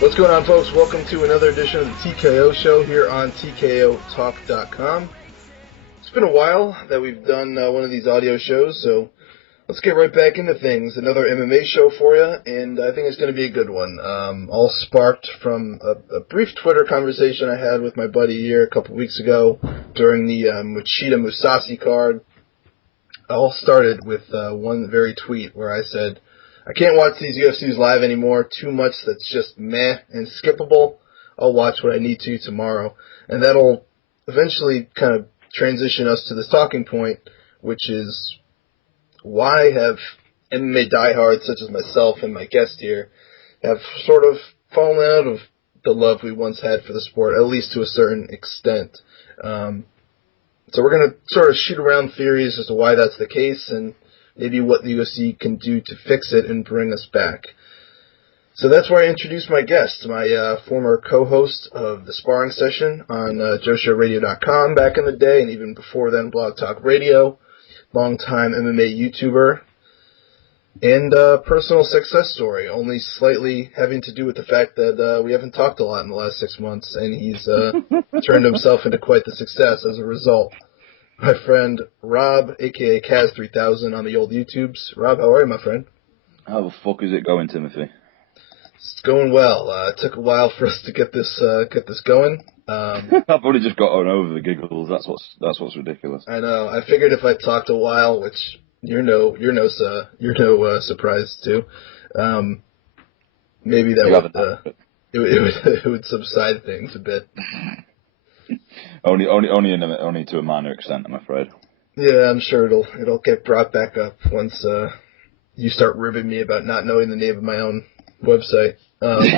What's going on, folks? Welcome to another edition of the TKO Show here on TKOTalk.com. It's been a while that we've done one of these audio shows, so let's get right back into things. Another MMA show for you, and I think it's going to be a good one. All sparked from a brief Twitter conversation I had with my buddy here a couple weeks ago during the Machida Musasi card. It all started with one very tweet where I said, I can't watch these UFCs live anymore. Too much that's just meh and skippable. I'll watch what I need to tomorrow. And that'll eventually kind of transition us to this talking point, which is why have MMA diehards such as myself and my guest here have sort of fallen out of the love we once had for the sport, at least to a certain extent. So we're going to sort of shoot around theories as to why that's the case and maybe what the UFC can do to fix it and bring us back. So that's where I introduce my guest, my former co-host of the Sparring Session on JoeShowRadio.com back in the day, and even before then, Blog Talk Radio, longtime MMA YouTuber, and personal success story, only slightly having to do with the fact that we haven't talked a lot in the last 6 months, and he's turned himself into quite the success as a result. My friend Rob, a.k.a. Cazz3000 on the old YouTubes. Rob, how are you, my friend? How the fuck is it going, Timothy? It's going well. It took a while for us to get this going. I've only just got on over the giggles. That's what's ridiculous. I know. I figured if I talked a while, which you're no surprise to, maybe that it would subside things a bit. Only to a minor extent, I'm afraid. Yeah, I'm sure it'll get brought back up once you start ribbing me about not knowing the name of my own website. But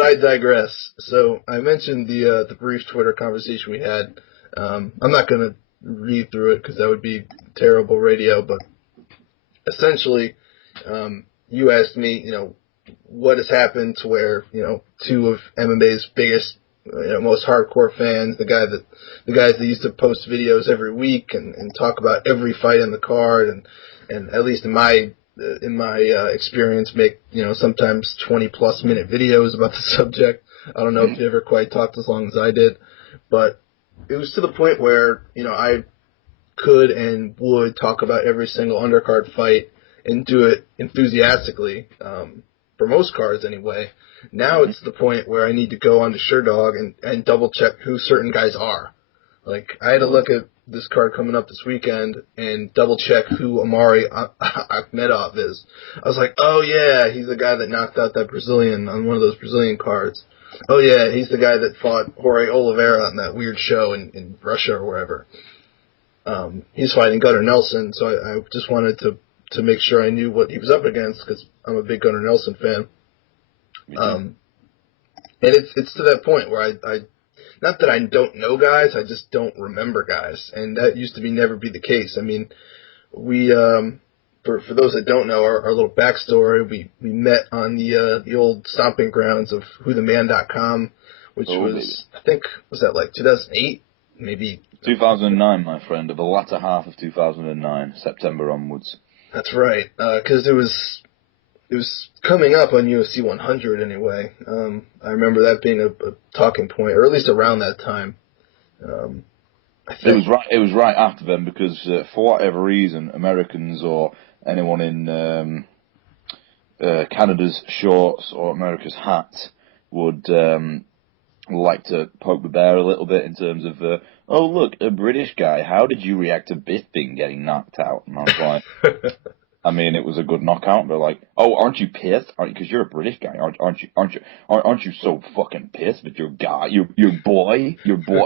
I digress. So I mentioned the brief Twitter conversation we had. I'm not going to read through it because that would be terrible radio. But essentially, you asked me, what has happened to where two of MMA's biggest, most hardcore fans, the guys that used to post videos every week and talk about every fight in the card, and at least in my experience, make sometimes 20+ minute videos about the subject. I don't know if you ever quite talked as long as I did, but it was to the point where I could and would talk about every single undercard fight and do it enthusiastically, for most cards anyway. Now it's the point where I need to go onto SureDog and double check who certain guys are. Like, I had to look at this card coming up this weekend and double check who Amari Akhmedov is. I was like, oh yeah, he's the guy that knocked out that Brazilian on one of those Brazilian cards. Oh yeah, he's the guy that fought Jorge Oliveira on that weird show in Russia or wherever. He's fighting Gunnar Nelson, so I just wanted to make sure I knew what he was up against because I'm a big Gunnar Nelson fan. And it's to that point where I not that I don't know guys, I just don't remember guys, and that used to never be the case. I mean, we for those that don't know our little backstory, we met on the old stomping grounds of whotheman.com, which I think was that like 2008, maybe 2009, my friend, of the latter half of 2009, September onwards. That's right, because it was coming up on UFC 100 anyway. I remember that being a talking point, or at least around that time. I think it was right after them because for whatever reason, Americans or anyone in Canada's shorts or America's hat would like to poke the bear a little bit in terms of, oh look, a British guy. How did you react to Bisping getting knocked out? And I was like. I mean, it was a good knockout. They're like, "Oh, aren't you pissed? Because you're a British guy, aren't you so fucking pissed? But your guy, your boy.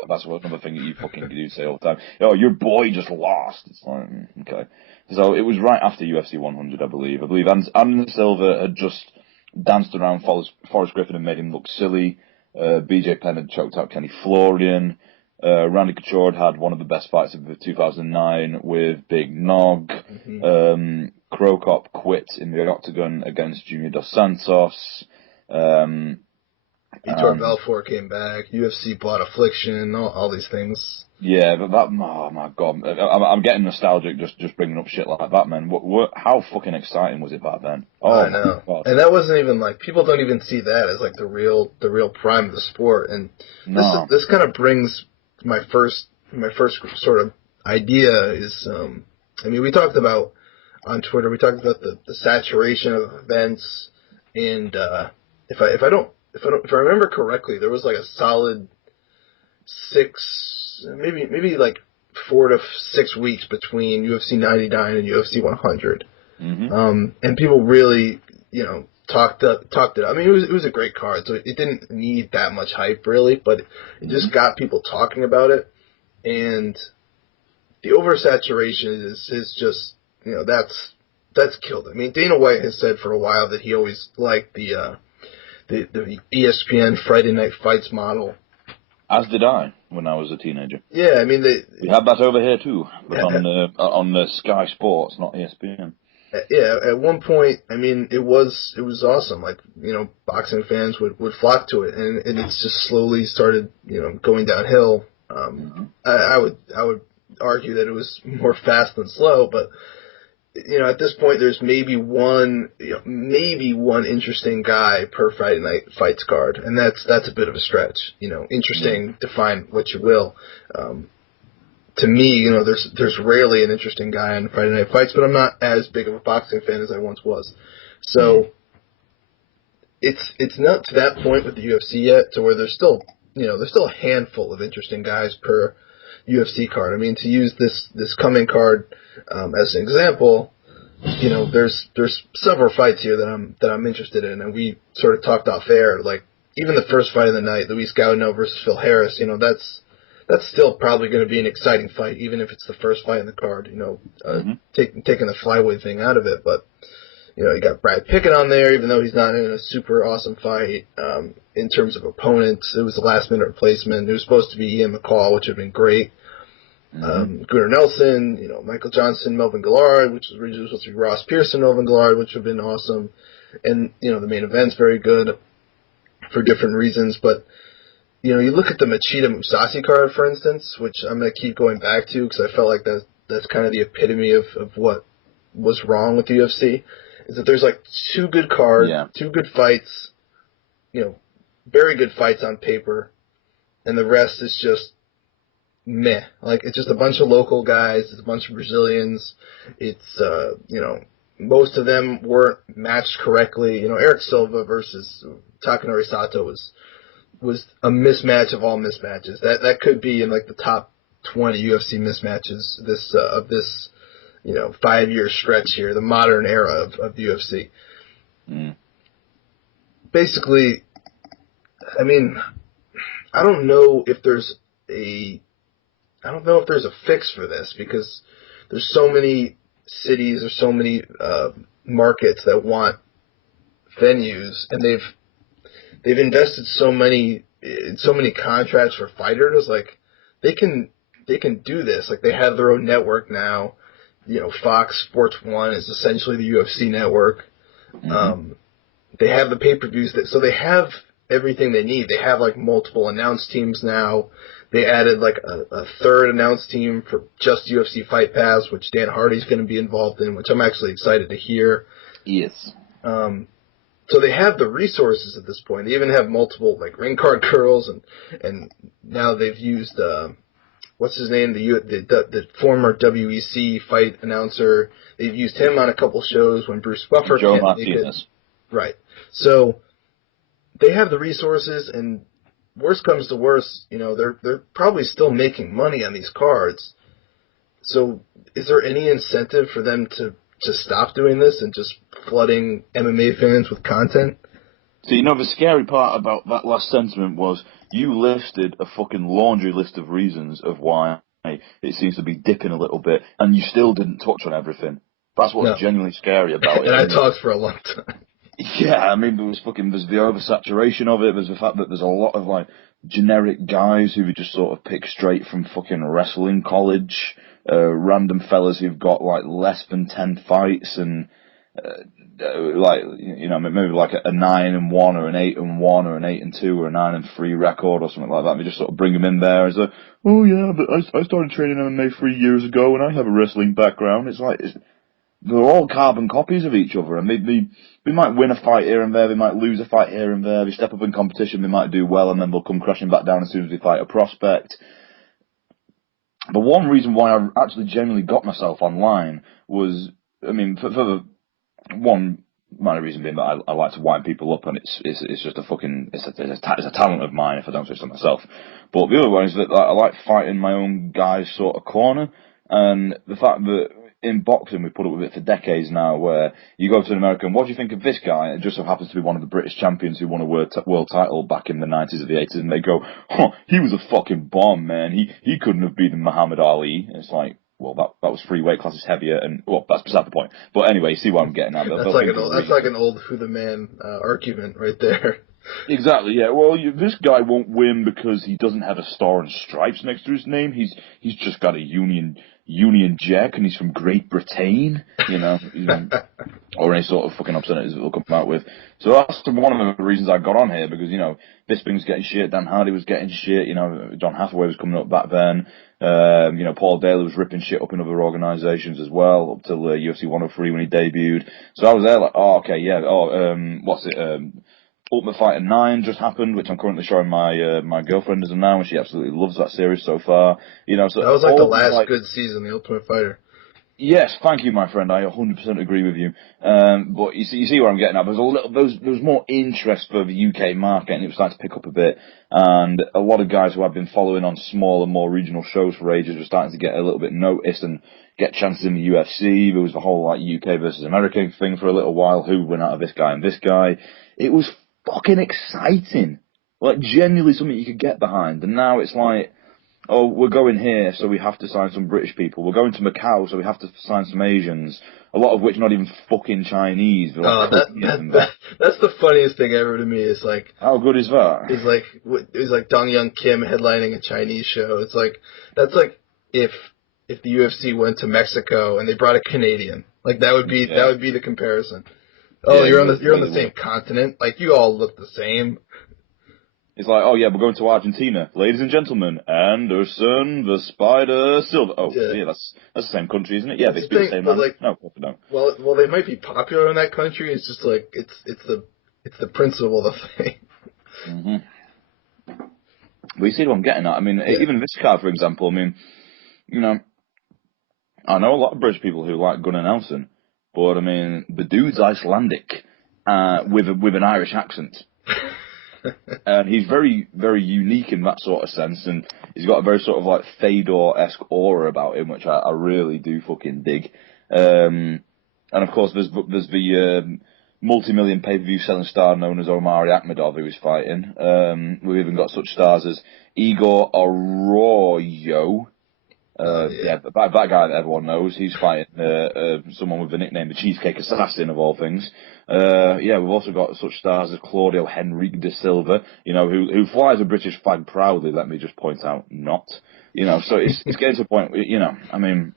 That's another thing that you fucking do say all the time. Oh, your boy just lost. It's like, okay. So it was right after UFC 100, I believe. Anderson Silva had just danced around Forrest Griffin and made him look silly. BJ Penn had choked out Kenny Florian. Randy Couture had one of the best fights of 2009 with Big Nog. Mm-hmm. Krokop quit in the Octagon against Junior Dos Santos. Vitor Belfort came back. UFC bought Affliction. All these things. Yeah, but oh my god, I'm getting nostalgic just bringing up shit like that, man. How fucking exciting was it back then? Oh I my know, god. and that wasn't even like people don't even see that as like the real prime of the sport. And No. this kind of brings my first sort of idea is I mean, we talked about on Twitter, we talked about the saturation of events, and if I remember correctly, there was like a solid 6, maybe like 4 to 6 weeks between UFC 99 and UFC 100. Mm-hmm. And people really, talked it up. I mean, it was a great card, so it didn't need that much hype really, but it just got people talking about it. And the oversaturation is just, that's killed it. I mean, Dana White has said for a while that he always liked the ESPN Friday Night Fights model. As did I when I was a teenager. Yeah, I mean, we had that over here too, but yeah, on Sky Sports, not ESPN. Yeah, at one point, I mean, it was awesome. Like, boxing fans would flock to it, and it's just slowly started, going downhill. I would argue that it was more fast than slow, but at this point, there's maybe one interesting guy per Friday Night Fights card, and that's a bit of a stretch. Interesting, define what you will. To me, there's rarely an interesting guy on Friday Night Fights, but I'm not as big of a boxing fan as I once was. So it's not to that point with the UFC yet, to where there's still a handful of interesting guys per UFC card. I mean, to use this coming card as an example, there's several fights here that I'm interested in, and we sort of talked off air. Like, even the first fight of the night, Luis Gaudino versus Phil Harris, that's still probably going to be an exciting fight, even if it's the first fight in the card. Taking the flyweight thing out of it, but you got Brad Pickett on there, even though he's not in a super awesome fight. In terms of opponents, it was a last minute replacement. It was supposed to be Ian McCall, which would have been great. Gunnar Nelson, Michael Johnson, Melvin Gillard, which was originally supposed to be Ross Pearson, Melvin Gillard, which would have been awesome. And, the main event's very good for different reasons. But, you look at the Machida Musasi card, for instance, which I'm going to keep going back to because I felt like that's kind of the epitome of what was wrong with the UFC, is that there's like 2 good cards, 2 good fights, very good fights on paper, and the rest is just meh. Like, it's just a bunch of local guys. It's a bunch of Brazilians. It's, most of them weren't matched correctly. Eric Silva versus Takanori Sato was a mismatch of all mismatches. That could be in like the top 20 UFC mismatches of this 5-year stretch here, the modern era of the UFC. Basically, I mean, I don't know if there's a fix for this, because there's so many cities, there's so many markets that want venues, and they've invested so many contracts for fighters. Like, they can do this. Like, they have their own network now. Fox Sports 1 is essentially the UFC network. They have the pay-per-views, so they have everything they need. They have like multiple announce teams now. They added like a third announce team for just UFC Fight Pass, which Dan Hardy's going to be involved in, which I'm actually excited to hear. Yes. So they have the resources at this point. They even have multiple like ring card girls, and now they've used what's his name, the former WEC fight announcer. They've used him on a couple shows when Bruce Buffer Joe can't Martinez. make it. Right. So they have the resources, and worst comes to worst, they're probably still making money on these cards. So is there any incentive for them to stop doing this and just flooding MMA fans with content? So, the scary part about that last sentiment was you listed a fucking laundry list of reasons of why it seems to be dipping a little bit, and you still didn't touch on everything. That's what's genuinely scary about it. And I talked for a long time. Yeah, I mean, there's the oversaturation of it. There's the fact that there's a lot of like generic guys who we just sort of pick straight from fucking wrestling college, random fellas who've got like less than 10 fights, and like, you know, maybe like a 9-1 or an 8-1 or an 8-2 or a 9-3 record or something like that. We just sort of bring them in there as a, oh yeah, but I started training MMA 3 years ago and I have a wrestling background. It's like, they're all carbon copies of each other, and we might win a fight here and there, we might lose a fight here and there, we step up in competition, we might do well, and then they'll come crashing back down as soon as we fight a prospect. But one reason why I actually genuinely got myself online was, I mean, for the one minor reason being that I like to wind people up, and it's just a fucking, it's a talent of mine if I don't say so myself. But the other one is that I like fighting my own guy's sort of corner, and the fact that in boxing, we've put up with it for decades now, where you go to an American, what do you think of this guy? And it just so happens to be one of the British champions who won a world title back in the 90s or the 80s, and they go, he was a fucking bomb, man. He couldn't have beaten Muhammad Ali. And it's like, well, that was 3 weight classes heavier, and, well, that's beside the point. But anyway, you see what I'm getting at. That's like an old Who the Man argument right there. Exactly, yeah. Well, this guy won't win because he doesn't have a star and stripes next to his name. He's just got a Union Jack, and he's from Great Britain, you know, or any sort of fucking obscenities that they'll come out with. So that's one of the reasons I got on here, because, you know, Bisping's getting shit, Dan Hardy was getting shit, you know, John Hathaway was coming up back then, you know, Paul Daly was ripping shit up in other organisations as well, up till UFC 103 when he debuted. So I was there like, oh, okay, yeah, Ultimate Fighter 9 just happened, which I'm currently showing my girlfriend as of now, and she absolutely loves that series so far. You know, so that was like the last good season, the Ultimate Fighter. Yes, thank you, my friend. I 100% agree with you. But you see where I'm getting at. There was more interest for the UK market, and it was starting to pick up a bit. And a lot of guys who I've been following on smaller, more regional shows for ages were starting to get a little bit noticed and get chances in the UFC. There was the whole like UK versus America thing for a little while. Who went out of this guy and this guy? It was fucking exciting. Like, genuinely something you could get behind. And now it's like, oh, we're going here, so we have to sign some British people. We're going to Macau, so we have to sign some Asians. A lot of which not even fucking Chinese. Like, that's the funniest thing ever to me. It's like, how good is that? It's like Dong Young Kim headlining a Chinese show. It's like, that's like if the UFC went to Mexico and they brought a Canadian. Like, that would be the comparison. Oh, yeah, you're on the same continent. Like, you all look the same. It's like, oh yeah, we're going to Argentina, ladies and gentlemen. Anderson, the Spider, Silva. Oh, yeah, that's the same country, isn't it? Yeah, they speak the same language. Like, no. Well, they might be popular in that country. It's just like it's the principle of the thing. Mm-hmm. Well, you see what I'm getting at. I mean, even this card, for example. I mean, you know, I know a lot of British people who like Gunnar Nelson, but I mean, the dude's Icelandic with an Irish accent. And he's very, very unique in that sort of sense, and he's got a very sort of like Fedor-esque aura about him, which I really do fucking dig. And of course, there's the multi-million pay-per-view selling star known as Omari Akhmedov who he's fighting. We've even got such stars as Igor Arroyo. That guy that everyone knows. He's fighting someone with the nickname the Cheesecake Assassin of all things. We've also got such stars as Claudio Henrique de Silva, you know, who flies a British flag proudly. Let me just point out, not, you know. So it's getting to a point, you know. I mean,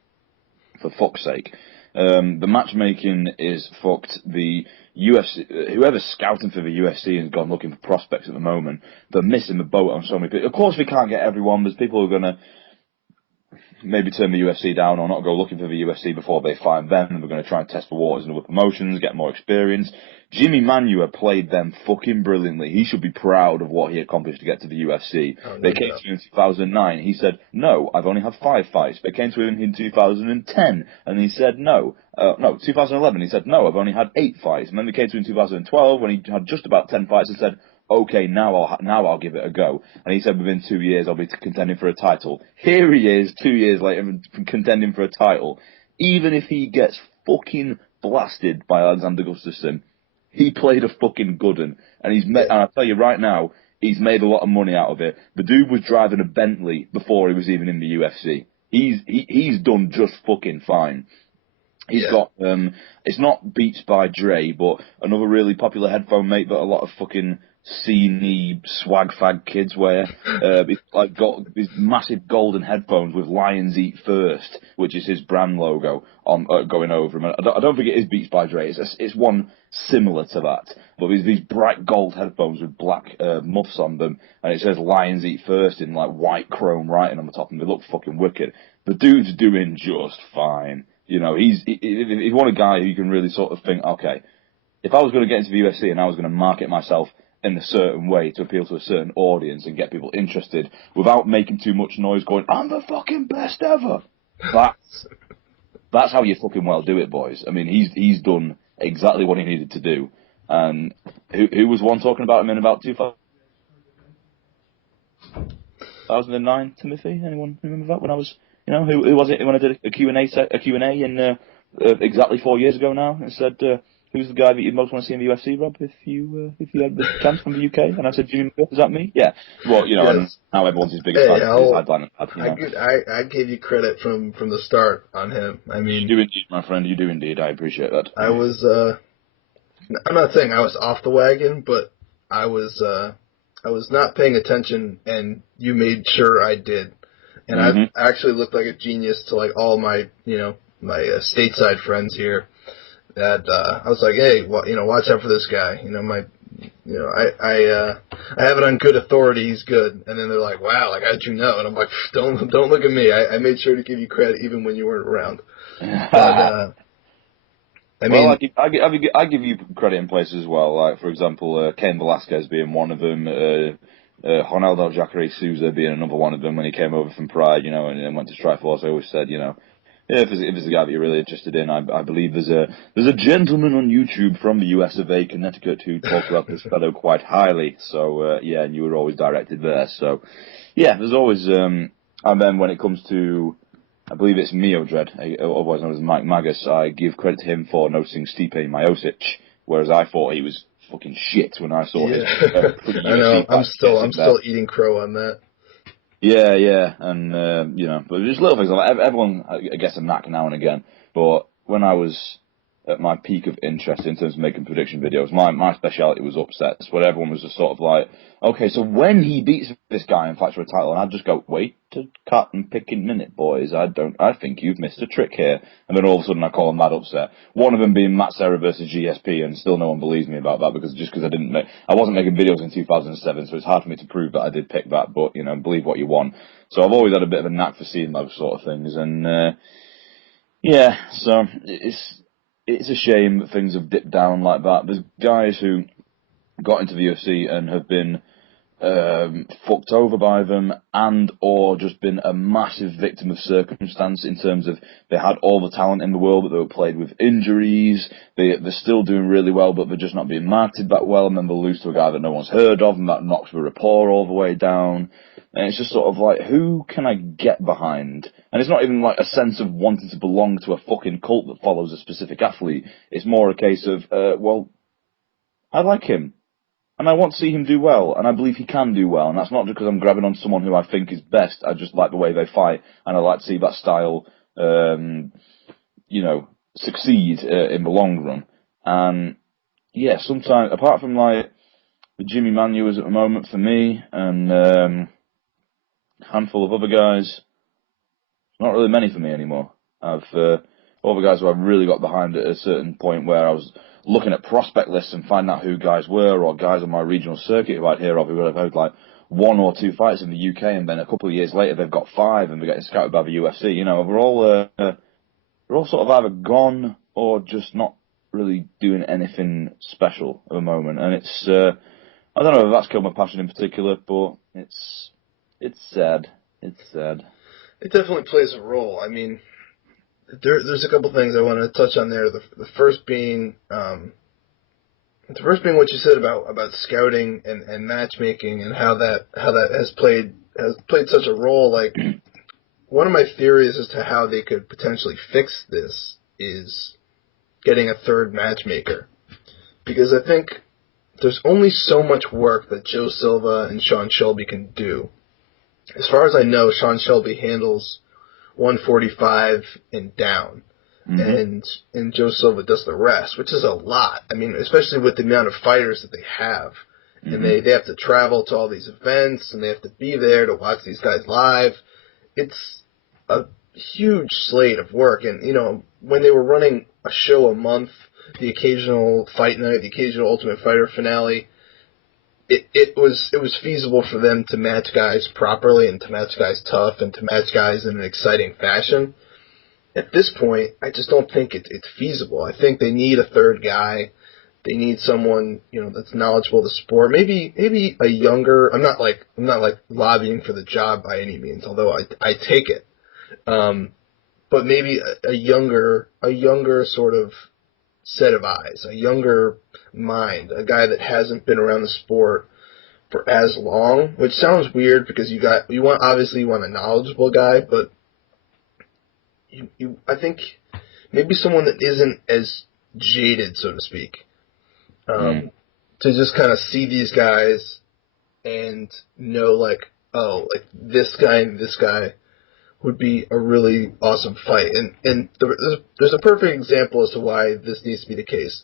for fuck's sake, the matchmaking is fucked. The UFC, whoever's scouting for the UFC has gone looking for prospects at the moment. They're missing the boat on so many people. Of course, we can't get everyone. There's people who are gonna maybe turn the UFC down or not go looking for the UFC before they find them, and we're going to try and test the waters in other promotions, get more experience. Jimmy Manuwa played them fucking brilliantly. He should be proud of what he accomplished to get to the UFC. They came to him in 2009. He said, no, I've only had 5 fights. They came to him in 2010, and he said, no. 2011, he said, no, I've only had 8 fights. And then they came to him in 2012 when he had just about 10 fights and said, okay, now I'll give it a go. And he said within 2 years I'll be contending for a title. Here he is, 2 years later, contending for a title. Even if he gets fucking blasted by Alexander Gustafsson, he played a fucking good one. And and I'll tell you right now, he's made a lot of money out of it. The dude was driving a Bentley before he was even in the UFC. He's done just fucking fine. He's got, it's not Beats by Dre, but another really popular headphone mate that a lot of fucking sceney swag fag kids wear. He's like got these massive golden headphones with Lions Eat First, which is his brand logo on going over him. I don't think it is Beats by Dre. It's one similar to that, but these bright gold headphones with black muffs on them, and it says Lions Eat First in like white chrome writing on the top, and they look fucking wicked. The dude's doing just fine. You know, he's one a guy who you can really sort of think, okay, if I was going to get into the UFC and I was going to market myself in a certain way to appeal to a certain audience and get people interested without making too much noise going, I'm the fucking best ever. That's how you fucking well do it, boys. I mean, he's done exactly what he needed to do. And who was one talking about him in about 2009, Timothy? Anyone remember that when I was, you know, who was it when I did a Q&A in exactly 4 years ago now and said, who's the guy that you'd most want to see in the UFC, Rob, if you had the chance from the UK? And I said, Jimmy, is that me? Yeah. Well, you know, yes. And now everyone's his biggest fan. I gave you credit from the start on him. I mean, you do indeed, my friend. You do indeed. I appreciate that. I was, I'm not saying I was off the wagon, but I was not paying attention, and you made sure I did. And I actually looked like a genius to like all my, you know, my stateside friends here. That I was like, hey, well, you know, watch out for this guy. You know, I have it on good authority. He's good. And then they're like, wow, like how'd you know? And I'm like, don't look at me. I made sure to give you credit even when you weren't around. But, I mean, well, I give you credit in places as well. Like for example, Cain Velasquez being one of them. Ronaldo Jacare Souza being another one of them when he came over from Pride, you know, and went to Strikeforce. I always said, you know, yeah, if it's a guy that you're really interested in, I believe there's a gentleman on YouTube from the US of A, Connecticut, who talks about this fellow quite highly. So yeah, and you were always directed there. So yeah, there's always and then when it comes to, I believe it's Mio Dread, otherwise known as Mike Magus, I give credit to him for noticing Stipe Miocic, whereas I thought he was fucking shit when I saw his I know. I'm still eating crow on that. Yeah, and you know, but just little things like everyone gets a knack now and again. But when I was at my peak of interest in terms of making prediction videos, my speciality was upsets, where everyone was just sort of like, okay, so when he beats this guy and fights for a title, and I'd just go, wait to cut and pick in minute, boys. I think you've missed a trick here. And then all of a sudden I call him that upset. One of them being Matt Serra versus GSP, and still no one believes me about that because I wasn't making videos in 2007, so it's hard for me to prove that I did pick that, but, you know, believe what you want. So I've always had a bit of a knack for seeing those sort of things, and, yeah, so it's a shame that things have dipped down like that. There's guys who got into the UFC and have been fucked over by them and or just been a massive victim of circumstance in terms of they had all the talent in the world, but they were plagued with injuries. They're still doing really well, but they're just not being marketed that well, and then they'll lose to a guy that no one's heard of, and that knocks the rapport all the way down. And it's just sort of like, who can I get behind? And it's not even like a sense of wanting to belong to a fucking cult that follows a specific athlete. It's more a case of, well, I like him. And I want to see him do well, and I believe he can do well. And that's not because I'm grabbing on someone who I think is best. I just like the way they fight, and I like to see that style, you know, succeed in the long run. And yeah, sometimes, apart from like the Jimmy Manuas at the moment for me, and a handful of other guys, not really many for me anymore. I've all the guys who I've really got behind at a certain point where I was looking at prospect lists and finding out who guys were, or guys on my regional circuit who I'd hear of who would have had like 1 or 2 fights in the UK, and then a couple of years later they've got 5 and they're getting scouted by the UFC. You know, we're all sort of either gone or just not really doing anything special at the moment. And it's I don't know if that's killed my passion in particular, but it's sad. It's sad. It definitely plays a role. I mean, there's a couple things I want to touch on there. The first being what you said about scouting and matchmaking and how that has played such a role. Like, one of my theories as to how they could potentially fix this is getting a third matchmaker, because I think there's only so much work that Joe Silva and Sean Shelby can do. As far as I know, Sean Shelby handles 145 and down, and Joe Silva does the rest, which is a lot. I mean, especially with the amount of fighters that they have, and they have to travel to all these events, and they have to be there to watch these guys live. It's a huge slate of work, and, you know, when they were running a show a month, the occasional fight night, the occasional Ultimate Fighter finale, it was feasible for them to match guys properly and to match guys tough and to match guys in an exciting fashion. At this point, I just don't think it's feasible. I think they need a third guy. They need someone, you know, that's knowledgeable of the sport. Maybe a younger. I'm not like lobbying for the job by any means, although I take it. But maybe a younger sort of set of eyes, a younger mind, a guy that hasn't been around the sport for as long, which sounds weird because you want a knowledgeable guy, but I think maybe someone that isn't as jaded, so to speak, to just kind of see these guys and know, like, oh, like this guy and this guy would be a really awesome fight. And there's a perfect example as to why this needs to be the case.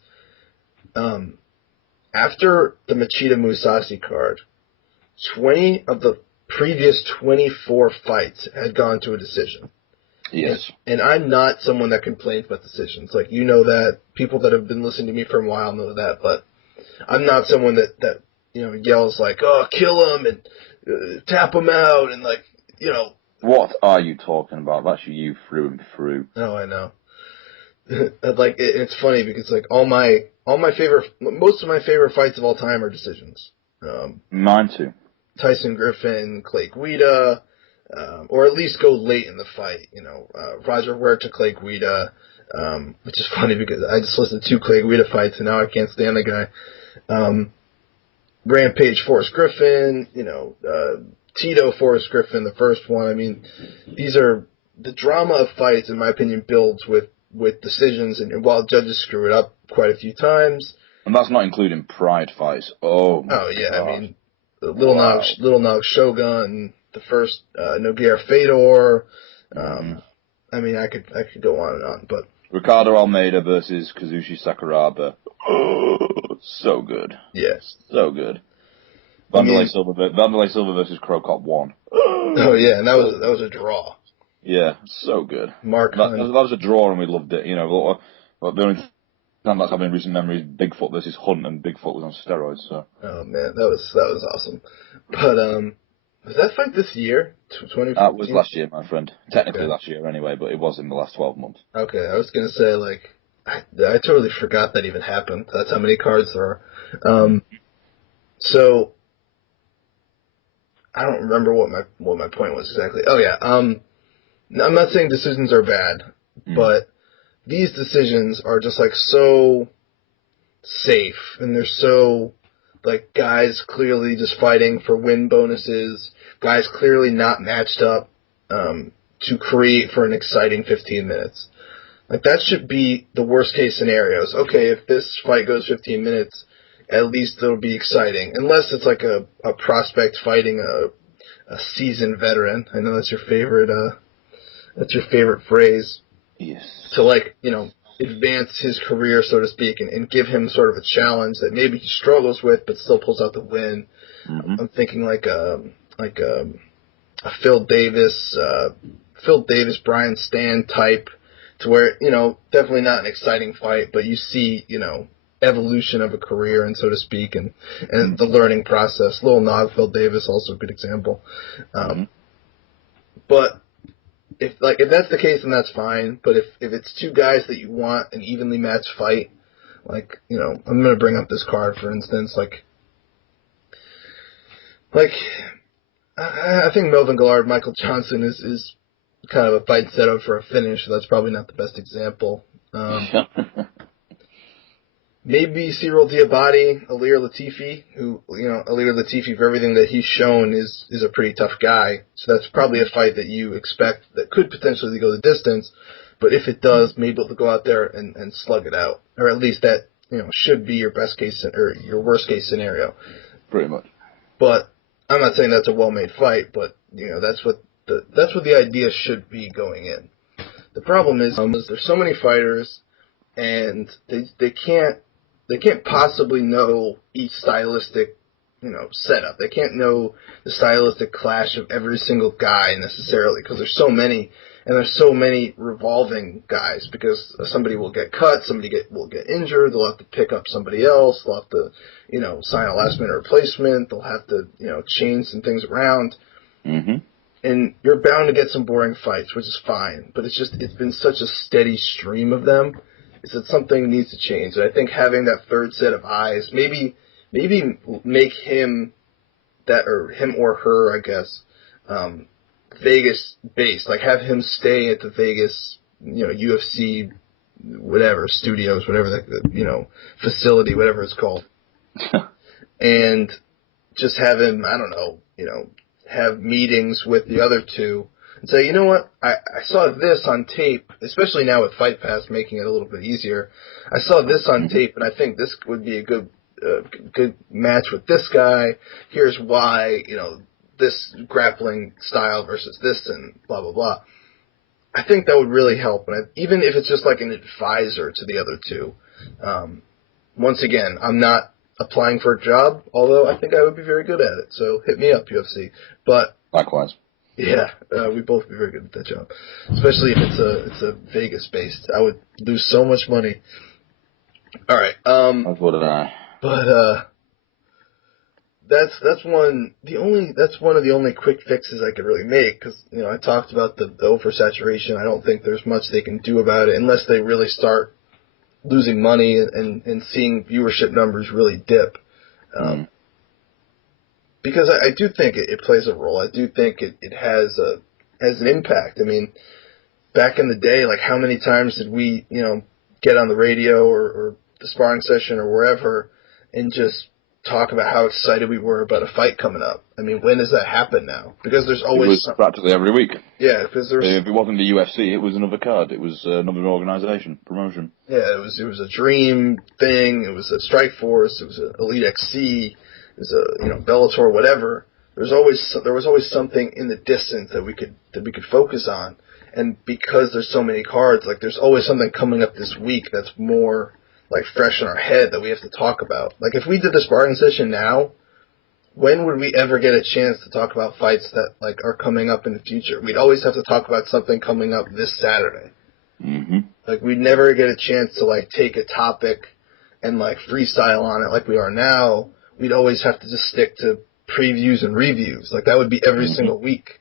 After the Machida Musashi card, 20 of the previous 24 fights had gone to a decision. Yes. And I'm not someone that complains about decisions. Like, you know that. People that have been listening to me for a while know that. But I'm not someone that you know, yells like, oh, kill him and tap him out and, like, you know. What are you talking about? That's you through and through. Oh, I know. Like, it's funny because, like, most of my favorite fights of all time are decisions. Mine too. Tyson Griffin, Clay Guida, or at least go late in the fight. You know, Roger Huerta, Clay Guida, which is funny because I just listened to 2 Clay Guida fights and now I can't stand the guy. Rampage, Forrest Griffin, you know, Tito, Forrest Griffin, the first one. I mean, these are the drama of fights, in my opinion, builds with decisions, and while judges screw it up quite a few times. And that's not including pride fights. Oh yeah, gosh. I mean, Little Nog Shogun, the first Nogueira Fedor. I mean, I could go on and on, but Ricardo Almeida versus Kazushi Sakuraba. Oh, so good. Yes, so good. Vanderlei Silva versus Crow Cop 1. Oh yeah, and that was a draw. Yeah, so good. That was a draw and we loved it. You know, the only time that's happened in recent memory is Bigfoot versus Hunt, and Bigfoot was on steroids. So. Oh man, that was awesome. But was that fight this year? 2015? That was last year, my friend. Technically last year anyway, but it was in the last 12 months. Okay, I was gonna say, like, I totally forgot that even happened. That's how many cards there are. So I don't remember what my point was exactly. Oh yeah, I'm not saying decisions are bad, but these decisions are just, like, so safe, and they're so, like, guys clearly just fighting for win bonuses, guys clearly not matched up to create for an exciting 15 minutes. Like, that should be the worst case scenarios. Okay, if this fight goes 15 minutes, at least it'll be exciting. Unless it's like a prospect fighting a seasoned veteran. I know that's your favorite phrase. Yes. To, like, you know, advance his career, so to speak, and give him sort of a challenge that maybe he struggles with but still pulls out the win. I'm thinking like a Phil Davis, Brian Stan type, to where, you know, definitely not an exciting fight, but you see, you know, evolution of a career, and so to speak, and the learning process. Little Nog, Phil Davis, also a good example. But if that's the case, then that's fine. But if it's two guys that you want an evenly matched fight, like, you know, I'm gonna bring up this card, for instance, like I think Melvin Gillard, Michael Johnson is kind of a fight set up for a finish, so that's probably not the best example. Maybe Cyril Diabate, Alir Latifi, who, you know, Alir Latifi, for everything that he's shown, is a pretty tough guy. So that's probably a fight that you expect that could potentially go the distance. But if it does, maybe it'll go out there and slug it out. Or at least that, you know, should be your best case or your worst case scenario. Pretty much. But I'm not saying that's a well-made fight, but, you know, that's what the idea should be going in. The problem is there's so many fighters, and they can't possibly know each stylistic setup. They can't know the stylistic clash of every single guy necessarily, because there's so many, and there's so many revolving guys, because somebody will get cut, somebody will get injured, they'll have to pick up somebody else, they'll have to, sign a last minute replacement, they'll have to, change some things around. Mm-hmm. And you're bound to get some boring fights, which is fine, but it's been such a steady stream of them, is that something needs to change. And I think having that third set of eyes, maybe make him or her, I guess, Vegas based. Like have him stay at the Vegas, UFC, whatever, studios, whatever that, facility, whatever it's called. And just have him, I don't know, have meetings with the other two and say, you know what, I saw this on tape, especially now with Fight Pass making it a little bit easier. I saw this on tape, and I think this would be a good match with this guy. Here's why, this grappling style versus this and blah, blah, blah. I think that would really help. And even if it's just like an advisor to the other two. Once again, I'm not applying for a job, although I think I would be very good at it. So hit me up, UFC. But likewise. Yeah, we both be very good at that job, especially if it's a Vegas based. I would lose so much money. All right. That's what I. But that's one of the only quick fixes I could really make, because I talked about the oversaturation. I don't think there's much they can do about it unless they really start losing money and seeing viewership numbers really dip. Because I do think it plays a role. I do think it has an impact. I mean, back in the day, like how many times did we, get on the radio or the sparring session or wherever and just talk about how excited we were about a fight coming up? I mean, when does that happen now? Because there's always it was practically every week. Yeah, because if it wasn't the UFC, it was another card. It was another organization, promotion. Yeah, it was a dream thing. It was a Strike Force. It was an Elite XC. It was a Bellator, whatever. There was always something in the distance that we could focus on. And because there's so many cards, like there's always something coming up this week that's more like fresh in our head that we have to talk about. Like if we did the sparring session now, when would we ever get a chance to talk about fights that like are coming up in the future? We'd always have to talk about something coming up this Saturday. Mm-hmm. Like we'd never get a chance to like take a topic and like freestyle on it like we are now. We'd always have to just stick to previews and reviews. Like that would be every single week.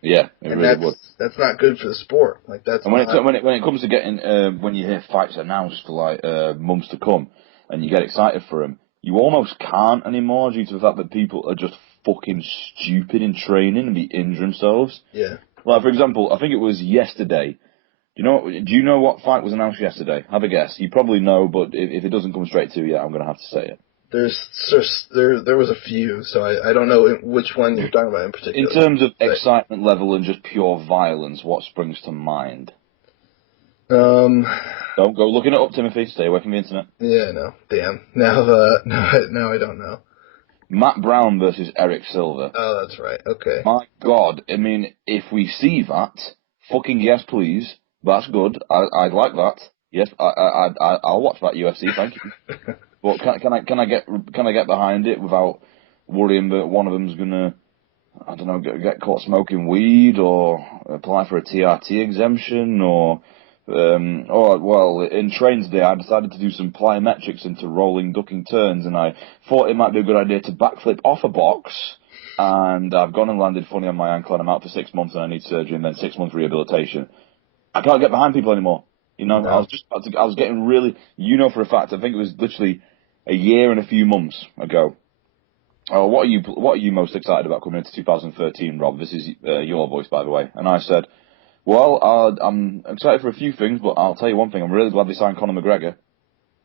Yeah, that's not good for the sport. Like that's. And when it comes to getting when you hear fights announced for like months to come, and you get excited for them, you almost can't anymore due to the fact that people are just fucking stupid in training and be injuring themselves. Yeah. Like for example, I think it was yesterday. Do you know what fight was announced yesterday? Have a guess. You probably know, but if it doesn't come straight to you, I'm going to have to say it. There was a few, so I don't know which one you're talking about in particular. In terms of excitement level and just pure violence, what springs to mind? Don't go looking it up, Timothy. Stay away from the internet. Yeah, no. Damn. Now I don't know. Matt Brown versus Eric Silva. Oh, that's right. Okay. My God. I mean, if we see that, fucking yes, please. That's good. I'd like that. Yes, I'll watch that UFC. Thank you. But can I get behind it without worrying that one of them's gonna, I don't know, get caught smoking weed or apply for a TRT exemption or in trains today I decided to do some plyometrics into rolling ducking turns, and I thought it might be a good idea to backflip off a box, and I've gone and landed funny on my ankle and I'm out for 6 months and I need surgery and then 6 months rehabilitation. I can't get behind people anymore. No. I was getting really, for a fact, I think it was literally a year and a few months ago. Oh, what are you most excited about coming into 2013, Rob? This is your voice, by the way. And I said, well, I'm excited for a few things, but I'll tell you one thing. I'm really glad they signed Conor McGregor.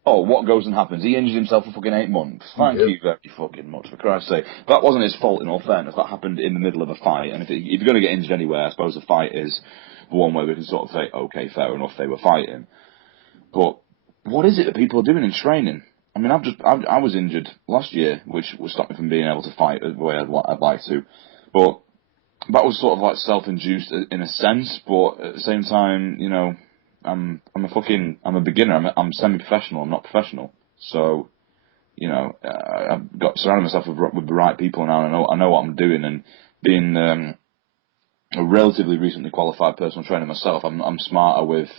Oh, what goes and happens? He injured himself for fucking 8 months. Thank you very fucking much, for Christ's sake. That wasn't his fault, in all fairness. That happened in the middle of a fight. And if you're going to get injured anywhere, I suppose the fight is the one where we can sort of say, okay, fair enough, they were fighting. But what is it that people are doing in training? I mean, I was injured last year, which stopped me from being able to fight the way I'd like to. But that was sort of like self-induced in a sense, but at the same time, I'm a beginner. I'm semi-professional. I'm not professional. So, I've got surrounded myself with the right people now, and I know what I'm doing, and being a relatively recently qualified personal trainer myself, I'm smarter with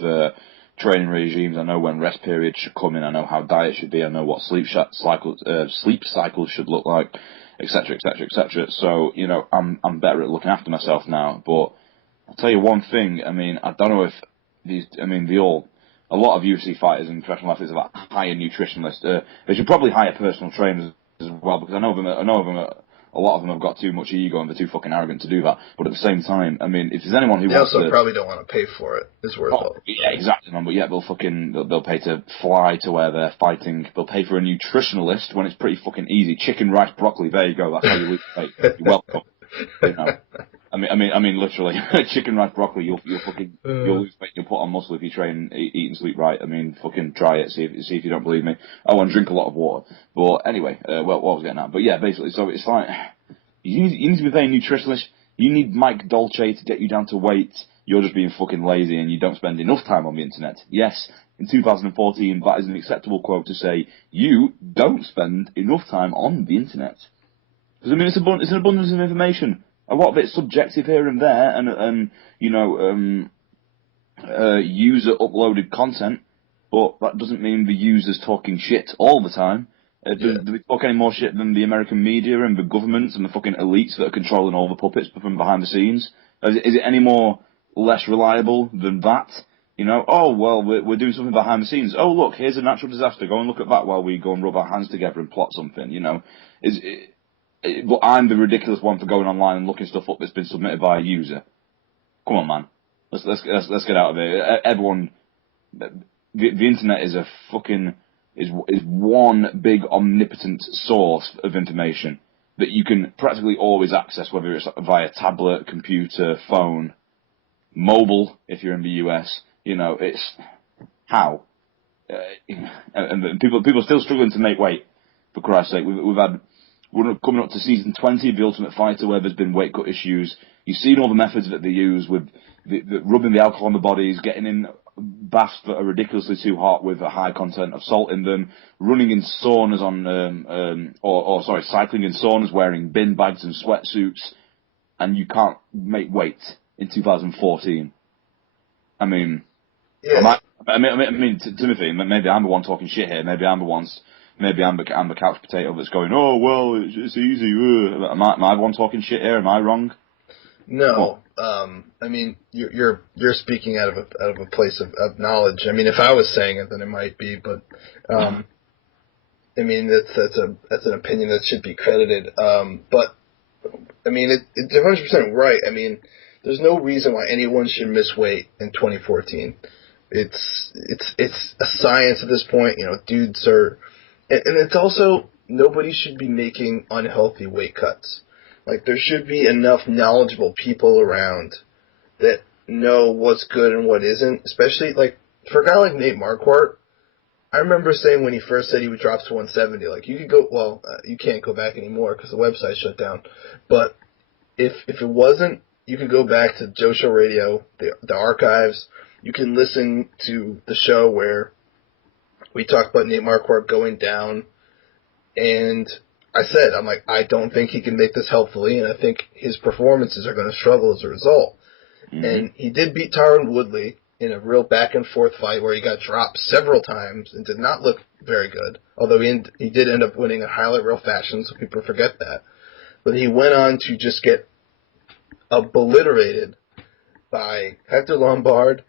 training regimes. I know when rest periods should come in. I know how diet should be. I know what sleep cycles should look like, etc., etc., etc. So I'm better at looking after myself now. But I'll tell you one thing. I mean, I don't know if a lot of UFC fighters and professional athletes have hire nutritionists. They should probably hire personal trainers as well, because I know a lot of them have got too much ego and they're too fucking arrogant to do that. But at the same time, I mean, if there's anyone who they wants also probably don't want to pay for it. It's worth it. Yeah, exactly, man. But yeah, they'll pay to fly to where they're fighting. They'll pay for a nutritionalist when it's pretty fucking easy. Chicken, rice, broccoli. There you go. That's how you lose weight. You're welcome. I mean, literally, chicken, rice, broccoli. You'll lose weight. You'll put on muscle if you train, eat, and sleep right. I mean, fucking try it. See if you don't believe me. Oh, and drink a lot of water. But anyway, what I was getting at. But yeah, basically, so it's like you need to be paying nutritionists. You need Mike Dolce to get you down to weight. You're just being fucking lazy and you don't spend enough time on the internet. Yes, in 2014, that is an acceptable quote to say you don't spend enough time on the internet. Because I mean, it's an abundance of information. A lot of it's subjective here and there, and user uploaded content, but that doesn't mean the user's talking shit all the time. Do we talk any more shit than the American media and the governments and the fucking elites that are controlling all the puppets from behind the scenes? Is it any more less reliable than that? Oh, well, we're doing something behind the scenes. Oh, look, here's a natural disaster. Go and look at that while we go and rub our hands together and plot something, But I'm the ridiculous one for going online and looking stuff up that's been submitted by a user. Come on, man. Let's get out of there. Everyone, the internet is is one big omnipotent source of information that you can practically always access, whether it's via tablet, computer, phone, mobile, if you're in the US. It's how. And people are still struggling to make weight, for Christ's sake. We're coming up to season 20 of The Ultimate Fighter, where there's been weight cut issues. You've seen all the methods that they use with the rubbing the alcohol on the bodies, getting in baths that are ridiculously too hot with a high content of salt in them, running in saunas cycling in saunas, wearing bin bags and sweatsuits, and you can't make weight in 2014. I mean, yeah. Timothy, maybe I'm the one talking shit here. Maybe I'm the couch potato that's going, oh, well, it's easy. Am I the one talking shit here? Am I wrong? No. I mean, you're speaking out of a place of knowledge. I mean, if I was saying it, then it might be, but I mean, that's an opinion that should be credited. But I mean, it's 100% right. I mean, there's no reason why anyone should miss weight in 2014. It's a science at this point. Dudes are. And it's also, nobody should be making unhealthy weight cuts. Like, there should be enough knowledgeable people around that know what's good and what isn't. Especially, like, for a guy like Nate Marquardt, I remember saying when he first said he would drop to 170, like, you could go, you can't go back anymore because the website shut down. But if it wasn't, you could go back to Joe Show Radio, the archives. You can listen to the show where we talked about Nate Marquardt going down, and I'm like, I don't think he can make this healthfully, and I think his performances are going to struggle as a result. Mm-hmm. And he did beat Tyron Woodley in a real back-and-forth fight where he got dropped several times and did not look very good, although he did end up winning in highlight reel fashion, so people forget that. But he went on to just get obliterated by Hector Lombard,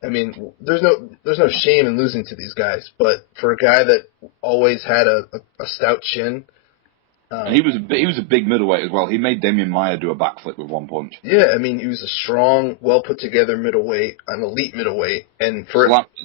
I mean, there's no shame in losing to these guys, but for a guy that always had a stout chin, and he was a big middleweight as well. He made Damian Maia do a backflip with one punch. Yeah, I mean, he was a strong, well put together middleweight, an elite middleweight, and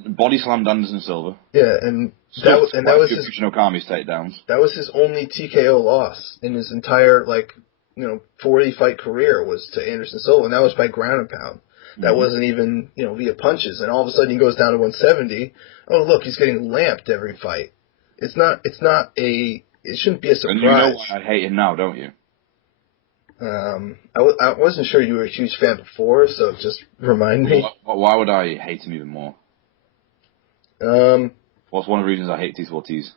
body slammed Anderson Silva. Yeah, and that was his Okami's takedowns. That was his only TKO loss in his entire 40 fight career was to Anderson Silva, and that was by ground and pound. That wasn't even, via punches. And all of a sudden he goes down to 170. Oh, look, he's getting lamped every fight. It shouldn't be a surprise. And you know why I hate him now, don't you? I wasn't sure you were a huge fan before, so just remind me. Why would I hate him even more? What's one of the reasons I hate T4Ts?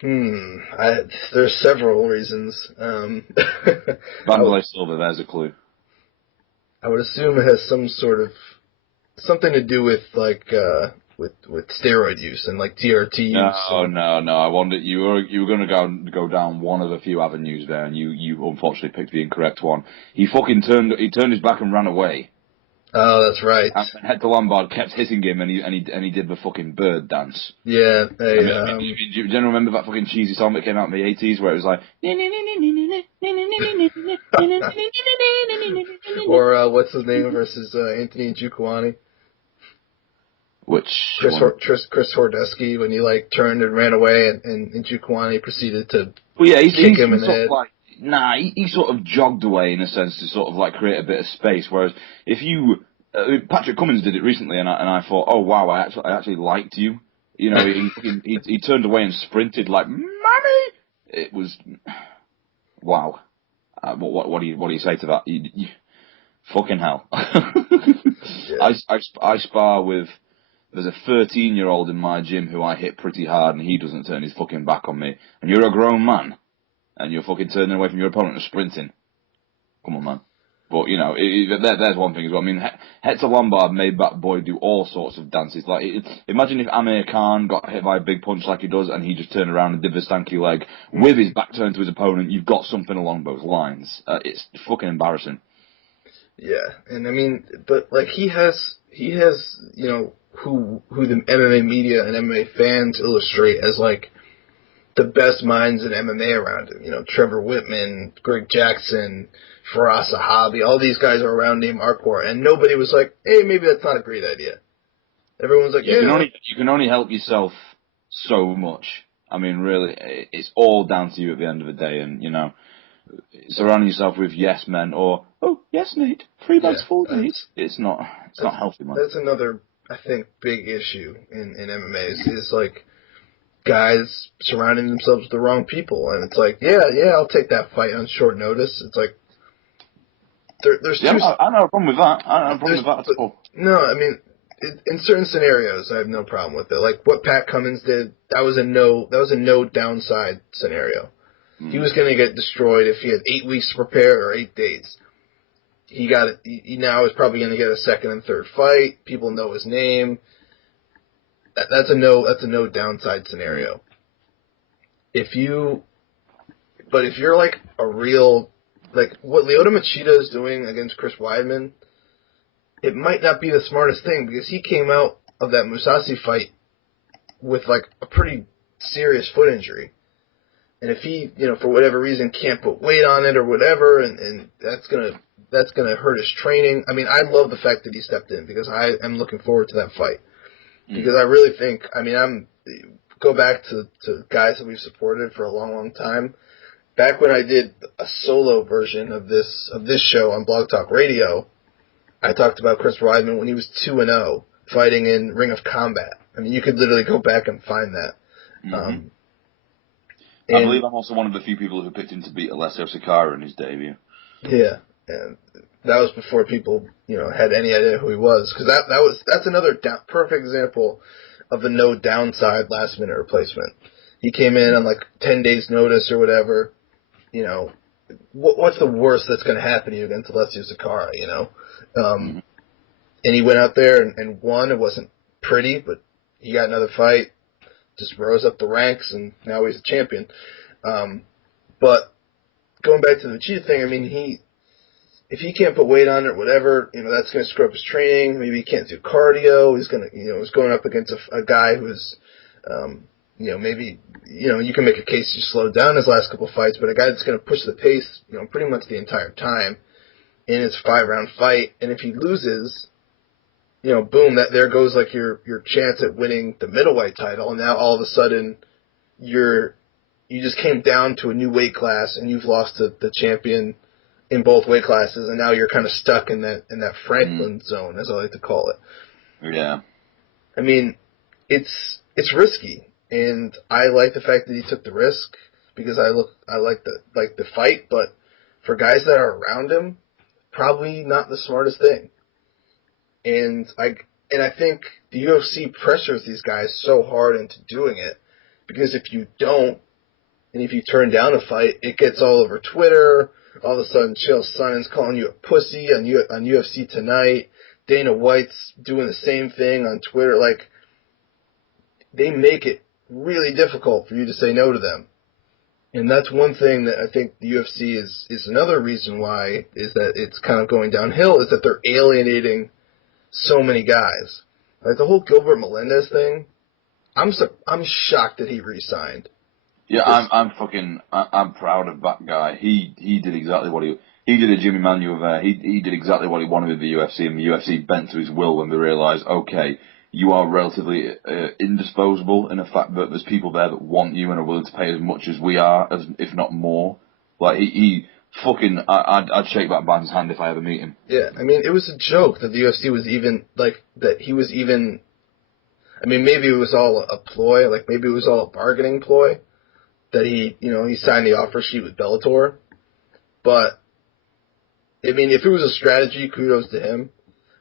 There's several reasons. Vandalay Silva, there's a clue. I would assume it has something to do with with steroid use and like TRT use. No. I wondered you were going to go down one of a few avenues there, and you unfortunately picked the incorrect one. He fucking turned his back and ran away. Oh, that's right. And Hector Lombard kept hitting him, and he did the fucking bird dance. Yeah. Do you remember that fucking cheesy song that came out in the 80s where it was like... Or what's his name versus Anthony Njokuani? Which Chris Hordesky, when he like turned and ran away, and Njokuani proceeded to kick him in the head. He sort of jogged away in a sense to sort of like create a bit of space. Whereas if you, Patrick Cummins did it recently, and I thought, oh wow, I actually liked you. You know, he turned away and sprinted like, "Mommy!" It was, wow. What do you say to that? Fucking hell. Yeah. I spar with. There's a 13-year-old in my gym who I hit pretty hard, and he doesn't turn his fucking back on me. And you're a grown man, and you're fucking turning away from your opponent and sprinting. Come on, man. But, you know, there's one thing as well. I mean, Hector Lombard made that boy do all sorts of dances. Like, imagine if Amir Khan got hit by a big punch like he does, and he just turned around and did the stanky leg with his back turned to his opponent. You've got something along those lines. It's fucking embarrassing. Yeah, and I mean, but like he has, you know, who the MMA media and MMA fans illustrate as like the best minds in MMA around him. You know, Trevor Whitman, Greg Jackson, Firas Zahabi, all these guys are around Name Arcor, and nobody was like, hey, maybe that's not a great idea. Everyone's like, you can only help yourself so much. I mean, really, it's all down to you at the end of the day, and you know, surrounding yourself with yes men or yes Nate, 3 bags full Nate. It's not healthy, man. That's another, I think, big issue in MMA is like guys surrounding themselves with the wrong people, and it's like, yeah, I'll take that fight on short notice. It's like there's I don't have a problem with that. I don't have a problem with that at all. No, I mean, in certain scenarios, I have no problem with it. Like what Pat Cummins did, that was a no downside scenario. He was going to get destroyed if he had 8 weeks to prepare or 8 days. He got it. He now is probably going to get a second and third fight. People know his name. That's a no downside scenario. If you're like a real, like what Lyoto Machida is doing against Chris Weidman, it might not be the smartest thing because he came out of that Mousasi fight with like a pretty serious foot injury. And if he, you know, for whatever reason can't put weight on it or whatever, and that's gonna hurt his training. I mean, I love the fact that he stepped in because I am looking forward to that fight. Because I really think, I mean, go back to guys that we've supported for a long, long time. Back when I did a solo version of this show on Blog Talk Radio, I talked about Chris Weidman when he was 2-0 fighting in Ring of Combat. I mean, you could literally go back and find that. I believe I'm also one of the few people who picked him to beat Alessio Sakara in his debut. Yeah, and that was before people, you know, had any idea who he was. Because that's another perfect example of a no downside last minute replacement. He came in on like 10 days notice or whatever. You know, what's the worst that's going to happen to you against Alessio Sakara? You know, and he went out there and won. It wasn't pretty, but he got another fight. Just rose up the ranks, and now he's a champion. But going back to the Machida thing, I mean, if he can't put weight on it or whatever, you know, that's going to screw up his training. Maybe he can't do cardio. He's going up against a guy who's, you know, maybe, you know, you can make a case he slowed down his last couple of fights, but a guy that's going to push the pace, you know, pretty much the entire time in his 5-round fight. And if he loses, you know, boom, there goes like your chance at winning the middleweight title. And now all of a sudden you just came down to a new weight class and you've lost the champion in both weight classes, and now you're kind of stuck in that Franklin zone, as I like to call it. Yeah. I mean, it's risky, and I like the fact that he took the risk because I like the fight, but for guys that are around him, probably not the smartest thing. And I think the UFC pressures these guys so hard into doing it because if you don't, And if you turn down a fight, it gets all over Twitter. All of a sudden, Chael Sonnen's calling you a pussy on UFC Tonight. Dana White's doing the same thing on Twitter. Like, they make it really difficult for you to say no to them. And that's one thing that I think the UFC is another reason why is that it's kind of going downhill, is that they're alienating so many guys. Like the whole Gilbert Melendez thing, I'm shocked that he re-signed. Yeah, I'm proud of that guy. He did exactly what he did a Jimmy Manuel there. He did exactly what he wanted with the UFC, and the UFC bent to his will when they realised, okay, you are relatively indisposable in the fact that there's people there that want you and are willing to pay as much as we are, if not more. Like, I'd shake that man's hand if I ever meet him. Yeah, I mean, it was a joke that the UFC was even, like, that he was even, I mean, maybe it was all a ploy, like, maybe it was all a bargaining ploy, that he signed the offer sheet with Bellator. But, I mean, if it was a strategy, kudos to him.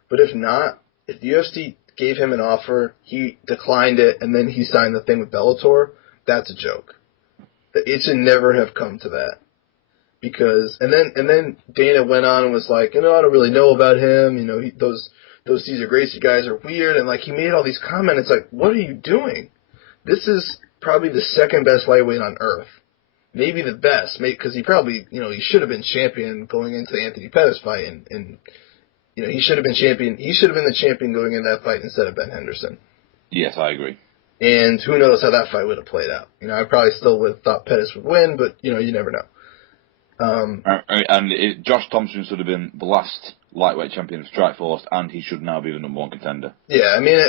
But if not, if the UFC gave him an offer, he declined it, and then he signed the thing with Bellator, that's a joke. It should never have come to that. Because, and then Dana went on and was like, I don't really know about him, those Cesar Gracie guys are weird, and like, he made all these comments, like, what are you doing? This is probably the second best lightweight on earth. Maybe the best, because he probably, he should have been champion going into the Anthony Pettis fight, and he should have been champion. He should have been the champion going into that fight instead of Ben Henderson. Yes, I agree. And who knows how that fight would have played out. I probably still would have thought Pettis would win, but, you never know. Josh Thompson should have been the last lightweight champion of Strikeforce, and he should now be the number one contender. Yeah, I mean,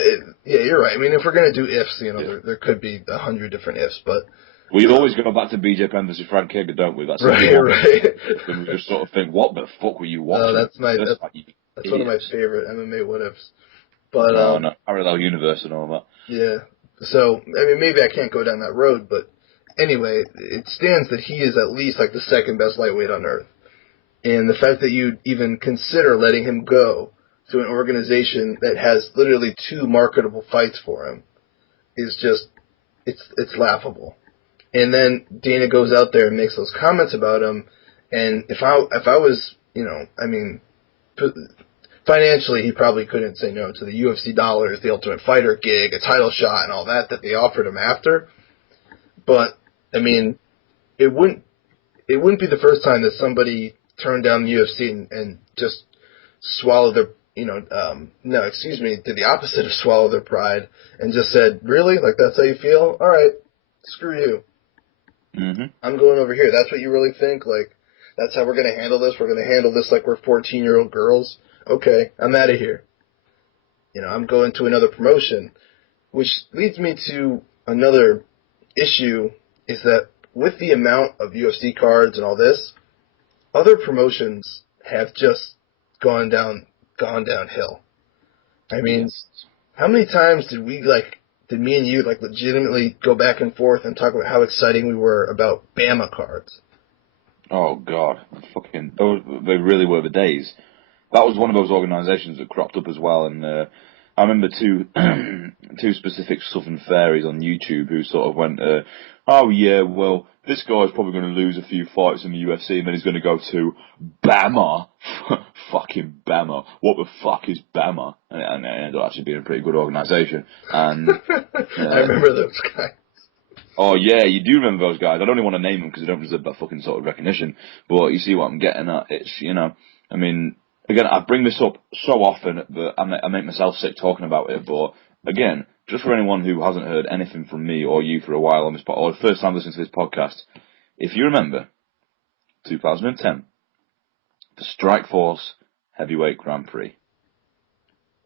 you're right. I mean, if we're going to do ifs, there could be 100 different ifs, but... We always go back to BJ Penn versus Frank Hager, don't we? That's right. And we just sort of think, what the fuck were you watching? That's one of my favorite MMA what-ifs. But, no, Parallel Universe and all that. Yeah. So, I mean, maybe I can't go down that road, but anyway, it stands that he is at least like the second best lightweight on earth. And the fact that you'd even consider letting him go to an organization that has literally 2 marketable fights for him is just, it's laughable. And then Dana goes out there and makes those comments about him, and if I was, I mean, financially he probably couldn't say no to the UFC dollars, the Ultimate Fighter gig, a title shot, and all that they offered him after. But I mean, it wouldn't be the first time that somebody turned down the UFC and just swallowed their, did the opposite of swallow their pride and just said, really? Like, that's how you feel? All right, screw you. Mm-hmm. I'm going over here. That's what you really think? Like, that's how we're going to handle this? We're going to handle this like we're 14-year-old girls? Okay, I'm out of here. I'm going to another promotion. Which leads me to another issue, is that with the amount of UFC cards and all this, other promotions have just gone downhill. I mean, How many times did me and you legitimately go back and forth and talk about how exciting we were about Bama cards? Oh God, they really were the days. That was one of those organisations that cropped up as well, and I remember two specific Southern fairies on YouTube who sort of went, oh yeah, well, this guy's probably going to lose a few fights in the UFC, and then he's going to go to Bama. Fucking Bama. What the fuck is Bama? And it ended up actually being a pretty good organisation. And I remember those guys. Oh yeah, you do remember those guys. I don't even want to name them because they don't deserve that fucking sort of recognition. But you see what I'm getting at. It's, I mean, again, I bring this up so often that I make myself sick talking about it. But again, just for anyone who hasn't heard anything from me or you for a while on this or the first time listening to this podcast, if you remember 2010, the Strikeforce Heavyweight Grand Prix.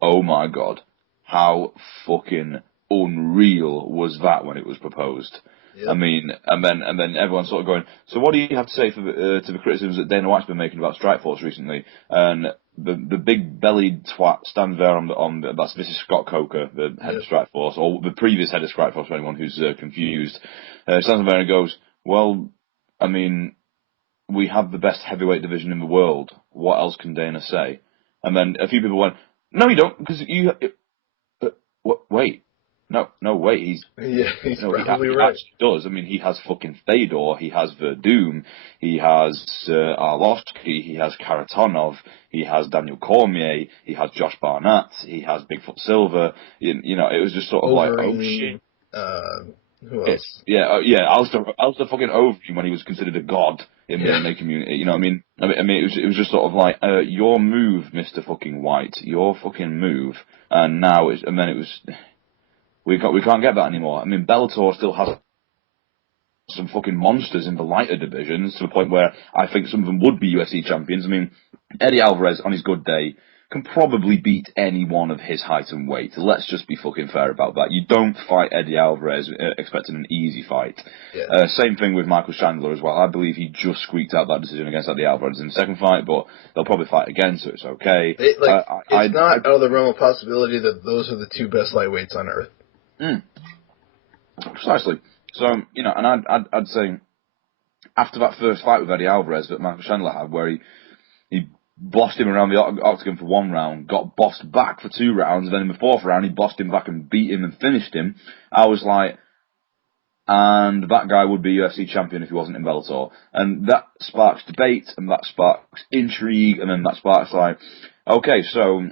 Oh my God, how fucking unreal was that when it was proposed? Yep. I mean, and then everyone's sort of going, so what do you have to say to the criticisms that Dana White's been making about Strikeforce recently? And the big bellied twat stands there this is Scott Coker, the head of Strikeforce, or the previous head of Strikeforce for anyone who's confused. Stands there and goes, well, I mean, we have the best heavyweight division in the world. What else can Dana say? And then a few people went, no, you don't, because wait. No, wait, he's probably he right. actually does. I mean, he has fucking Fedor, he has Verdum, he has Arlovsky, he has Karatonov, he has Daniel Cormier, he has Josh Barnett, he has Bigfoot Silva. You know, it was just sort of like, oh shit. Who else? Alistair fucking Overeem when he was considered a god in the MMA community. You know what I mean? It was just sort of like, your move, Mr. fucking White, your fucking move, and now we can't get that anymore. I mean, Bellator still has some fucking monsters in the lighter divisions to the point where I think some of them would be UFC champions. I mean, Eddie Alvarez on his good day can probably beat anyone of his height and weight. Let's just be fucking fair about that. You don't fight Eddie Alvarez expecting an easy fight. Yeah. Same thing with Michael Chandler as well. I believe he just squeaked out that decision against Eddie Alvarez in the second fight, but they'll probably fight again, so it's okay. It's not out of the realm of possibility that those are the two best lightweights on earth. Precisely. So, you know, and I'd say after that first fight with Eddie Alvarez that Michael Chandler had, where he bossed him around the octagon for 1 round, got bossed back for 2 rounds, and then in the 4th round he bossed him back and beat him and finished him, I was like, and that guy would be UFC champion if he wasn't in Bellator. And that sparks debate, and that sparks intrigue, and then that sparks like, okay, so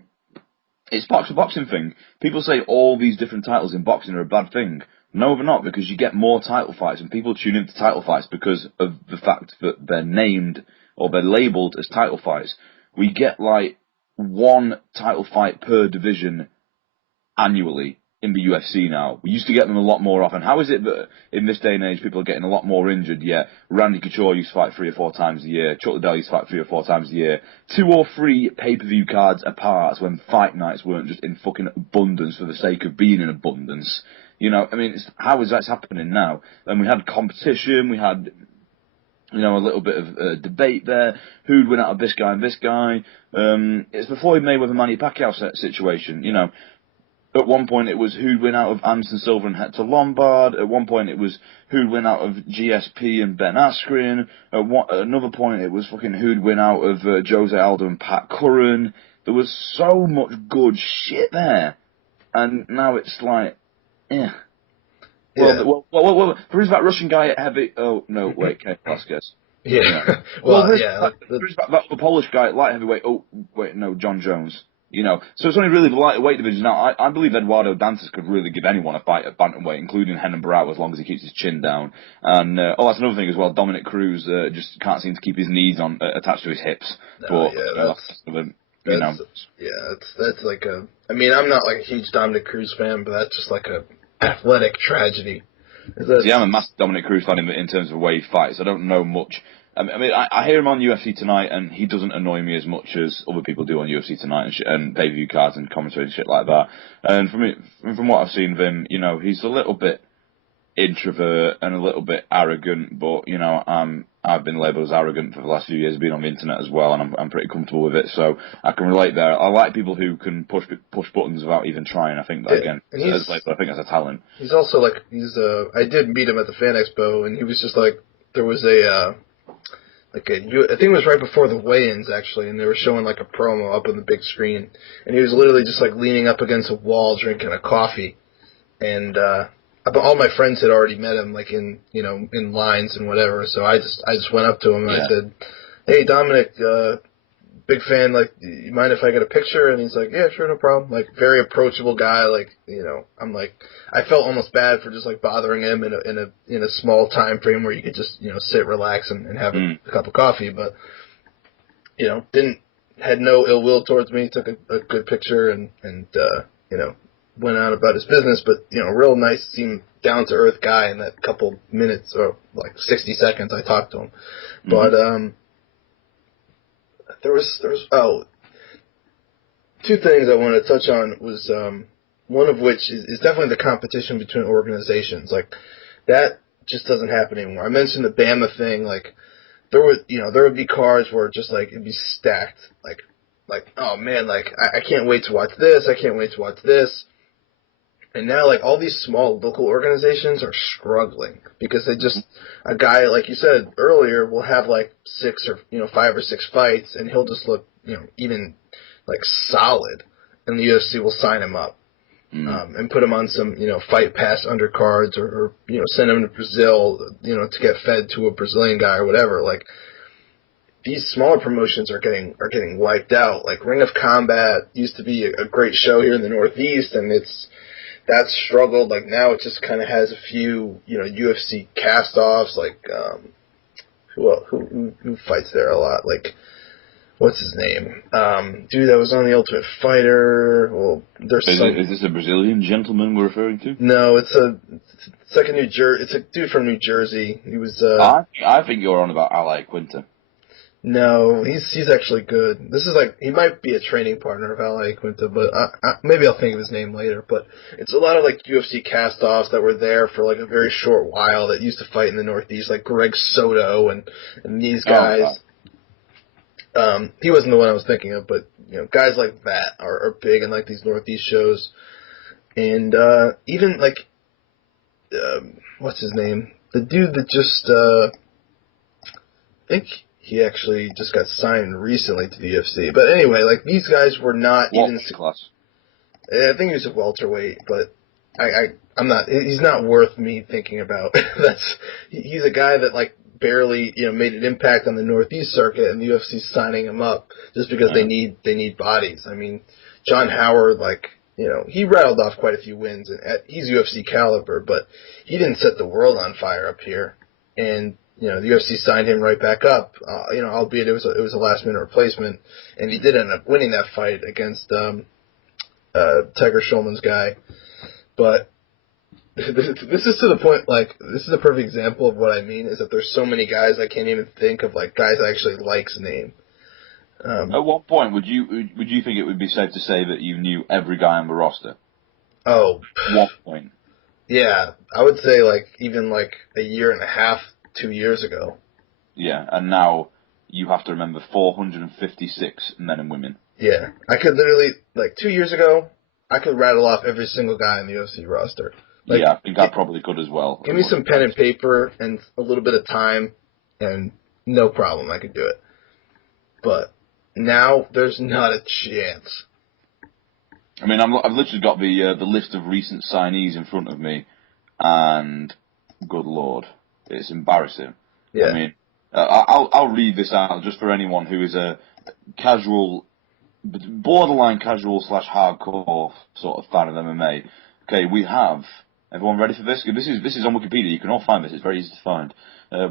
it sparks a boxing thing. People say all these different titles in boxing are a bad thing. No, they're not, because you get more title fights, and people tune into title fights because of the fact that they're named or they're labelled as title fights. We get like 1 title fight per division annually in the UFC now. We used to get them a lot more often. How is it that in this day and age people are getting a lot more injured? Yeah, Randy Couture used to fight 3 or 4 times a year. Chuck Liddell used to fight 3 or 4 times a year. 2 or 3 pay-per-view cards apart when fight nights weren't just in fucking abundance for the sake of being in abundance. You know, I mean, how is that happening now? And we had competition, we had, you know, a little bit of debate there. Who'd win out of this guy and this guy? It's the Floyd Mayweather-Manny Pacquiao situation, you know. At one point it was who'd win out of Anderson Silva and Hector Lombard. At one point it was who'd win out of GSP and Ben Askren. At another point it was fucking who'd win out of Jose Aldo and Pat Curran. There was so much good shit there. And now it's like, yeah. Well, there is that Russian guy at heavy. Oh no, wait, Cain Velasquez. Yeah. There is the Polish guy at light heavyweight. Oh wait, no, John Jones. You know, so it's only really the lightweight division now. I believe Eduardo Dantas could really give anyone a fight at bantamweight, including Renan Barão, as long as he keeps his chin down. And that's another thing as well. Dominic Cruz just can't seem to keep his knees on attached to his hips. That's like a. I mean, I'm not like a huge Dominic Cruz fan, but that's just like a athletic tragedy. See, I'm a massive Dominic Cruz fan in terms of the way he fights. I don't know much. I mean, I hear him on UFC Tonight, and he doesn't annoy me as much as other people do on UFC Tonight and pay-per-view cards and commentary and shit like that. And from what I've seen of him, you know, he's a little bit introvert and a little bit arrogant, but, you know, I've been labelled as arrogant for the last few years, being on the internet as well, and I'm pretty comfortable with it, so I can relate there. I like people who can push buttons without even trying. I think that, again, I think that's a talent. He's also like, I did meet him at the Fan Expo, and he was just like, there was I think it was right before the weigh-ins, actually, and they were showing like a promo up on the big screen, and he was literally just like leaning up against a wall drinking a coffee, and all my friends had already met him, like in lines and whatever, so I just went up to him and I said, "Hey, Dominic, big fan, like, you mind if I get a picture?" And he's like, "Yeah, sure, no problem." Like, very approachable guy, like, you know, I'm like, I felt almost bad for just like bothering him in a small time frame where you could just, you know, sit, relax and have a cup of coffee, but, you know, had no ill will towards me, took a good picture and you know, went on about his business, but, you know, real nice, seemed down to earth guy in that couple minutes or like 60 seconds I talked to him. But there was two things I wanted to touch on. Was one of which is definitely the competition between organizations. Like, that just doesn't happen anymore. I mentioned the Bama thing. Like, there would be cards where just like it'd be stacked. Like oh man, like I can't wait to watch this. I can't wait to watch this. And now, like, all these small local organizations are struggling because a guy, like you said earlier, will have like 6 or, you know, 5 or 6 fights, and he'll just look, you know, even like solid, and the UFC will sign him up. and put him on some, fight pass undercards or send him to Brazil, to get fed to a Brazilian guy or whatever. Like, these smaller promotions are getting wiped out. Like, Ring of Combat used to be a great show here in the Northeast, and that's struggled. Like, now it just kind of has a few, UFC cast-offs. Like, who fights there a lot? Like, what's his name? Dude that was on The Ultimate Fighter. Well, Is this a Brazilian gentleman we're referring to? No, it's like a it's a dude from New Jersey. He was. I think you're on about Ally Quinta. No, he's actually good. This is he might be a training partner of Ally Quinta, but maybe I'll think of his name later. But it's a lot of UFC cast-offs that were there for a very short while that used to fight in the Northeast, like Greg Soto and these guys. He wasn't the one I was thinking of, but guys like that are big in these Northeast shows, and even what's his name? The dude that just I think he actually just got signed recently to the UFC. But anyway, these guys were not even class. I think he was a welterweight, but I'm not. He's not worth me thinking about. He's a guy that barely made an impact on the Northeast circuit, and the UFC's signing him up just because they need bodies. I mean, John Howard, he rattled off quite a few wins, and he's UFC caliber, but he didn't set the world on fire up here. And the UFC signed him right back up. Albeit it was a last minute replacement, and he did end up winning that fight against Tiger Schulman's guy. But this is to the point, this is a perfect example of what I mean, is that there's so many guys I can't even think of, guys I actually like's name. At what point would you think it would be safe to say that you knew every guy on the roster? Oh. What point? Yeah, I would say, even a year and a half, 2 years ago. Yeah, and now you have to remember 456 men and women. Yeah, I could literally, 2 years ago, I could rattle off every single guy on the UFC roster. Yeah, I think I probably could as well. Give me some pen and paper and a little bit of time, and no problem, I could do it. But now, there's not a chance. I mean, I've literally got the list of recent signees in front of me, and good lord, it's embarrassing. Yeah. I mean, I'll read this out just for anyone who is a casual, borderline casual / hardcore sort of fan of MMA. Okay, we have. Everyone ready for this? This is on Wikipedia. You can all find this. It's very easy to find.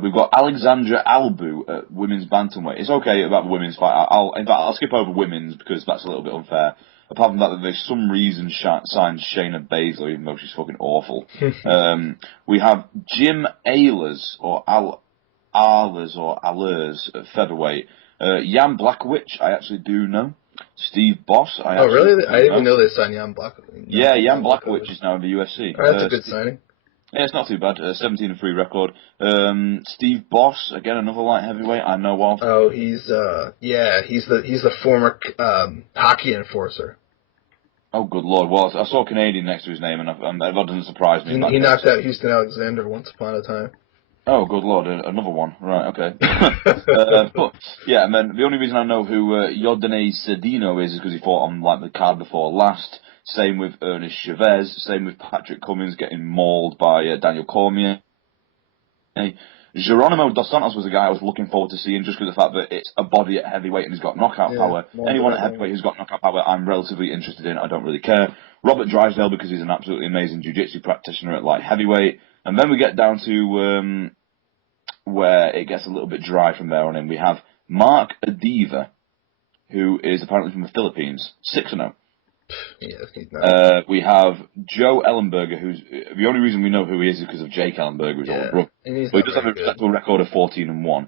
We've got Alexandra Albu at women's bantamweight. It's okay about the women's fight. I'll skip over women's because that's a little bit unfair. Apart from that, there's some reason signed Shayna Baszler, even though she's fucking awful. We have Jim Ehlers, or Allers at featherweight. Jan Blachowicz, I actually do know. Steve Boss, really? I didn't even know they signed Jan Blachowicz. Yeah, Jan Blachowicz is now in the UFC. That's a good signing. Yeah, it's not too bad. 17-3 record. Steve Boss, again, another light heavyweight I know of. Oh, he's the former hockey enforcer. Oh, good lord. Well, I saw Canadian next to his name, and that doesn't surprise me. He knocked out Houston Alexander once upon a time. Oh, good lord, another one. Right, okay. But, yeah, and then the only reason I know who Yodane Cedino is because he fought on the card before last. Same with Ernest Chavez. Same with Patrick Cummins getting mauled by Daniel Cormier. Geronimo Dos Santos was a guy I was looking forward to seeing just because of the fact that it's a body at heavyweight and he's got knockout power. Anyone at heavyweight who's got knockout power, I'm relatively interested in. I don't really care. Robert Drysdale because he's an absolutely amazing jiu-jitsu practitioner at light heavyweight. And then we get down to where it gets a little bit dry from there on in. We have Mark Adiva, who is apparently from the Philippines, 6-0. Yeah, he's not. We have Joe Ellenberger, who's the only reason we know who he is because of Jake Ellenberger, who's older brother. But he does have a respectable record of 14-1.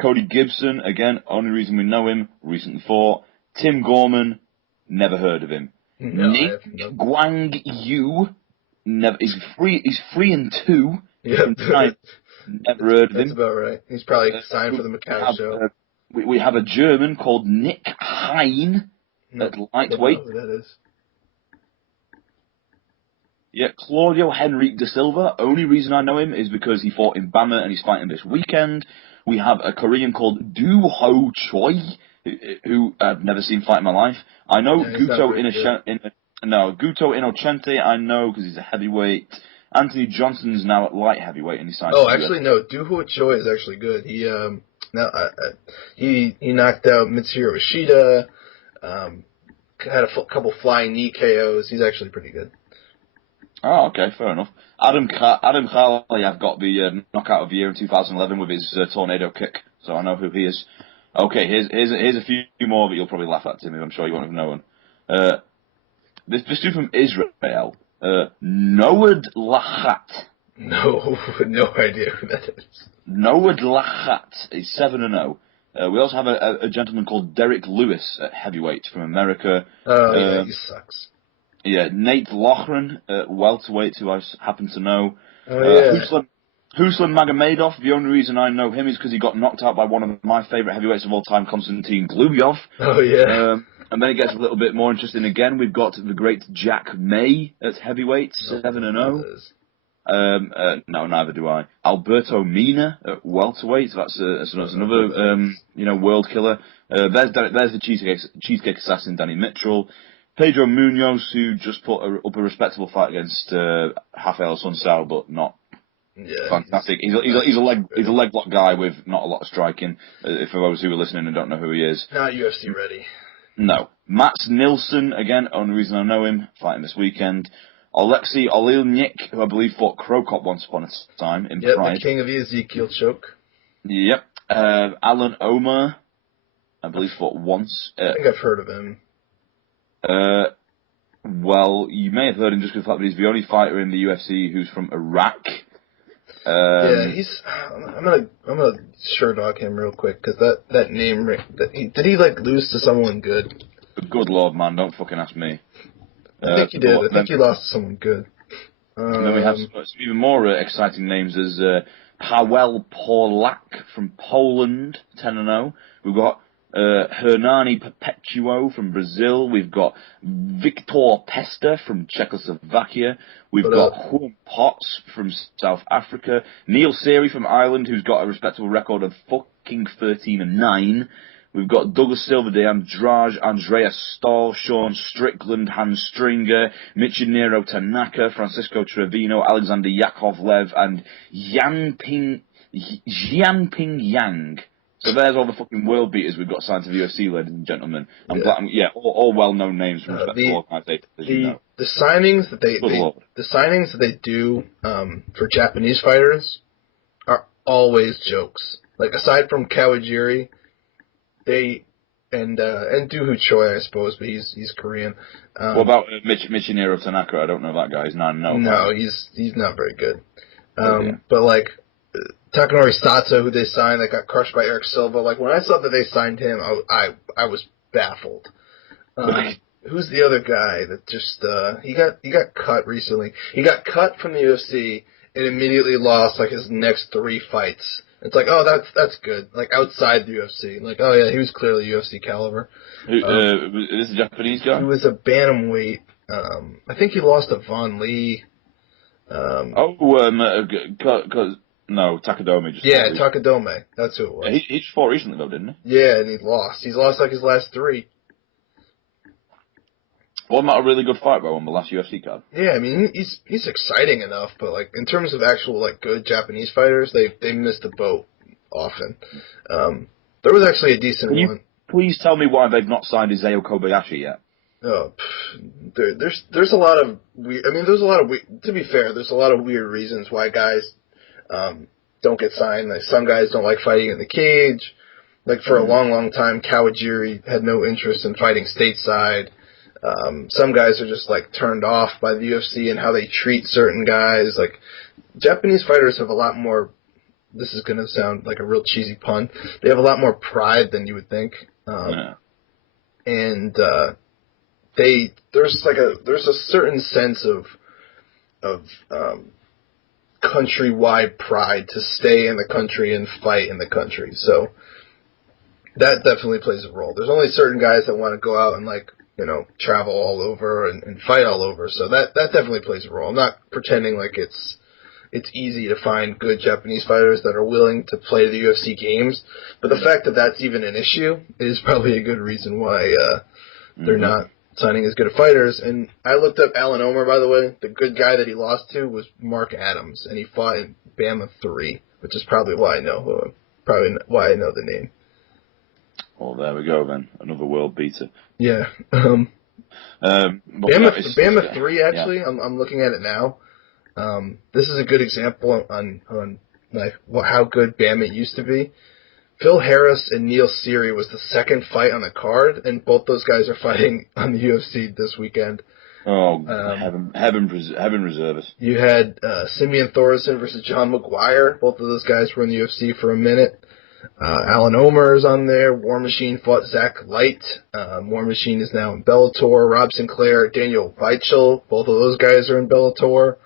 Cody Gibson, again, only reason we know him, recently fought. Tim Gorman, never heard of him. No, Nick Guang Yu, he's 3-2. Yeah, never heard of him. That's about right. He's probably signed for the Macau show. We have a German called Nick Hein at lightweight. Who that is. Yeah, Claudio Henrique da Silva. Only reason I know him is because he fought in Bama and he's fighting this weekend. We have a Korean called Do Ho Choi, who I've never seen fight in my life. I know Guto No, Guto Innocente, I know because he's a heavyweight. Anthony Johnson's now at light heavyweight and he signed Oh, to actually, no. Dooho Choi is actually good. He knocked out Mitsuhiro Ishida. Had a couple flying knee KOs. He's actually pretty good. Oh, okay, fair enough. Adam Khaliev got the knockout of the year in 2011 with his tornado kick, so I know who he is. Okay, here's a few more that you'll probably laugh at, Timmy. I'm sure you won't have known. This dude from Israel, Noad Lachat. No idea who that is. Noad Lachat is 7-0. We also have a gentleman called Derek Lewis at heavyweight from America. Oh, yeah, he sucks. Yeah, Nate Loughran at welterweight, who I happen to know. Oh, yeah. Ruslan Magomedov, the only reason I know him is because he got knocked out by one of my favourite heavyweights of all time, Konstantin Glubyov. Oh, yeah. And then it gets a little bit more interesting again. We've got the great Jack May at heavyweight, 7-0. No, neither do I. Alberto Mina at welterweight. That's another world killer. There's the cheesecake assassin Danny Mitchell. Pedro Munoz, who just put up a respectable fight against Rafael Sunsao, but not fantastic. He's a leg block guy with not a lot of striking. For those who are listening and don't know who he is, not UFC ready. No. Mats Nilsson, again, only reason I know him, fighting this weekend. Alexei Olejnik, who I believe fought Krokop once upon a time in Pride. The king of the Ezekiel choke. Yep. Alan Omar, I believe fought once. I think I've heard of him. Well, you may have heard him just because he's the only fighter in the UFC who's from Iraq. I'm gonna sure dog him real quick because that name did he like lose to someone good? Good lord, man! Don't fucking ask me. I think he did. I think he lost to someone good. And then we have some even more exciting names as Paweł Polak from Poland, 10-0. We've got Hernani Perpetuo from Brazil. We've got Victor Pesta from Czechoslovakia. We've got Juan Potts from South Africa. Neil Seary from Ireland, who's got a respectable record of fucking 13-9. We've got Douglas Silva de Andrade, Andreas Stahl, Sean Strickland, Hans Stringer, Michiniro Tanaka, Francisco Trevino, Alexander Yakovlev, and Jianping Yang. So there's all the fucking world beaters we've got signed to the UFC, ladies and gentlemen. All well-known names from respectable organizations, as you know. The signings that they do for Japanese fighters are always jokes. Like aside from Kawajiri, and Dooho Choi, I suppose, but he's Korean. What about Michiniro Tanaka? I don't know that guy. He's 9-0. No, he's not very good. But like Takanori Sato, who they signed, that got crushed by Eric Silva. Like when I saw that they signed him, I was baffled. Who's the other guy that just he got cut recently? He got cut from the UFC and immediately lost like his next 3 fights. It's like, oh, that's good. Like outside the UFC, like, oh yeah, he was clearly UFC caliber. Is this a Japanese guy? He was a bantamweight. I think he lost to Von Lee. No, Takadome just. Yeah, Takadome. That's who it was. Yeah, he just fought recently though, didn't he? Yeah, and he lost. He's lost like his last 3. Wasn't that a really good fight though on the last UFC card? Yeah, I mean he's exciting enough, but like in terms of actual like good Japanese fighters, they missed the boat often. There was actually a decent one. Please tell me why they've not signed Isao Kobayashi yet. Oh, there's a lot of weird. I mean, to be fair, there's a lot of weird reasons why guys don't get signed. Like some guys don't like fighting in the cage. Like for a long time, Kawajiri had no interest in fighting stateside. Some guys are just like turned off by the UFC and how they treat certain guys. Like Japanese fighters have a lot more. This is gonna sound like a real cheesy pun. They have a lot more pride than you would think. And there's a certain sense of countrywide pride to stay in the country and fight in the country. So that definitely plays a role. There's only certain guys that want to go out and like, travel all over and fight all over. So that definitely plays a role. I'm not pretending like it's easy to find good Japanese fighters that are willing to play the UFC games. But the fact that that's even an issue is probably a good reason why they're not signing as good of fighters. And I looked up Alan Omer, by the way. The good guy that he lost to was Mark Adams, and he fought in Bama 3, which is probably why I know the name. Well, there we go then. Another world beater. Yeah. Bama 3, actually, yeah. I'm looking at it now. This is a good example on like how good Bama used to be. Phil Harris and Neil Seery was the second fight on the card, and both those guys are fighting on the UFC this weekend. Oh, heaven reserve us. You had Simeon Thorson versus John McGuire. Both of those guys were in the UFC for a minute. Alan Omer is on there. War Machine fought Zach Light. War Machine is now in Bellator. Rob Sinclair, Daniel Weichel. Both of those guys are in Bellator.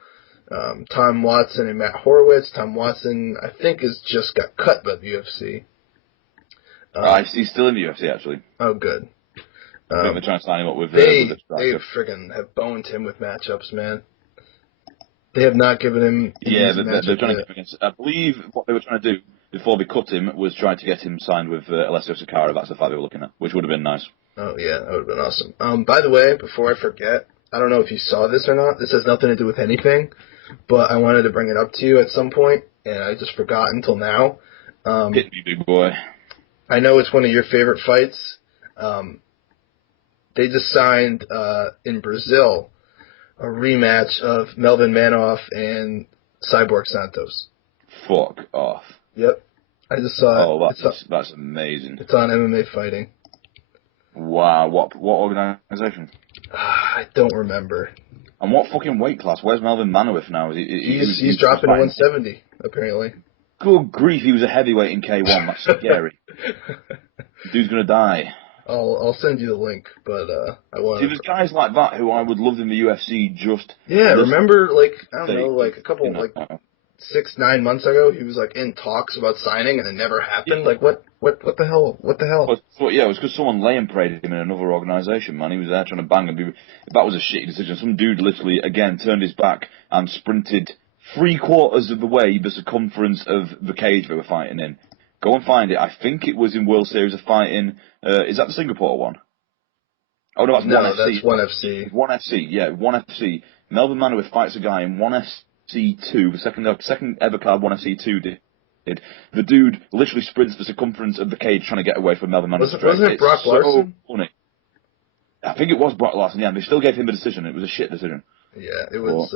Tom Watson and Matt Horowitz. Tom Watson, I think, just got cut by the UFC. He's still in the UFC, actually. Oh, good. I think they're trying to sign him up with They friggin' have boned him with matchups, man. They have not given him. Yeah, they're trying to get him against. I believe what they were trying to do before they cut him was try to get him signed with Alessio Sakara. That's the fight they were looking at, which would have been nice. Oh yeah, that would have been awesome. By the way, before I forget, I don't know if you saw this or not. This has nothing to do with anything, but I wanted to bring it up to you at some point, and I just forgot until now. Hit me, big boy. I know it's one of your favorite fights. They just signed in Brazil a rematch of Melvin Manoff and Cyborg Santos. Fuck off. Yep. I just saw it. That's amazing. It's on MMA Fighting. Wow. What organization? I don't remember. And what fucking weight class? Where's Melvin Manoff now? He's dropping to 170, apparently. Good grief, he was a heavyweight in K1. That's scary. Dude's gonna die. I'll send you the link, but I want. See, there's guys like that who I would love in the UFC. Remember, a couple 6-9 months ago, he was like in talks about signing, and it never happened. Yeah. Like what the hell? What the hell? It was because someone lay and paraded him in another organisation. Man, he was there trying to bang him. That was a shitty decision. Some dude literally again turned his back and sprinted 3/4 of the way the circumference of the cage they were fighting in. Go and find it. I think it was in World Series of Fighting. Is that the Singapore one? Oh no, that's 1FC. That's 1FC. 1FC, yeah, 1FC. Melvin Manoff fights a guy in 1FC2, the second ever card 1FC2 did. The dude literally sprints the circumference of the cage trying to get away from Melvin Manoff. Wasn't it Brock Larson? So funny. I think it was Brock Larson, yeah, and they still gave him the decision. It was a shit decision. Yeah, it was,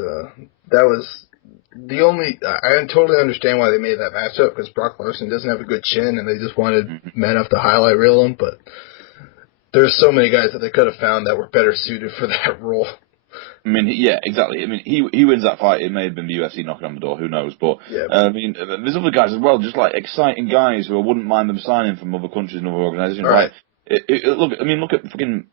that was the only, I totally understand why they made that matchup, because Brock Larson doesn't have a good chin, and they just wanted Manoff to highlight reel him, but there's so many guys that they could have found that were better suited for that role. I mean, yeah, exactly. I mean, he wins that fight. It may have been the UFC knocking on the door. Who knows? But yeah. I mean, there's other guys as well, just like exciting guys who I wouldn't mind them signing from other countries and other organisations. Right. Look at fucking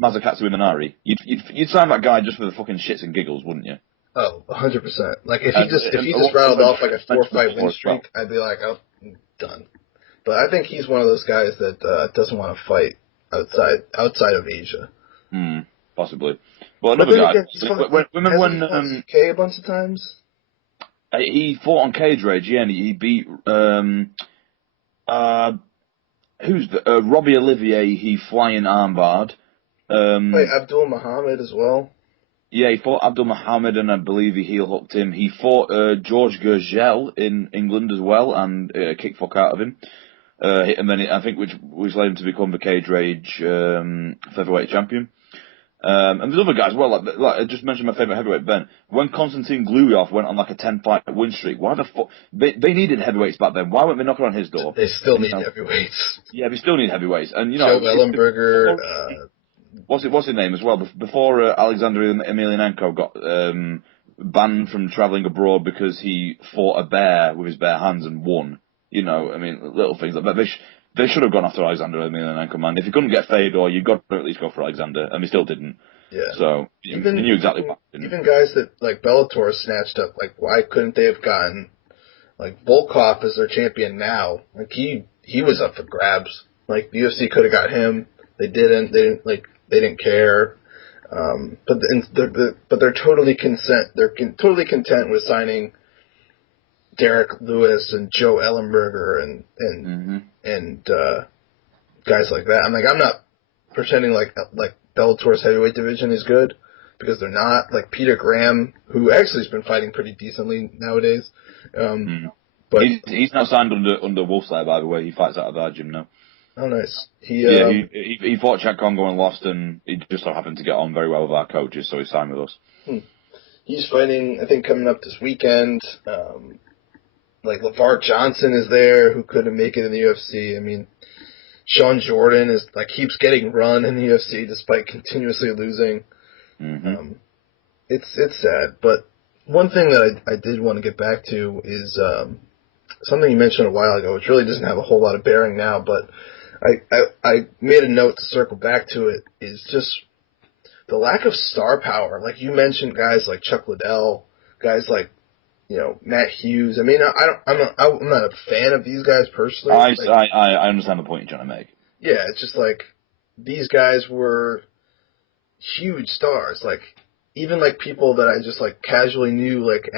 Masakatsu Imanari. You'd sign that guy just for the fucking shits and giggles, wouldn't you? Oh, 100%. Like if he just rattled off like a 4-fight win streak, I'd be like, oh, done. But I think he's one of those guys that doesn't want to fight outside of Asia. Possibly. Well, another guy. Remember when K a bunch of times? He fought on Cage Rage, yeah, and he beat Robbie Olivier. He flying armbarred. Abdul Muhammad as well. Yeah, he fought Abdul Muhammad, and I believe he heel hooked him. He fought George Gurgel in England as well, and kicked fuck out of him. And then I think which led him to become the Cage Rage featherweight champion. And there's other guys as well, like I just mentioned my favourite heavyweight, Ben. When Konstantin Gluryov went on like a 10-fight win streak, why the fuck? They needed heavyweights back then. Why weren't they knocking on his door? They still need heavyweights. Yeah, they still need heavyweights. And you know, Joe Ellenberger. What's his name as well? Before Alexander Emelianenko got banned from travelling abroad because he fought a bear with his bare hands and won. You know, I mean, little things like that. They should have gone after Alexander Emelianenko, man. If you couldn't get Fedor, you got to at least go for Alexander, and they still didn't. Yeah. So you knew exactly what. Even guys that like Bellator snatched up, like why couldn't they have gotten like Volkov as their champion now? Like he was up for grabs. Like the UFC could have got him. They didn't. They didn't care. But they're totally content. They're totally content with signing Derek Lewis and Joe Ellenberger and guys like that. I'm not pretending like Bellator's heavyweight division is good, because they're not. Like Peter Graham, who actually has been fighting pretty decently nowadays. But he's now signed under Wolfslayer, by the way. He fights out of our gym now. Oh, nice. He fought Chad Congo and lost, and he just so happened to get on very well with our coaches, so he signed with us. He's fighting, I think, coming up this weekend. Like, LeVar Johnson is there, who couldn't make it in the UFC. I mean, Sean Jordan keeps getting run in the UFC despite continuously losing. It's sad. But one thing that I did want to get back to is something you mentioned a while ago, which really doesn't have a whole lot of bearing now, but I made a note to circle back to it, is just the lack of star power. Like you mentioned, guys like Chuck Liddell, guys like, Matt Hughes. I mean, I'm not a fan of these guys personally. I understand the point you're trying to make. Yeah, it's just like these guys were huge stars. Like even like people that I just like casually knew, like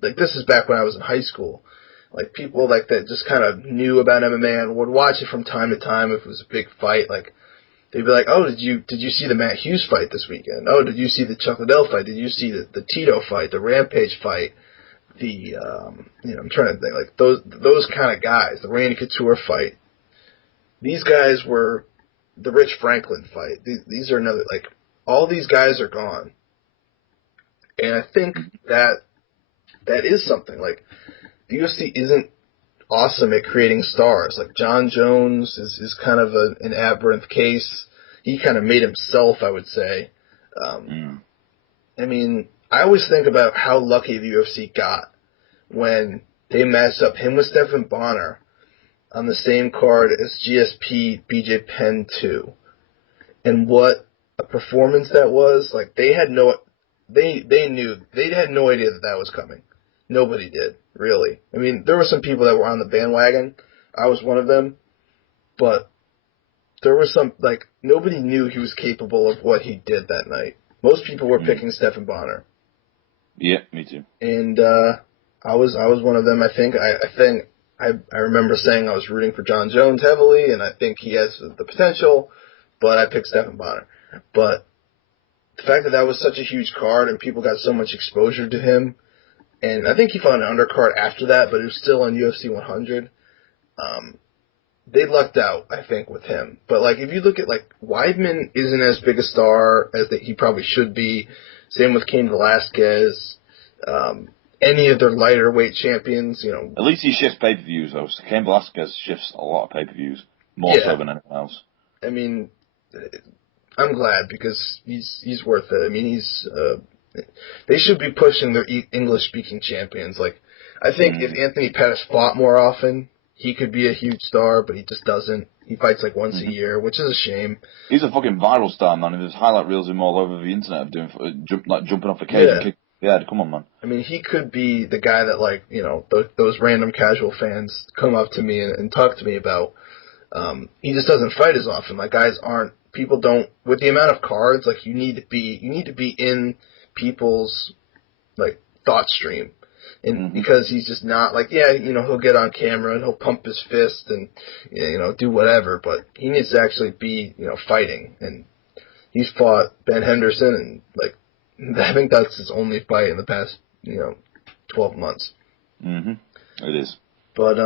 this is back when I was in high school. Like people like that just kind of knew about MMA and would watch it from time to time if it was a big fight. Like they'd be like, "Oh, did you see the Matt Hughes fight this weekend? Oh, did you see the Chuck Liddell fight? Did you see the Tito fight, the Rampage fight?" I'm trying to think, like those kind of guys, the Randy Couture fight. These guys were the Rich Franklin fight. These are another, like, all these guys are gone. And I think that is something. Like, the UFC isn't awesome at creating stars. Like, John Jones is kind of an aberrant case. He kind of made himself, I would say. I mean, I always think about how lucky the UFC got when they matched up him with Stephan Bonnar on the same card as GSP BJ Penn 2. And what a performance that was. Like, they had no idea that was coming. Nobody did, really. I mean, there were some people that were on the bandwagon. I was one of them. But there was some, like, nobody knew he was capable of what he did that night. Most people were picking Stephan Bonnar. Yeah, me too. And I was one of them. I think I remember saying I was rooting for John Jones heavily, and I think he has the potential, but I picked Stephan Bonnar. But the fact that was such a huge card and people got so much exposure to him, and I think he fought an undercard after that, but it was still on UFC 100. They lucked out, I think, with him. But like, if you look at like Weidman isn't as big a star as that he probably should be. Same with Cain Velasquez. Any of their lighter weight champions, At least he shifts pay-per-views, though. So Cain Velasquez shifts a lot of pay-per-views, more so than anything else. I mean, I'm glad because he's worth it. I mean, they should be pushing their English-speaking champions. Like, I think if Anthony Pettis fought more often, he could be a huge star, but he just doesn't. He fights like once a year, which is a shame. He's a fucking viral star, man. There's highlight reels of him all over the internet of doing jumping off the cage and kicking. Yeah, come on, man. I mean, he could be the guy that, like, those random casual fans come up to me and talk to me about. He just doesn't fight as often. Like, people don't, with the amount of cards, like, you need to be in people's, like, thought stream. And because he's just not, like, he'll get on camera and he'll pump his fist and, do whatever, but he needs to actually be, fighting. And he's fought Ben Henderson and, like, I think that's his only fight in the past, 12 months. It is. But,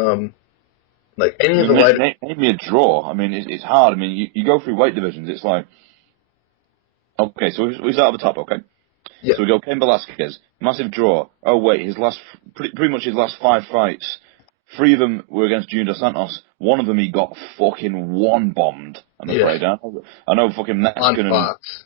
like, any of the lighter... Maybe a draw. I mean, it's hard. I mean, you go through weight divisions, it's like... Okay, so we start at the top, okay? Yeah. So we go Cain Velasquez, massive draw. Oh, wait, pretty much his last 5 fights, 3 of them were against Junior Dos Santos. 1 of them he got fucking one-bombed, I'm afraid. I know fucking Mexican on Fox.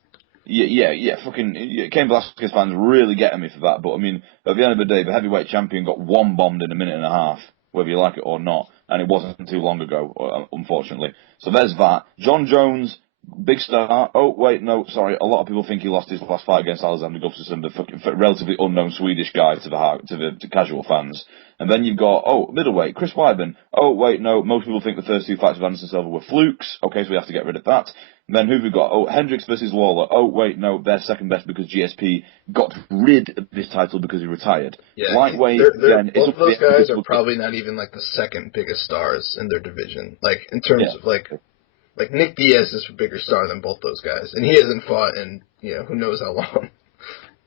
Fucking Cain Velasquez fans really getting me for that. But I mean, at the end of the day, the heavyweight champion got one-bombed in a minute and a half, whether you like it or not, and it wasn't too long ago, unfortunately. So there's that. John Jones, big star. Oh wait, no, sorry. A lot of people think he lost his last fight against Alexander Gustafsson, the fucking relatively unknown Swedish guy to the casual fans. And then you've got middleweight Chris Weidman. Oh wait, no, most people think the first 2 fights of Anderson Silva were flukes. Okay, so we have to get rid of that. And then who've we got? Oh, Hendricks versus Lawler. Oh wait, no, they're second best because GSP got rid of this title because he retired. Yeah, lightweight. Both of those guys are probably not even like the second biggest stars in their division. Like in terms of like Like, Nick Diaz is a bigger star than both those guys, and he hasn't fought in, who knows how long.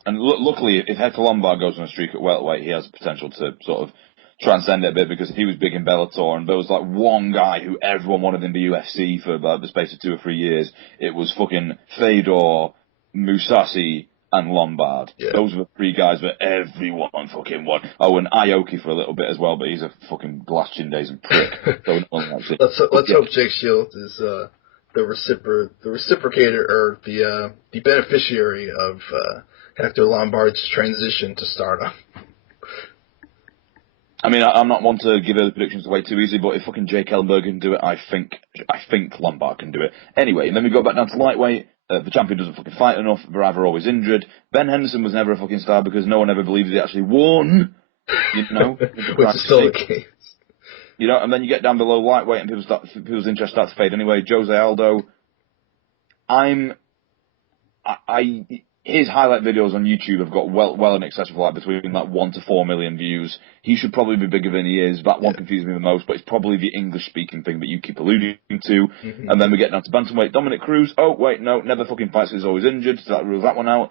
And luckily, if Hector Lombard goes on a streak at welterweight, he has the potential to sort of transcend it a bit, because he was big in Bellator, and there was like one guy who everyone wanted in the UFC for about the space of 2 or 3 years. It was fucking Fedor, Mousasi, and Lombard. Yeah. Those were the 3 guys that everyone fucking wanted. Oh, and Aoki for a little bit as well, but he's a fucking glass chin days and prick. So let's hope Jake Shields is the reciprocator, or the beneficiary of Hector Lombard's transition to stardom. I mean, I'm not one to give early predictions away too easily, but if fucking Jake Ellenberg can do it, I think Lombard can do it. Anyway, and then we go back down to lightweight. The champion doesn't fucking fight enough. They're either always injured. Ben Henderson was never a fucking star because no one ever believed he actually won. Which is still the case. And then you get down below lightweight and people's interest starts to fade anyway. Jose Aldo. His highlight videos on YouTube have got well in excess of between 1 to 4 million views. He should probably be bigger than he is. That one confuses me the most, but it's probably the English-speaking thing that you keep alluding to. Mm-hmm. And then we get down to bantamweight. Dominic Cruz. Oh, wait, no, never fucking fights because he's always injured. So that rules that one out.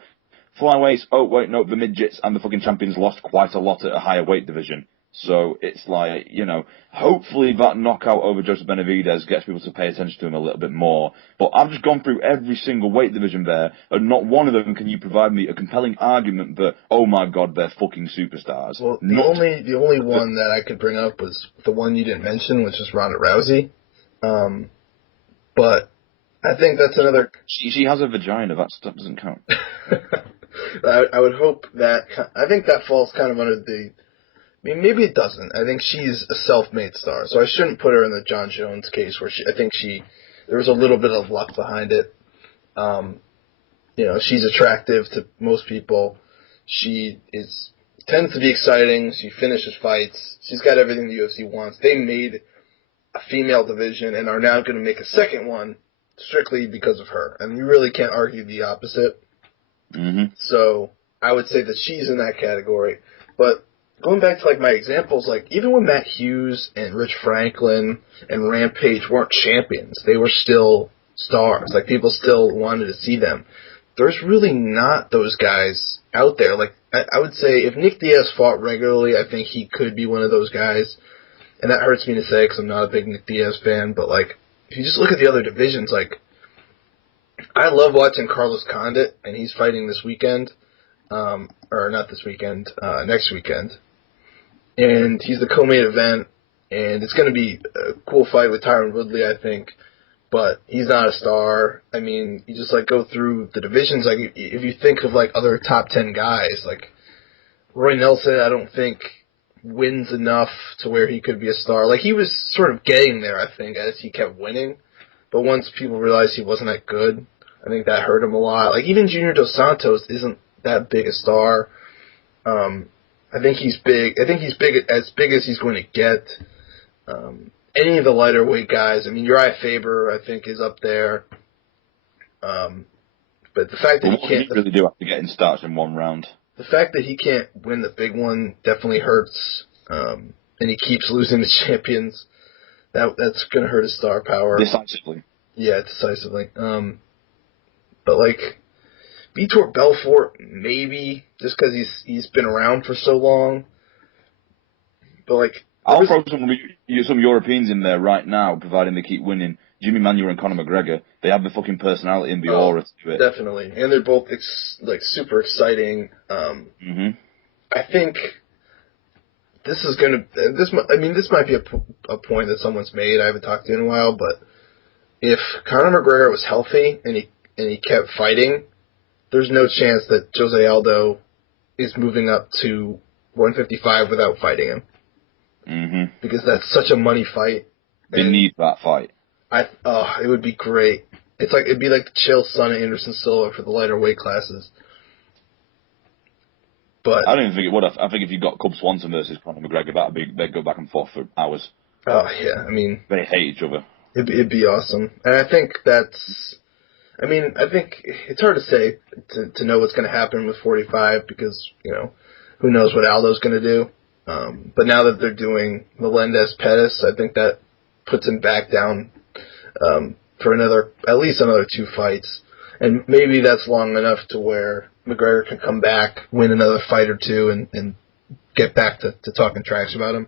Flyweights. Oh, wait, no, the midgets and the fucking champions lost quite a lot at a higher weight division. So it's hopefully that knockout over Joseph Benavidez gets people to pay attention to him a little bit more. But I've just gone through every single weight division there, and not one of them can you provide me a compelling argument that, oh my god, they're fucking superstars. Well, the only one that I could bring up was the one you didn't mention, which is Ronda Rousey. But I think that's another... She has a vagina, that doesn't count. I would hope that... I think that falls kind of under the... I mean, maybe it doesn't. I think she's a self-made star, so I shouldn't put her in the John Jones case where there was a little bit of luck behind it. She's attractive to most people. She tends to be exciting. She finishes fights. She's got everything the UFC wants. They made a female division and are now going to make a second one strictly because of her, and you really can't argue the opposite. Mm-hmm. So I would say that she's in that category, but going back to my examples, even when Matt Hughes and Rich Franklin and Rampage weren't champions, they were still stars. People still wanted to see them. There's really not those guys out there. I would say if Nick Diaz fought regularly, I think he could be one of those guys. And that hurts me to say because I'm not a big Nick Diaz fan. But if you just look at the other divisions, I love watching Carlos Condit, and he's fighting this weekend. Or not this weekend, next weekend. And he's the co-main event, and it's going to be a cool fight with Tyron Woodley, I think. But he's not a star. I mean, you just go through the divisions. If you think of other top 10 guys, Roy Nelson, I don't think wins enough to where he could be a star. He was sort of getting there, I think, as he kept winning. But once people realized he wasn't that good, I think that hurt him a lot. Even Junior Dos Santos isn't that big a star. I think he's big. I think he's as big as he's going to get. Any of the lighter weight guys, I mean, Uriah Faber, I think, is up there. But the fact that he can't... really do have to get in starts in one round. The fact that he can't win the big one definitely hurts. And he keeps losing to champions. That's going to hurt his star power. Decisively. Yeah, decisively. But Vitor Belfort, maybe, just because he's been around for so long. But I'll throw some Europeans in there right now, providing they keep winning. Jimmy Manuel and Conor McGregor, they have the fucking personality and the aura to it. Definitely, and they're both super exciting. Mm-hmm. I think this is gonna. This might be a point that someone's made. I haven't talked to in a while, but if Conor McGregor was healthy and he kept fighting, there's no chance that Jose Aldo is moving up to 155 without fighting him. Mm-hmm. Because that's such a money fight. They need that fight. It would be great. It'd be like the Chael Sonnen Anderson Silva for the lighter weight classes. But I don't even think it would. I think if you got Cub Swanson versus Conor McGregor, they'd go back and forth for hours. Oh yeah, I mean they hate each other. It'd be awesome, and I think that's. I think it's hard to say to know what's going to happen with 45 because who knows what Aldo's going to do. But now that they're doing Melendez Pettis, I think that puts him back down for at least another 2 fights. And maybe that's long enough to where McGregor can come back, win another fight or two, and get back to talking trash about him.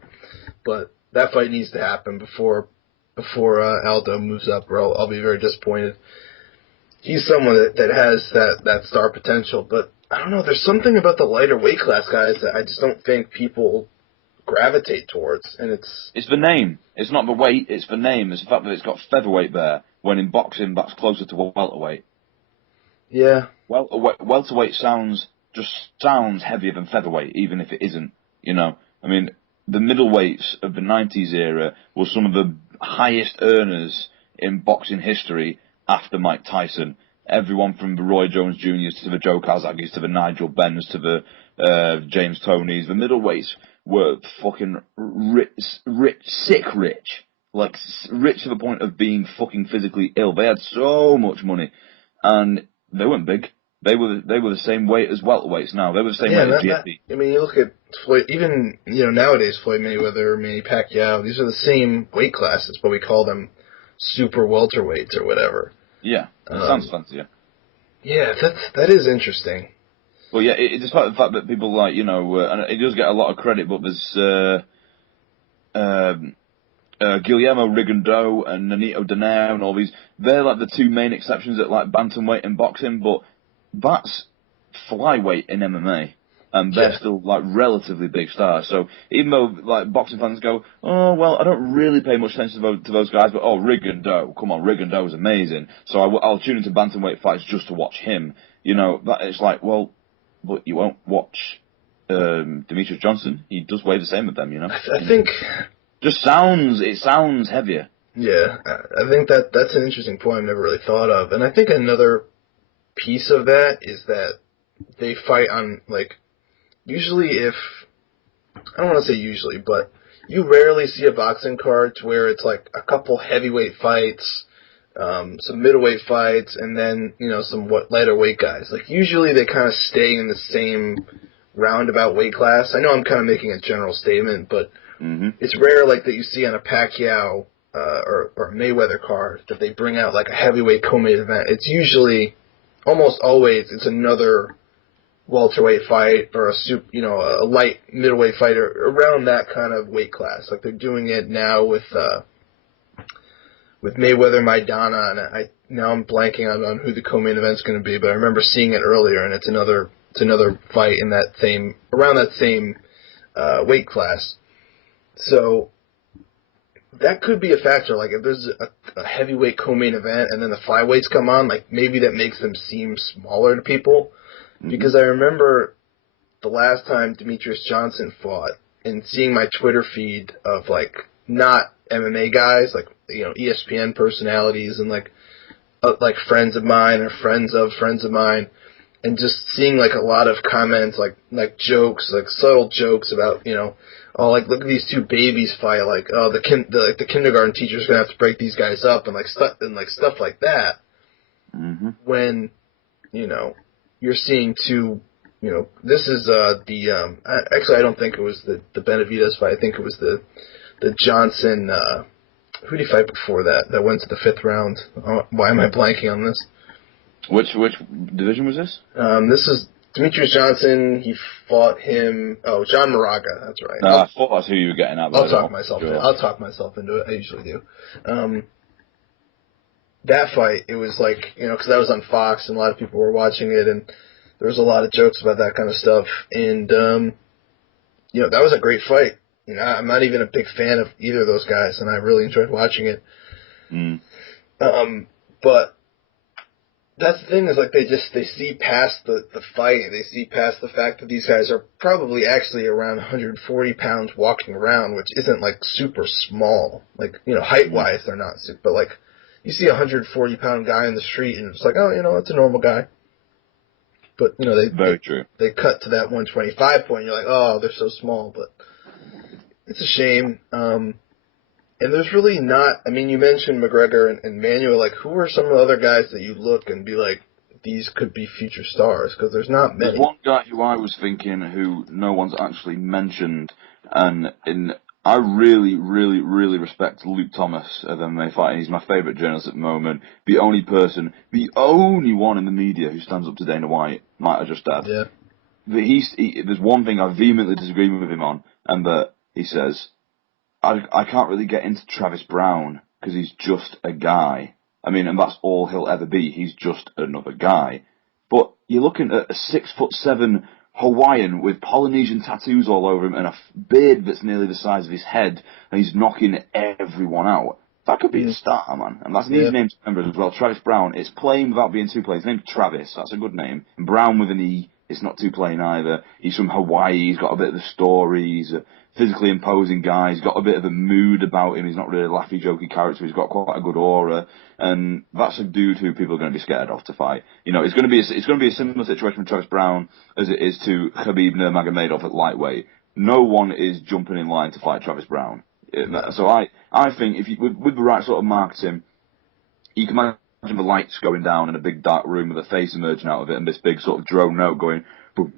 But that fight needs to happen before Aldo moves up, or I'll be very disappointed. He's someone that has that star potential, but I don't know, there's something about the lighter weight class guys that I just don't think people gravitate towards, and it's the name. It's not the weight, it's the name. It's the fact that it's got featherweight there, when in boxing that's closer to welterweight. Yeah. Welterweight sounds heavier than featherweight, even if it isn't, you know. I mean, the middleweights of the 90s era were some of the highest earners in boxing history after Mike Tyson. Everyone from the Roy Jones Jr.'s to the Joe Calzaghes to the Nigel Benns to the James Tonys. The middleweights were fucking rich, sick rich. Like, rich to the point of being fucking physically ill. They had so much money. And they weren't big. They were the same weight as welterweights now. They were the same weight as GFP. I mean, you look at Floyd, even, nowadays, Floyd Mayweather, Manny Pacquiao, these are the same weight classes, but we call them super welterweights or whatever. Yeah, it sounds fancier. Yeah, that is interesting. Well, yeah, despite the fact that people like, and it does get a lot of credit, but there's Guillermo Rigondeaux and Nonito Donaire and all these, they're like the two main exceptions at like bantamweight in boxing, but that's flyweight in MMA. And they're still like relatively big stars. So even though like boxing fans go, oh well, I don't really pay much attention to those guys, but Rigondeaux, come on, Rigondeaux's amazing. So I'll tune into bantamweight fights just to watch him. That it's like, well, but you won't watch Demetrius Johnson. He does weigh the same as them. I think it sounds heavier. Yeah, I think that's an interesting point I've never really thought of, and I think another piece of that is that they fight on like. Usually I don't want to say usually, but you rarely see a boxing card to where it's like a couple heavyweight fights, some middleweight fights, and then, some lighter weight guys. Like, usually they kind of stay in the same roundabout weight class. I know I'm kind of making a general statement, but it's rare like that you see on a Pacquiao or a Mayweather card that they bring out like a heavyweight co-main event. It's usually, almost always, it's another welterweight fight or a light middleweight fight or around that kind of weight class. Like they're doing it now with Mayweather Maidana, and now I'm blanking on who the co-main event's going to be, but I remember seeing it earlier, and it's another fight in around that same weight class. So that could be a factor. Like if there's a heavyweight co-main event and then the flyweights come on, like maybe that makes them seem smaller to people. Because I remember the last time Demetrius Johnson fought and seeing my Twitter feed of, like, not MMA guys, like, ESPN personalities and, like friends of mine or friends of mine, and just seeing, like, a lot of comments, like jokes, like subtle jokes about, like, look at these two babies fight, like, the kindergarten teacher's going to have to break these guys up and, like, stuff like that. When, you're seeing two, this is actually I don't think it was the Benavidez fight. I think it was the Johnson, who did he fight before that went to the 5th round? Why am I blanking on this? Which division was this? This is Demetrius Johnson. He fought him, John Moraga, that's right. No, I thought that's who you were getting at. I'll talk myself into it, I usually do. That fight, it was like, because that was on Fox and a lot of people were watching it, and there was a lot of jokes about that kind of stuff. And, that was a great fight. I'm not even a big fan of either of those guys, and I really enjoyed watching it. But that's the thing is, like, they see past the fight. They see past the fact that these guys are probably actually around 140 pounds walking around, which isn't, like, super small. Like, height-wise, they're not super, but, like, you see a 140-pound guy in the street, and it's like, that's a normal guy. But, Very true. They cut to that 125 point, and you're like, oh, they're so small. But it's a shame. And there's really not, you mentioned McGregor and Manuel. Like, who are some of the other guys that you look and be like, these could be future stars? Because there's not many. There's one guy who I was thinking who no one's actually mentioned, and I really, really, really respect Luke Thomas of MMA Fighting. He's my favourite journalist at the moment. The only one in the media who stands up to Dana White, might have just add. Yeah. There's one thing I vehemently disagree with him on, and that he says, I can't really get into Travis Brown because he's just a guy. I mean, and that's all he'll ever be. He's just another guy. But you're looking at a 6'7" Hawaiian with Polynesian tattoos all over him and a beard that's nearly the size of his head, and he's knocking everyone out. That could be a star, man. And that's an easy name to remember as well. Travis Brown. It's plain without being too plain. His name's Travis. That's a good name. And Brown with an E. It's not too plain either. He's from Hawaii. He's got a bit of a story. He's a physically imposing guy. He's got a bit of a mood about him. He's not really a laughy, jokey character. He's got quite a good aura. And that's a dude who people are going to be scared of to fight. You know, it's going to be a similar situation with Travis Brown as it is to Khabib Nurmagomedov at lightweight. No one is jumping in line to fight Travis Brown. So I think if you, with the right sort of marketing, you can imagine the lights going down in a big dark room with a face emerging out of it and this big sort of drone note going boom.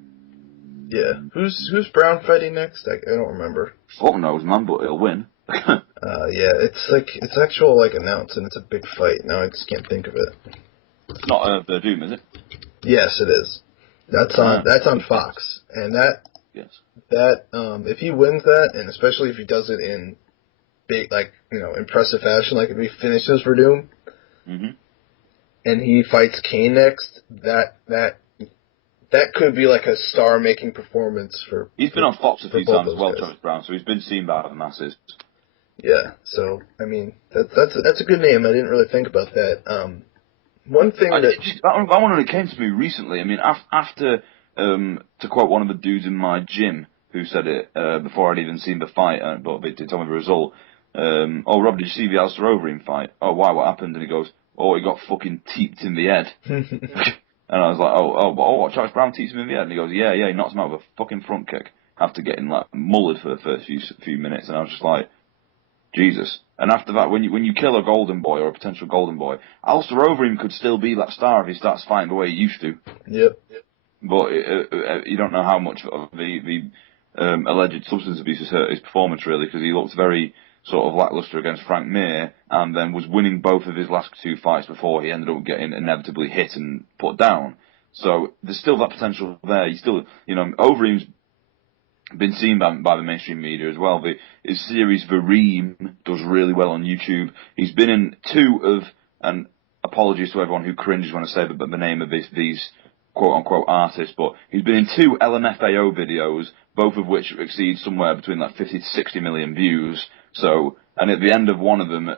Yeah. Who's Brown fighting next? I don't remember. Fuck knows, man, but he'll win. Yeah, it's actual announced and it's a big fight. Now I just can't think of it. It's not Verdum, is it? Yes, it is. That's on Fox, and that if he wins that, and especially if he does it in big, impressive fashion, like if he finishes Verdum, and he fights Kane next, that could be like a star-making performance for. He's been on Fox a few times as well, Travis Brown, so he's been seen by the masses. Yeah, so I mean that's a good name. I didn't really think about that. One thing that one only came to me recently. I mean, after to quote one of the dudes in my gym who said it before I'd even seen the fight, but they did tell me the result. Oh, Rob, did you see the Alistair Overeem fight? Oh, why? What happened? And he goes, oh, he got fucking teeped in the head. And I was like, what? Travis Brown teeps him in the head? And he goes, yeah, he knocks him out with a fucking front kick after getting mullered for the first few minutes. And I was just like, Jesus. And after that, when you kill a golden boy or a potential golden boy, Alistair Overeem could still be that star if he starts fighting the way he used to. Yep. But you don't know how much of the alleged substance abuse has hurt his performance, really, because he looked very sort of lackluster against Frank Mir, and then was winning both of his last two fights before he ended up getting inevitably hit and put down. So there's still that potential there. Overeem's been seen by the mainstream media as well. His series Vareem does really well on YouTube. He's been in two of, and apologies to everyone who cringes when I say the name of these quote-unquote artists, but he's been in two LMFAO videos, both of which exceed somewhere between 50 to 60 million views. So, and at the end of one of them,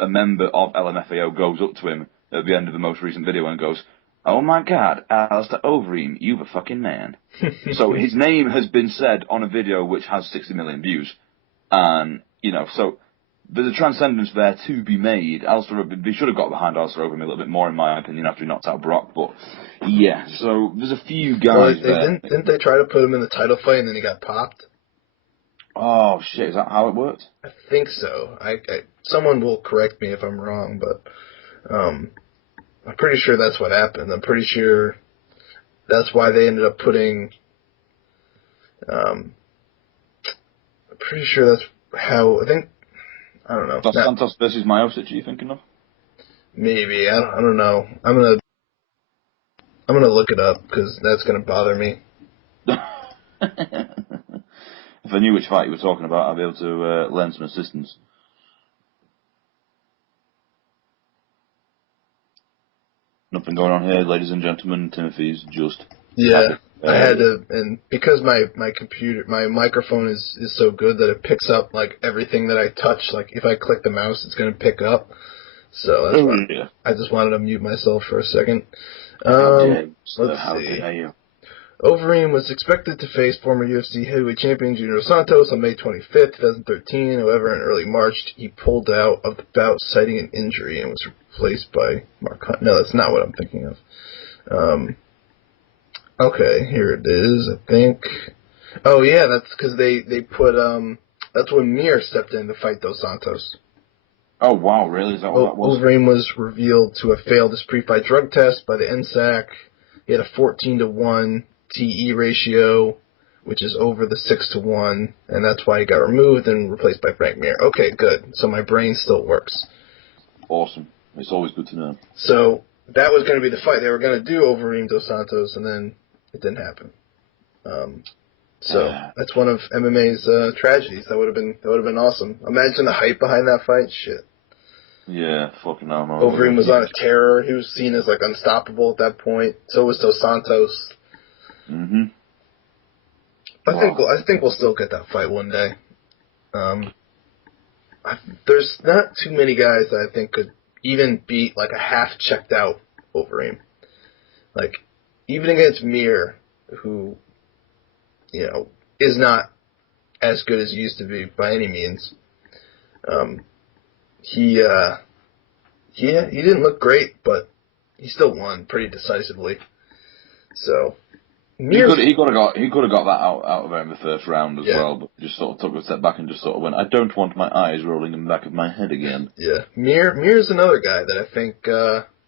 a member of LMFAO goes up to him at the end of the most recent video and goes, oh my God, Alistair Overeem, you the fucking man. So his name has been said on a video which has 60 million views. And, so there's a transcendence there to be made. They should have got behind Alistair Overeem a little bit more, in my opinion, after he knocked out Brock. But, yeah, so there's a few guys there. Didn't they try to put him in the title fight and then he got popped? Oh, shit, is that how it worked? I think so. Someone will correct me if I'm wrong, but I'm pretty sure that's what happened. I'm pretty sure that's why they ended up putting... I'm pretty sure that's how... I don't know. Dos Santos versus Miocic, are you thinking of? Maybe. I don't know. I'm gonna look it up, because that's gonna bother me. If I knew which fight you were talking about, I'd be able to lend some assistance. Nothing going on here, ladies and gentlemen. Timothy's just... Yeah, I had to, and because my microphone is so good that it picks up, everything that I touch. If I click the mouse, it's going to pick up. So that's why I just wanted to mute myself for a second. Let's see. Overeem was expected to face former UFC heavyweight champion Junior Santos on May 25th, 2013. However, in early March, he pulled out of the bout citing an injury and was replaced by Mark Hunt. No, that's not what I'm thinking of. Okay, here it is, I think. Oh, yeah, that's because they put, that's when Mir stepped in to fight Dos Santos. Oh, wow, really? Is that what that was? Overeem was revealed to have failed his pre-fight drug test by the NSAC. He had a 14-to-1 TE ratio, which is over the 6-1, and that's why he got removed and replaced by Frank Mir. Okay, good. So my brain still works. Awesome. It's always good to know. So that was going to be the fight they were going to do over Reem Dos Santos, and then it didn't happen. So that's one of MMA's tragedies. That would have been awesome. Imagine the hype behind that fight. Shit. Yeah, fucking hell, man. Overeem was on a terror. He was seen as like unstoppable at that point. So was Dos Santos. Mhm. I think we'll still get that fight one day. There's not too many guys that I think could even beat like a half checked out Overeem. Like even against Mir, who is not as good as he used to be by any means. He didn't look great, but he still won pretty decisively. So he could have got that out of there in the first round as well, but just sort of took a step back and just sort of went, I don't want my eyes rolling in the back of my head again. Yeah, Mir's another guy that I think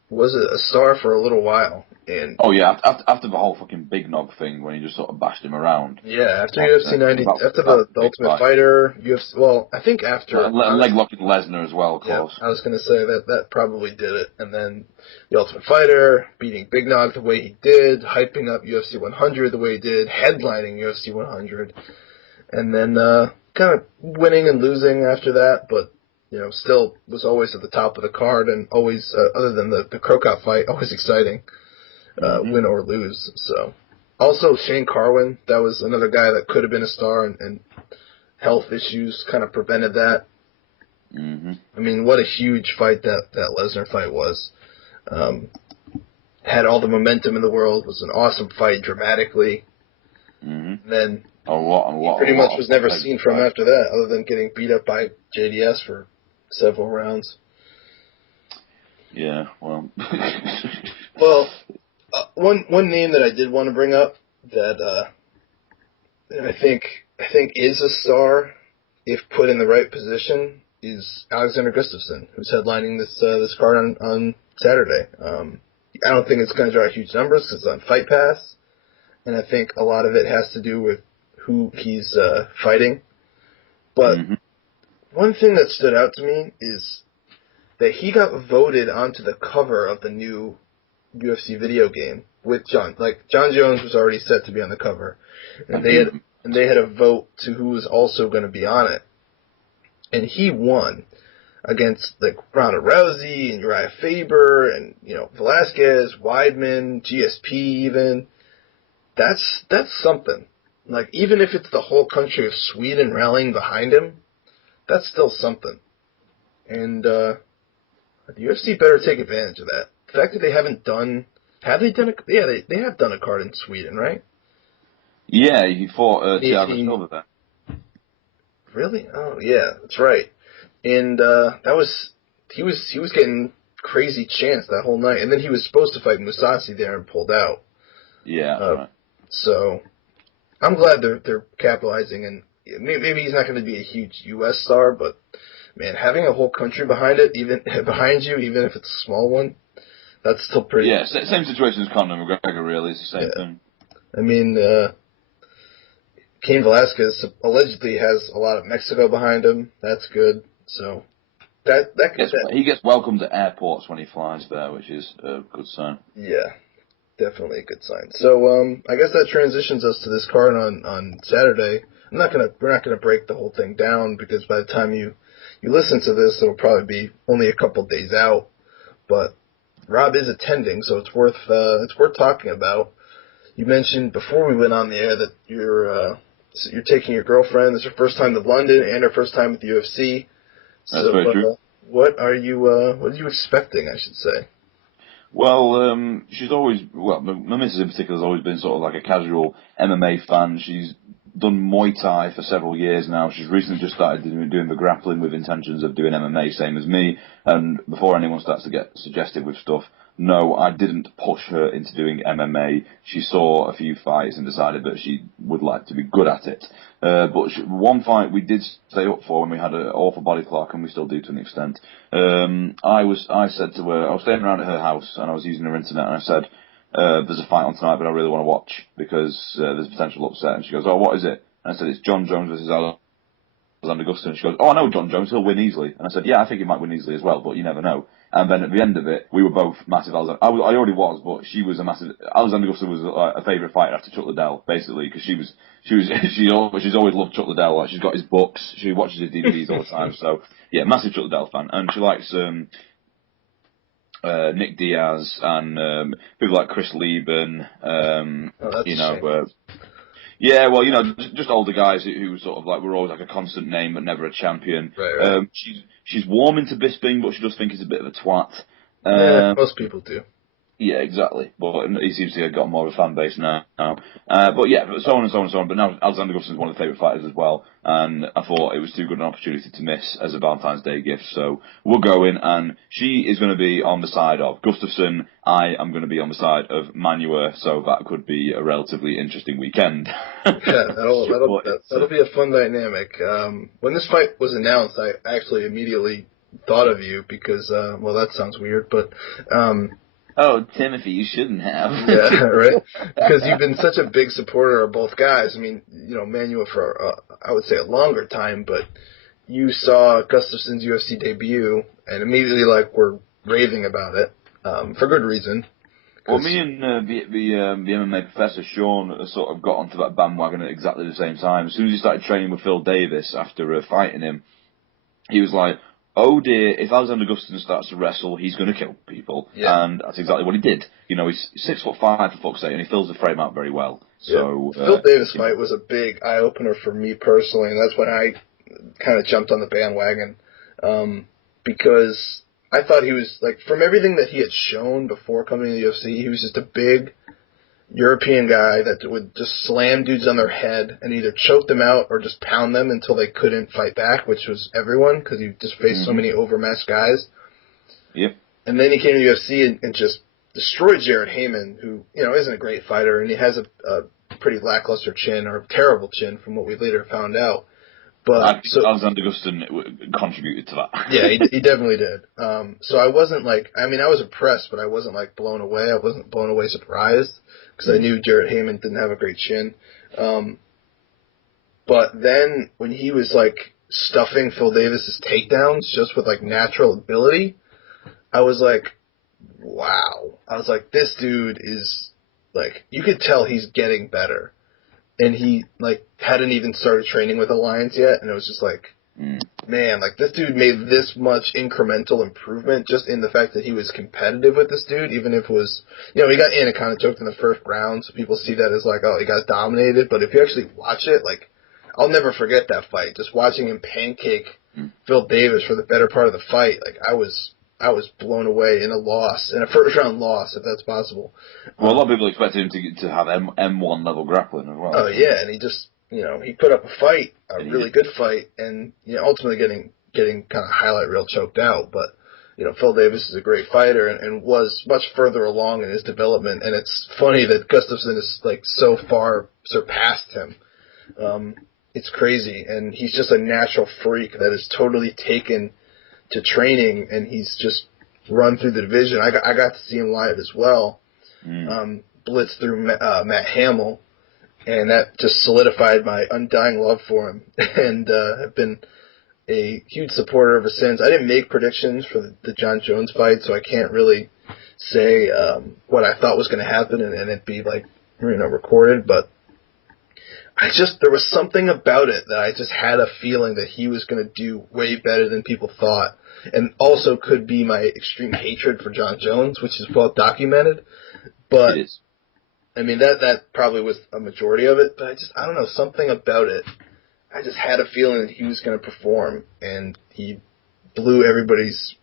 was a star for a little while. And after the whole fucking Big Nog thing when he just sort of bashed him around. Yeah, after UFC 90, after the Ultimate Fighter, UFC. Well, I think after leg locking Lesnar as well, of course. I was going to say that probably did it, and then the Ultimate Fighter beating Big Nog the way he did, hyping up UFC 100 the way he did, headlining UFC 100, and then kind of winning and losing after that, but still was always at the top of the card and always, other than the Crocop fight, always exciting. Win or lose. So, also Shane Carwin, that was another guy that could have been a star, and health issues kind of prevented that. Mm-hmm. I mean, what a huge fight that Lesnar fight was. Had all the momentum in the world. Was an awesome fight dramatically. Mm-hmm. Then he pretty much was never seen from after that, other than getting beat up by JDS for several rounds. Yeah, well. Well. One name that I did want to bring up that I think is a star if put in the right position is Alexander Gustafsson, who's headlining this card on Saturday. I don't think it's going to draw huge numbers because it's on Fight Pass, and I think a lot of it has to do with who he's fighting. But one thing that stood out to me is that he got voted onto the cover of the new UFC video game with John Jones was already set to be on the cover, and they had a vote to who was also going to be on it, and he won against Ronda Rousey and Uriah Faber and Velasquez, Weidman, GSP even. That's something. Like even if it's the whole country of Sweden rallying behind him, that's still something. And the UFC better take advantage of that. The fact that they haven't done... Have they done a... Yeah, they have done a card in Sweden, right? Yeah, he fought Thiago Silva there. Really? Oh, yeah, that's right. And that was... He was getting crazy chance that whole night. And then he was supposed to fight Mousasi there and pulled out. Yeah, that's right. So, I'm glad they're capitalizing. And maybe he's not going to be a huge U.S. star, but... Man, having a whole country behind you, even if it's a small one, that's still pretty. Yeah, same situation as Conor McGregor, really. It's the same thing. I mean, Cain Velasquez allegedly has a lot of Mexico behind him. That's good. So he gets welcomed at airports when he flies there, which is a good sign. Yeah, definitely a good sign. So I guess that transitions us to this card on Saturday. We're not gonna break the whole thing down because by the time you listen to this, it'll probably be only a couple days out. But Rob is attending, so it's worth talking about. You mentioned before we went on the air that you're taking your girlfriend. It's her first time to London and her first time at the UFC. That's very true. What are you expecting, I should say? Well, she's always, my missus in particular has always been sort of like a casual MMA fan. She's done Muay Thai for several years now. She's recently just started doing the grappling with intentions of doing MMA, same as me. And before anyone starts to get suggestive with stuff, no, I didn't push her into doing MMA. She saw a few fights and decided that she would like to be good at it. But one fight we did stay up for when we had an awful body clock, and we still do to an extent. I said to her, I was staying around at her house and I was using her internet, and I said, there's a fight on tonight, but I really want to watch because there's a potential upset. And she goes, oh, what is it? And I said, it's John Jones versus Alexander Gustafsson. She goes, oh, I know John Jones, he'll win easily. And I said, yeah, I think he might win easily as well, but you never know. And then at the end of it, we were both massive Alexander. I already was, but she was a massive. Alexander Gustafsson was a favourite fighter after Chuck Liddell, basically, because she's always loved Chuck Liddell. Like, she's got his books, she watches his DVDs all the time. So yeah, massive Chuck Liddell fan, and she likes Nick Diaz and people like Chris Lieben. Yeah, well, just older guys who sort of like were always like a constant name but never a champion. Right. She's warming to Bisping, but she does think he's a bit of a twat. Yeah, most people do. Yeah, exactly. But he seems to have got more of a fan base now. But yeah, so on and so on and so on. But now Alexander Gustafsson's one of the favourite fighters as well. And I thought it was too good an opportunity to miss as a Valentine's Day gift. So we'll go in, and she is going to be on the side of Gustafsson. I am going to be on the side of Manuel. So that could be a relatively interesting weekend. Yeah, that'll be a fun dynamic. When this fight was announced, I actually immediately thought of you because, well, that sounds weird, but... Oh, Timothy, you shouldn't have. Yeah, right? Because you've been such a big supporter of both guys. I mean, Manuel for, I would say, a longer time, but you saw Gustafsson's UFC debut and immediately, were raving about it, for good reason. Well, me and the MMA professor, Sean, sort of got onto that bandwagon at exactly the same time. As soon as he started training with Phil Davis after fighting him, he was like, oh dear, if Alexander Gustafsson starts to wrestle, he's going to kill people. Yeah. And that's exactly what he did. He's 6'5" for fuck's sake, and he fills the frame out very well. So Phil Davis' fight was a big eye-opener for me personally, and that's when I kind of jumped on the bandwagon. Because I thought he was, from everything that he had shown before coming to the UFC, he was just a big European guy that would just slam dudes on their head and either choke them out or just pound them until they couldn't fight back, which was everyone because he just faced so many overmatched guys. Yep. And then he came to the UFC and just destroyed Jared Hayman, who isn't a great fighter, and he has a pretty lackluster chin, or a terrible chin from what we later found out. But Alexander Gustafsson contributed to that. Yeah, he definitely did. So I wasn't I was impressed, but I wasn't blown away. I wasn't blown away surprised because I knew Jared Hayman didn't have a great chin. But then when he was stuffing Phil Davis's takedowns just with natural ability, I was wow. I was this dude is you could tell he's getting better. And he, hadn't even started training with Alliance yet, and it was just man, this dude made this much incremental improvement just in the fact that he was competitive with this dude, even if it was, he got Anaconda choked in the first round, so people see that as oh, he got dominated, but if you actually watch it, I'll never forget that fight. Just watching him pancake Phil Davis for the better part of the fight, I was blown away in a first-round loss, if that's possible. Well, a lot of people expected him to have M1 level grappling as well. Oh, yeah, and he just, he put up a fight, a really good fight, and, ultimately getting kind of highlight reel choked out. But, Phil Davis is a great fighter and was much further along in his development, and it's funny that Gustafsson is, so far surpassed him. It's crazy, and he's just a natural freak that is totally taken to training, and he's just run through the division. I got to see him live as well. Blitz through Matt Hamill, and that just solidified my undying love for him, and have been a huge supporter ever since. I didn't make predictions for the John Jones fight, so I can't really say what I thought was going to happen and it be recorded, but there was something about it that I just had a feeling that he was going to do way better than people thought, and also could be my extreme hatred for John Jones, which is well documented. But it is. I mean, that probably was a majority of it, but I don't know, something about it. I just had a feeling that he was going to perform, and he blew everybody's,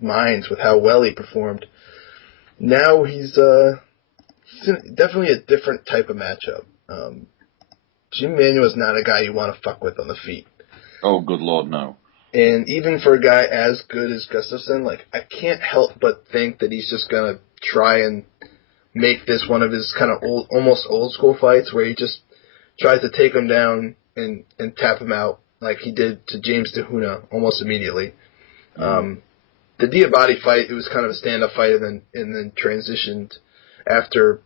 minds with how well he performed. Now he's definitely a different type of matchup. Jim Manuel is not a guy you want to fuck with on the feet. Oh, good Lord, no. And even for a guy as good as Gustafsson, I can't help but think that he's just going to try and make this one of his kind of almost old school fights where he just tries to take him down and tap him out like he did to James DeHuna almost immediately. The Diabate fight, it was kind of a stand-up fight and then transitioned after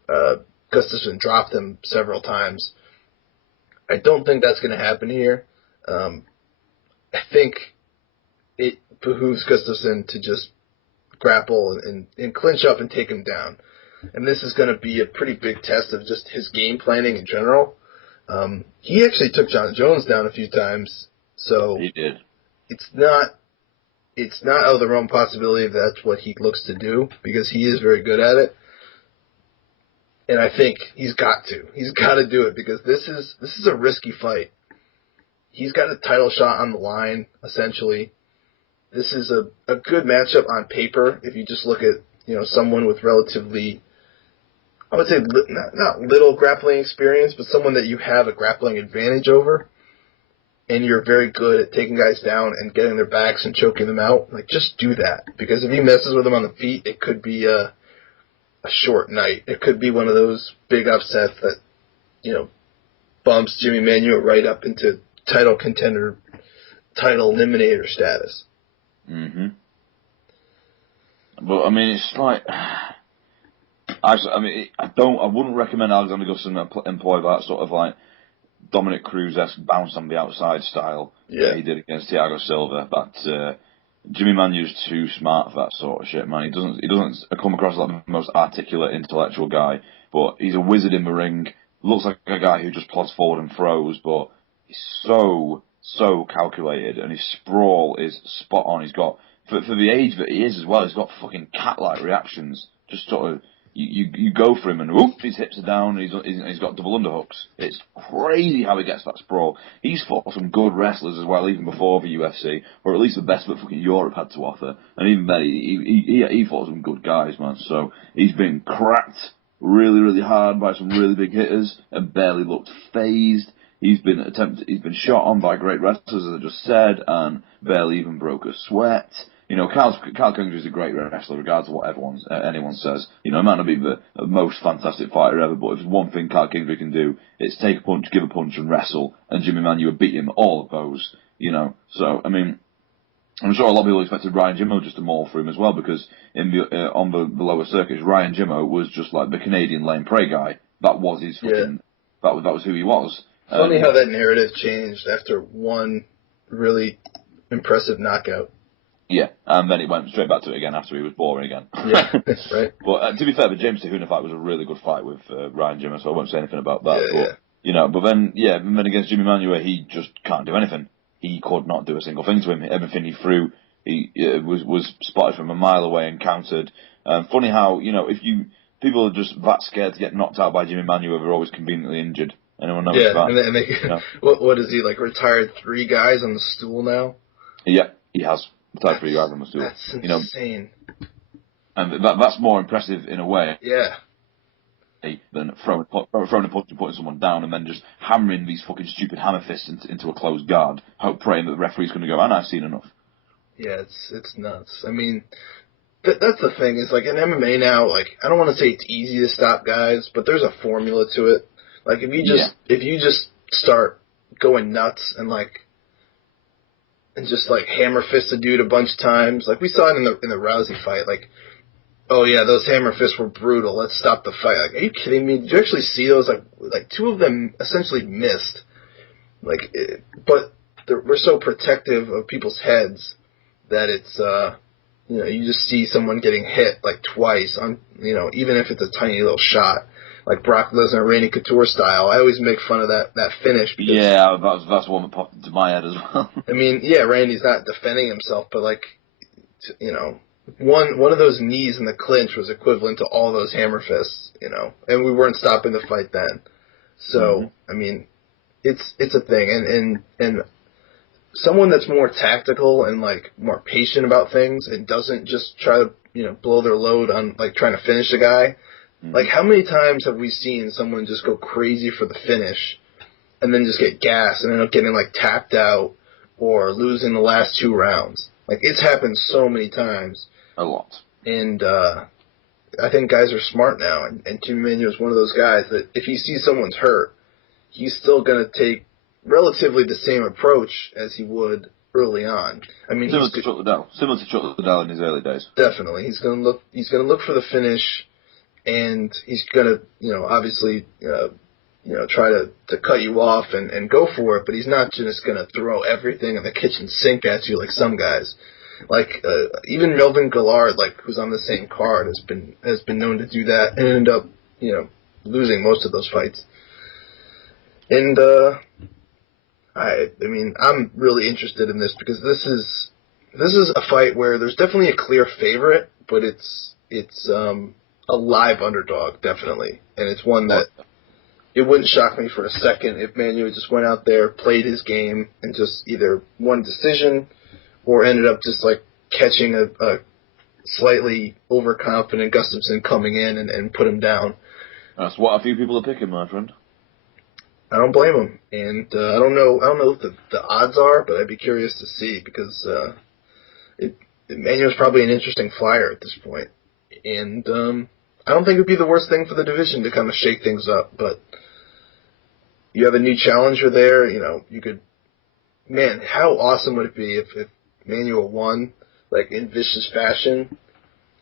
Gustafsson dropped him several times. I don't think that's going to happen here. I think it behooves Gustafsson to just grapple and clinch up and take him down. And this is going to be a pretty big test of just his game planning in general. He actually took John Jones down a few times, so he did. It's not out of the realm possibility that that's what he looks to do, because he is very good at it. And I think he's got to do it, because this is a risky fight. He's got a title shot on the line, essentially. This is a good matchup on paper if you just look at, someone with relatively, I would say not little grappling experience, but someone that you have a grappling advantage over, and you're very good at taking guys down and getting their backs and choking them out. Like, just do that, because if he messes with them on the feet, it could be a short night. It could be one of those big upsets that, bumps Jimmy Manuwa right up into title contender, title eliminator status. Mm-hmm. But I mean, it's like, I wouldn't recommend Alexander Gustafsson employ that sort of like Dominic Cruz-esque bounce on the outside style that he did against Thiago Silva. But Jimmy Manuwa's too smart for that sort of shit, man. He doesn't come across like the most articulate, intellectual guy, but he's a wizard in the ring. Looks like a guy who just plods forward and throws, but he's so calculated, and his sprawl is spot on. He's got, for the age that he is as well, he's got fucking cat-like reactions. Just sort of, you go for him and whoop, his hips are down, and he's got double underhooks. It's crazy how he gets that sprawl. He's fought some good wrestlers as well, even before the UFC, or at least the best that fucking Europe had to offer. And even then, he fought some good guys, man. So he's been cracked really, really hard by some really big hitters and barely looked phased. He's been shot on by great wrestlers, as I just said, and barely even broke a sweat. Kyle Kingsley is a great wrestler, regardless of what anyone says. He might not be the most fantastic fighter ever, but if there's one thing Kyle Kingsley can do, it's take a punch, give a punch, and wrestle. And Jimmy Manuwa beat him all of those. So I mean, I'm sure a lot of people expected Ryan Jimmo just to maul through him as well, because on the lower circuits, Ryan Jimmo was just like the Canadian lame prey guy. That was his fucking. That was who he was. Funny how that narrative changed after one really impressive knockout. Yeah, and then it went straight back to it again after he was boring again. Yeah, right. But to be fair, the James Tahuna fight was a really good fight with Ryan Jimmo, so I won't say anything about that. But then against Jimmy Manuwa, he just can't do anything. He could not do a single thing to him. Everything he threw, he was spotted from a mile away and countered. Funny how, if people are just that scared to get knocked out by Jimmy Manuwa, they're always conveniently injured. Anyone knows that? And they what is he, like, retired 3 guys on the stool now? Yeah, he has retired 3 guys on the stool. That's insane. And that's more impressive in a way. Yeah. Than throwing a punch and putting someone down and then just hammering these fucking stupid hammer fists into a closed guard, praying that the referee's going to go, and I've seen enough. Yeah, it's nuts. I mean, that's the thing, is like in MMA now, like, I don't want to say it's easy to stop guys, but there's a formula to it. Like, if you just start going nuts and just hammer fist a dude a bunch of times, like we saw it in the Rousey fight, like, oh yeah, those hammer fists were brutal, let's stop the fight. Like, are you kidding me? Did you actually see those? Like 2 of them essentially missed. But we're so protective of people's heads that it's you just see someone getting hit like twice on, even if it's a tiny little shot. Like Brock Lesnar, Randy Couture style. I always make fun of that finish. Yeah, that's one that popped into my head as well. I mean, yeah, Randy's not defending himself, but one of those knees in the clinch was equivalent to all those hammer fists, and we weren't stopping the fight then. So, I mean, it's a thing, and someone that's more tactical and more patient about things and doesn't just try to blow their load on trying to finish a guy. Like, how many times have we seen someone just go crazy for the finish and then just get gassed and end up getting, tapped out or losing the last 2 rounds? Like, it's happened so many times. A lot. And I think guys are smart now. And Jimmy Manuwa is one of those guys that if he sees someone's hurt, he's still going to take relatively the same approach as he would early on. I mean, similar to Chuck Liddell in his early days. Definitely. He's going to look for the finish. and he's gonna, obviously, try to cut you off and go for it, but he's not just gonna throw everything in the kitchen sink at you like some guys. Like even Melvin Gillard, like who's on the same card, has been known to do that and end up, losing most of those fights. And I mean, I'm really interested in this because this is a fight where there's definitely a clear favorite, but it's a live underdog, definitely. And it's one that it wouldn't shock me for a second if Manuel just went out there, played his game, and just either won decision or ended up just like catching a slightly overconfident Gustafsson coming in and put him down. That's what a few people are picking, my friend. I don't blame him, and I don't know what the odds are, but I'd be curious to see because Manuel's probably an interesting flyer at this point, and I don't think it would be the worst thing for the division to kind of shake things up. But you have a new challenger there, you could. Man, how awesome would it be if Manuel won like in vicious fashion,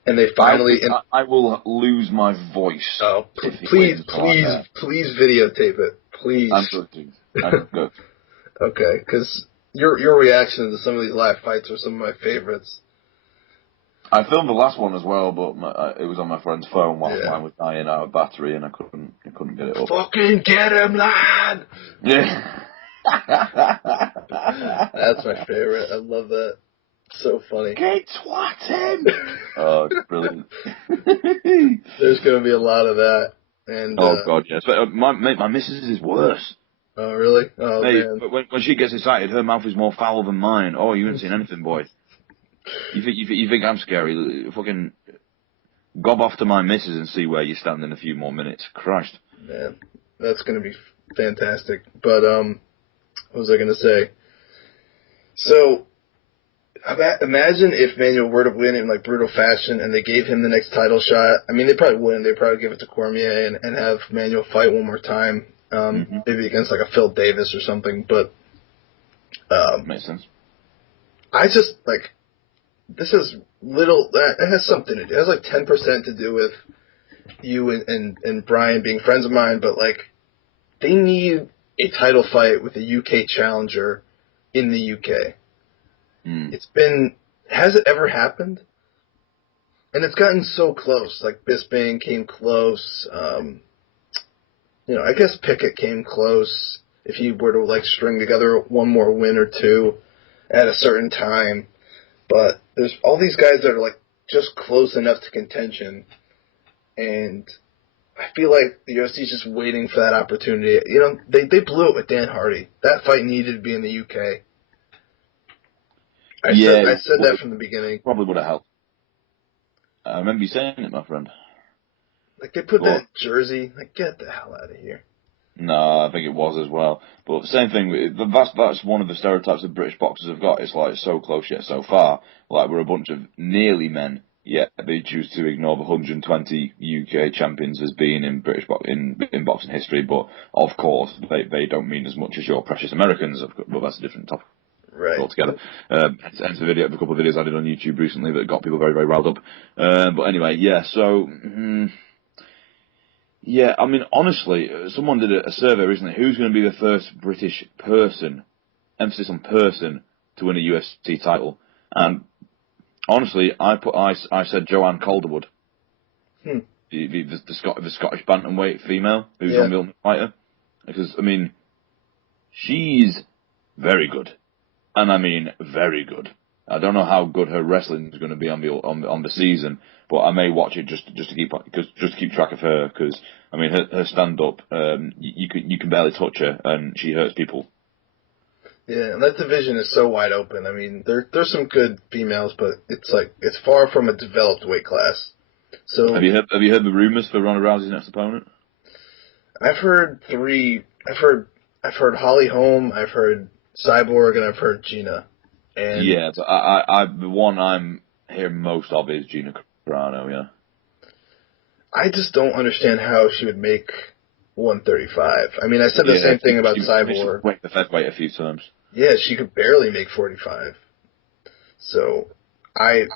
and they finally. I will lose my voice. Oh, please videotape it. Please. I'm good. Okay, because your reaction to some of these live fights are some of my favorites. I filmed the last one as well, but it was on my friend's phone while mine was dying out of battery, and I couldn't get it up. Fucking get him, lad! Yeah. That's my favorite. I love that. So funny. Get twat him! Oh, it's brilliant. There's going to be a lot of that. And God, yes. But my missus is worse. Oh, really? Oh, hey, man. But when she gets excited, her mouth is more foul than mine. Oh, you ain't seen anything, boy. You think I'm scary? Fucking gob off to my missus and see where you stand in a few more minutes. Christ. Man, that's going to be fantastic. But, what was I going to say? So, imagine if Manuel were to win in like brutal fashion and they gave him the next title shot. I mean, they probably wouldn't. They'd probably give it to Cormier and have Manuel fight one more time, maybe against like a Phil Davis or something. But makes sense. I just like this is little. It has something to do. It has like 10% to do with you and Brian being friends of mine. But like they need a title fight with a UK challenger in the UK. Has it ever happened? And it's gotten so close. Like Bisping came close. I guess Pickett came close. If he were to like string together one more win or two at a certain time, but there's all these guys that are like just close enough to contention, and I feel like the UFC is just waiting for that opportunity. They blew it with Dan Hardy. That fight needed to be in the UK. I said that from the beginning. Probably would have helped. I remember you saying it, my friend. Like, they put that in Jersey. Like, get the hell out of here. No, I think it was as well. But the same thing, that's one of the stereotypes that British boxers have got. It's like so close yet so far. Like, we're a bunch of nearly men, yet they choose to ignore the 120 UK champions as being in British in boxing history. But, of course, they don't mean as much as your precious Americans. But that's a different topic. Right. Altogether. Hence a couple of videos I did on YouTube recently that got people very, very riled up. But anyway, yeah, so... yeah, I mean, honestly, someone did a survey recently. Who's going to be the first British person, emphasis on person, to win a UFC title? And honestly, I said Joanne Calderwood, the Scottish bantamweight female who's on the Ultimate Fighter, because I mean, she's very good, and I mean very good. I don't know how good her wrestling is going to be on the season, but I may watch it just to keep track of her, because I mean her stand up, you can barely touch her and she hurts people. Yeah, and that division is so wide open. I mean, there's some good females, but it's far from a developed weight class. So have you heard the rumors for Ronda Rousey's next opponent? I've heard three. I've heard Holly Holm. I've heard Cyborg, and I've heard Gina. And yeah, but the one I'm hearing most of is Gina Carano. Yeah, I just don't understand how she would make 135. I mean, I said the same thing about Cyborg. She went the featherweight a few times. Yeah, she could barely make 45. So I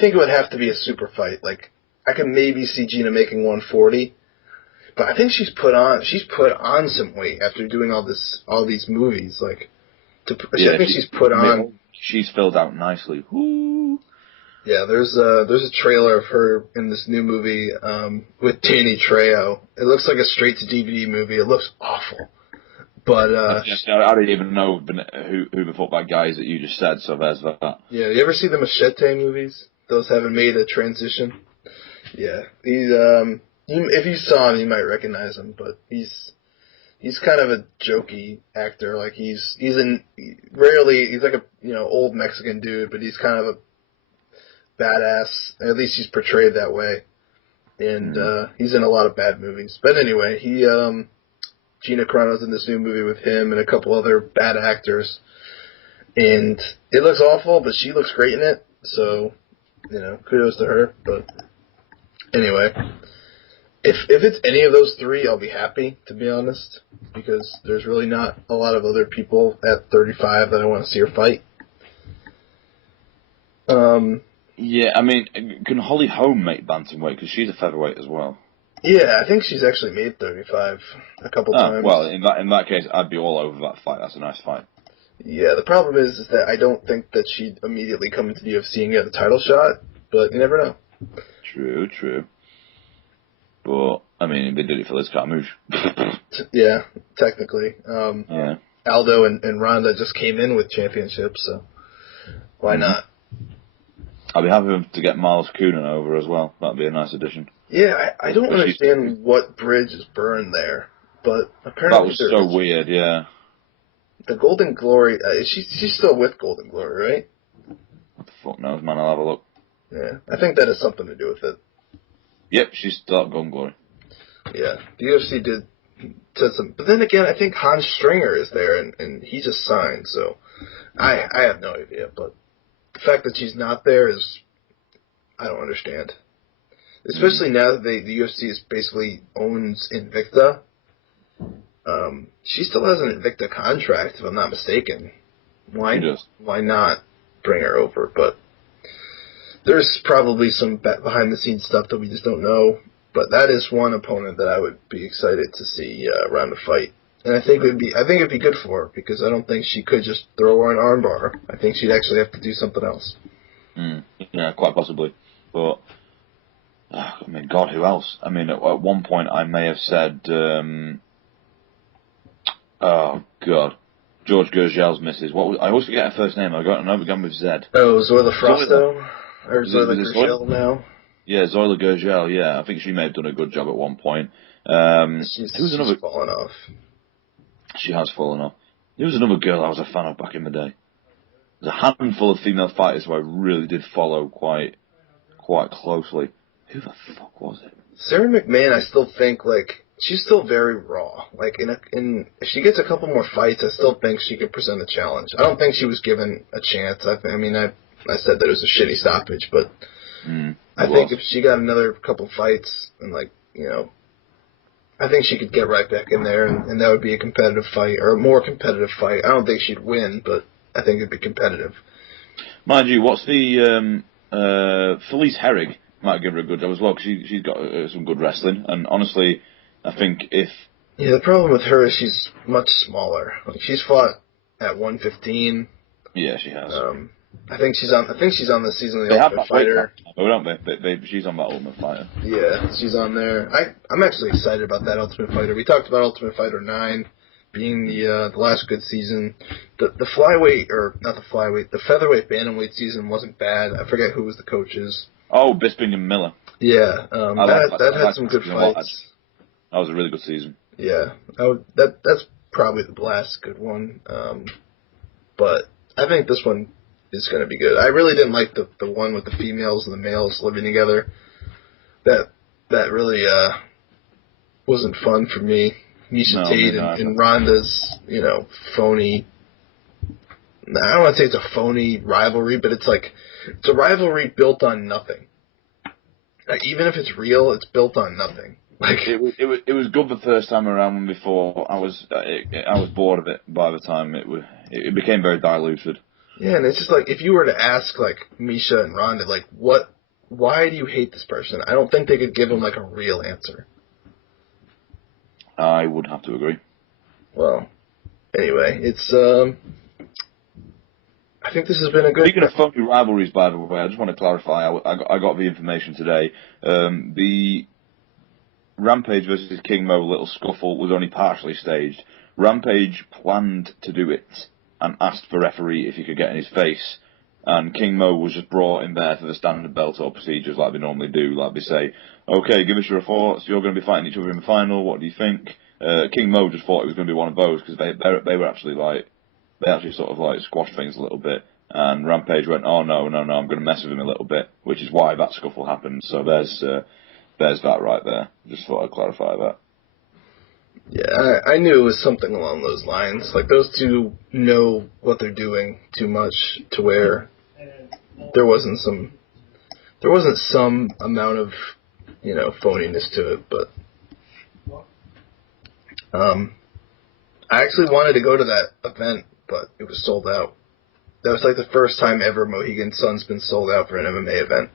think it would have to be a super fight. Like, I can maybe see Gina making 140, but I think she's put on some weight after doing all these movies. Like, I think she's put on. She's filled out nicely. Woo. Yeah, there's a trailer of her in this new movie with Danny Trejo. It looks like a straight to DVD movie. It looks awful. But I don't even know who the football guy is that you just said, so there's that. Yeah, you ever see the Machete movies? Those haven't made a transition. Yeah, he's if you saw him, you might recognize him, but he's kind of a jokey actor. Like he's like a old Mexican dude, but he's kind of a badass. At least he's portrayed that way, and he's in a lot of bad movies. But anyway, Gina Carano's in this new movie with him and a couple other bad actors. And it looks awful, but she looks great in it. So, kudos to her. But anyway, if it's any of those three, I'll be happy, to be honest. Because there's really not a lot of other people at 35 that I want to see her fight. Yeah, I mean, can Holly Holm make bantamweight? Because she's a featherweight as well. Yeah, I think she's actually made 35 a couple times. Well, in that case, I'd be all over that fight. That's a nice fight. Yeah, the problem is that I don't think that she'd immediately come into the UFC and get a title shot, but you never know. True. But, I mean, they did it for Liz Carmouche. Yeah, technically. Yeah. Aldo and Ronda just came in with championships, so why not? I'll be happy to get Miles Coonan over as well. That'd be a nice addition. Yeah, I don't understand what bridge is burned there, but apparently that was so weird. Yeah. The Golden Glory, she's still with Golden Glory, right? What the fuck knows, man? I'll have a look. Yeah, I think that has something to do with it. Yep, she's still at Golden Glory. Yeah, the UFC said some, but then again, I think Hans Stringer is there, and he just signed, so I have no idea. But the fact that she's not there I don't understand. Especially now that the UFC basically owns Invicta. She still has an Invicta contract, if I'm not mistaken. Why not bring her over? But there's probably some behind-the-scenes stuff that we just don't know. But that is one opponent that I would be excited to see around the fight. And I think it'd be good for her, because I don't think she could just throw her an armbar. I think she'd actually have to do something else. Yeah, quite possibly. But I mean, God, who else? I mean, at one point I may have said, oh God, George Gurgel's missus. I always forget her first name. I began with Z. Oh, Zoila Frosto? Or Zoila Gurgel now? Yeah, Zoila Gurgel, yeah. I think she may have done a good job at one point. She's fallen off. She has fallen off. There was another girl I was a fan of back in the day. There's a handful of female fighters who I really did follow quite closely. Who the fuck was it? Sarah McMahon, I still think, she's still very raw. If she gets a couple more fights, I still think she could present a challenge. I don't think she was given a chance. I said that it was a shitty stoppage, but I think if she got another couple fights and I think she could get right back in there, and that would be a competitive fight, or a more competitive fight. I don't think she'd win, but I think it'd be competitive. Mind you, what's the Felice Herrig might give her a good job as well, because she's got some good wrestling, and honestly, I think if... Yeah, the problem with her is she's much smaller. She's fought at 115. Yeah, she has. I think she's on the season of the Ultimate Fighter. Oh, don't they? She's on that Ultimate Fighter. Yeah, she's on there. I'm actually excited about that Ultimate Fighter. We talked about Ultimate Fighter 9 being the last good season. The flyweight, or not the flyweight, the featherweight bantamweight season wasn't bad. I forget who was the coaches. Oh, Bisping and Miller. Yeah, that had some good fights. That was a really good season. Yeah, that's probably the last good one. But I think this one is going to be good. I really didn't like the one with the females and the males living together. That really wasn't fun for me. Misha Tate and Ronda's, phony. I don't want to say it's a phony rivalry, but it's a rivalry built on nothing. Even if it's real, it's built on nothing. It was good the first time around. When before I was bored of it by the time it became very diluted. Yeah, and it's just if you were to ask Misha and Ronda what why do you hate this person? I don't think they could give him like a real answer. I would have to agree. Well, anyway, it's I think this has been a good. Speaking of phony rivalries, by the way, I just want to clarify. I got the information today. The Rampage versus King Mo little scuffle was only partially staged. Rampage planned to do it and asked the referee if he could get in his face. And King Mo was just brought in there for the standard Bellator procedures like they normally do. Like they say, okay, give us your thoughts. You're going to be fighting each other in the final. What do you think? King Mo just thought it was going to be one of those because they were actually like, they actually sort of like squashed things a little bit. And Rampage went, oh no, I'm going to mess with him a little bit, which is why that scuffle happened. So there's that right there. Just thought I'd clarify that. Yeah, I knew it was something along those lines. Like, those two know what they're doing too much to where there wasn't some amount of, phoniness to it. But I actually wanted to go to that event, but it was sold out. That was like the first time ever Mohegan Sun's been sold out for an MMA event.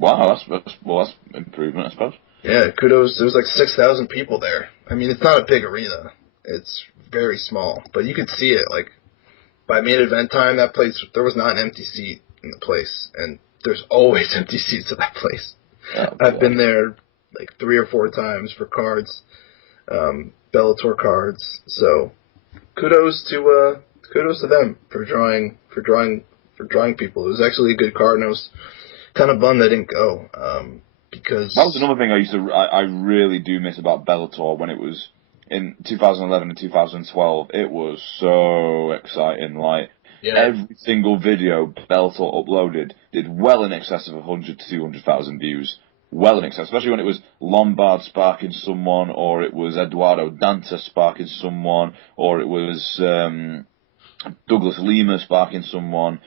Wow, that's improvement, I suppose. Yeah, kudos. There was like 6,000 people there. I mean, it's not a big arena. It's very small, but you could see it. Like, by main event time, that place, there was not an empty seat in the place, and there's always empty seats at that place. Oh, I've been there like 3 or 4 times for cards, Bellator cards. So, kudos to them for drawing people. It was actually a good card, and I was kind of bummed I didn't go. Because that was another thing I really do miss about Bellator when it was in 2011 and 2012. It was so exciting. Like, every single video Bellator uploaded did well in excess of 100 to 200,000 views. Well in excess, especially when it was Lombard sparking someone, or it was Eduardo Dantas sparking someone, or it was Douglas Lima sparking someone,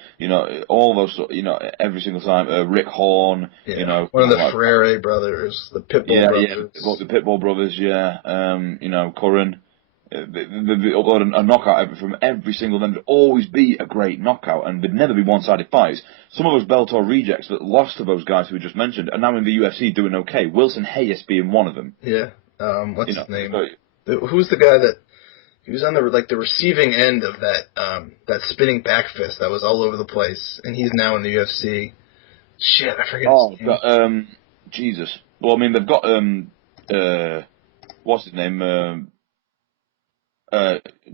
all those, every single time, Rick Horn, one of the Freire brothers, the Pitbull brothers. Yeah, the Pitbull brothers, Curran. They upload a knockout from every single of them. There'd always be a great knockout, and there'd never be one-sided fights. Some of those Bellator rejects that lost to those guys who we just mentioned are now in the UFC doing okay. Wilson Hayes being one of them. Yeah. What's his name? Who's the guy that... He was on the receiving end of that spinning back fist that was all over the place, and he's now in the UFC. Shit, I forget his name. Jesus. Well, I mean, they've got what's his name?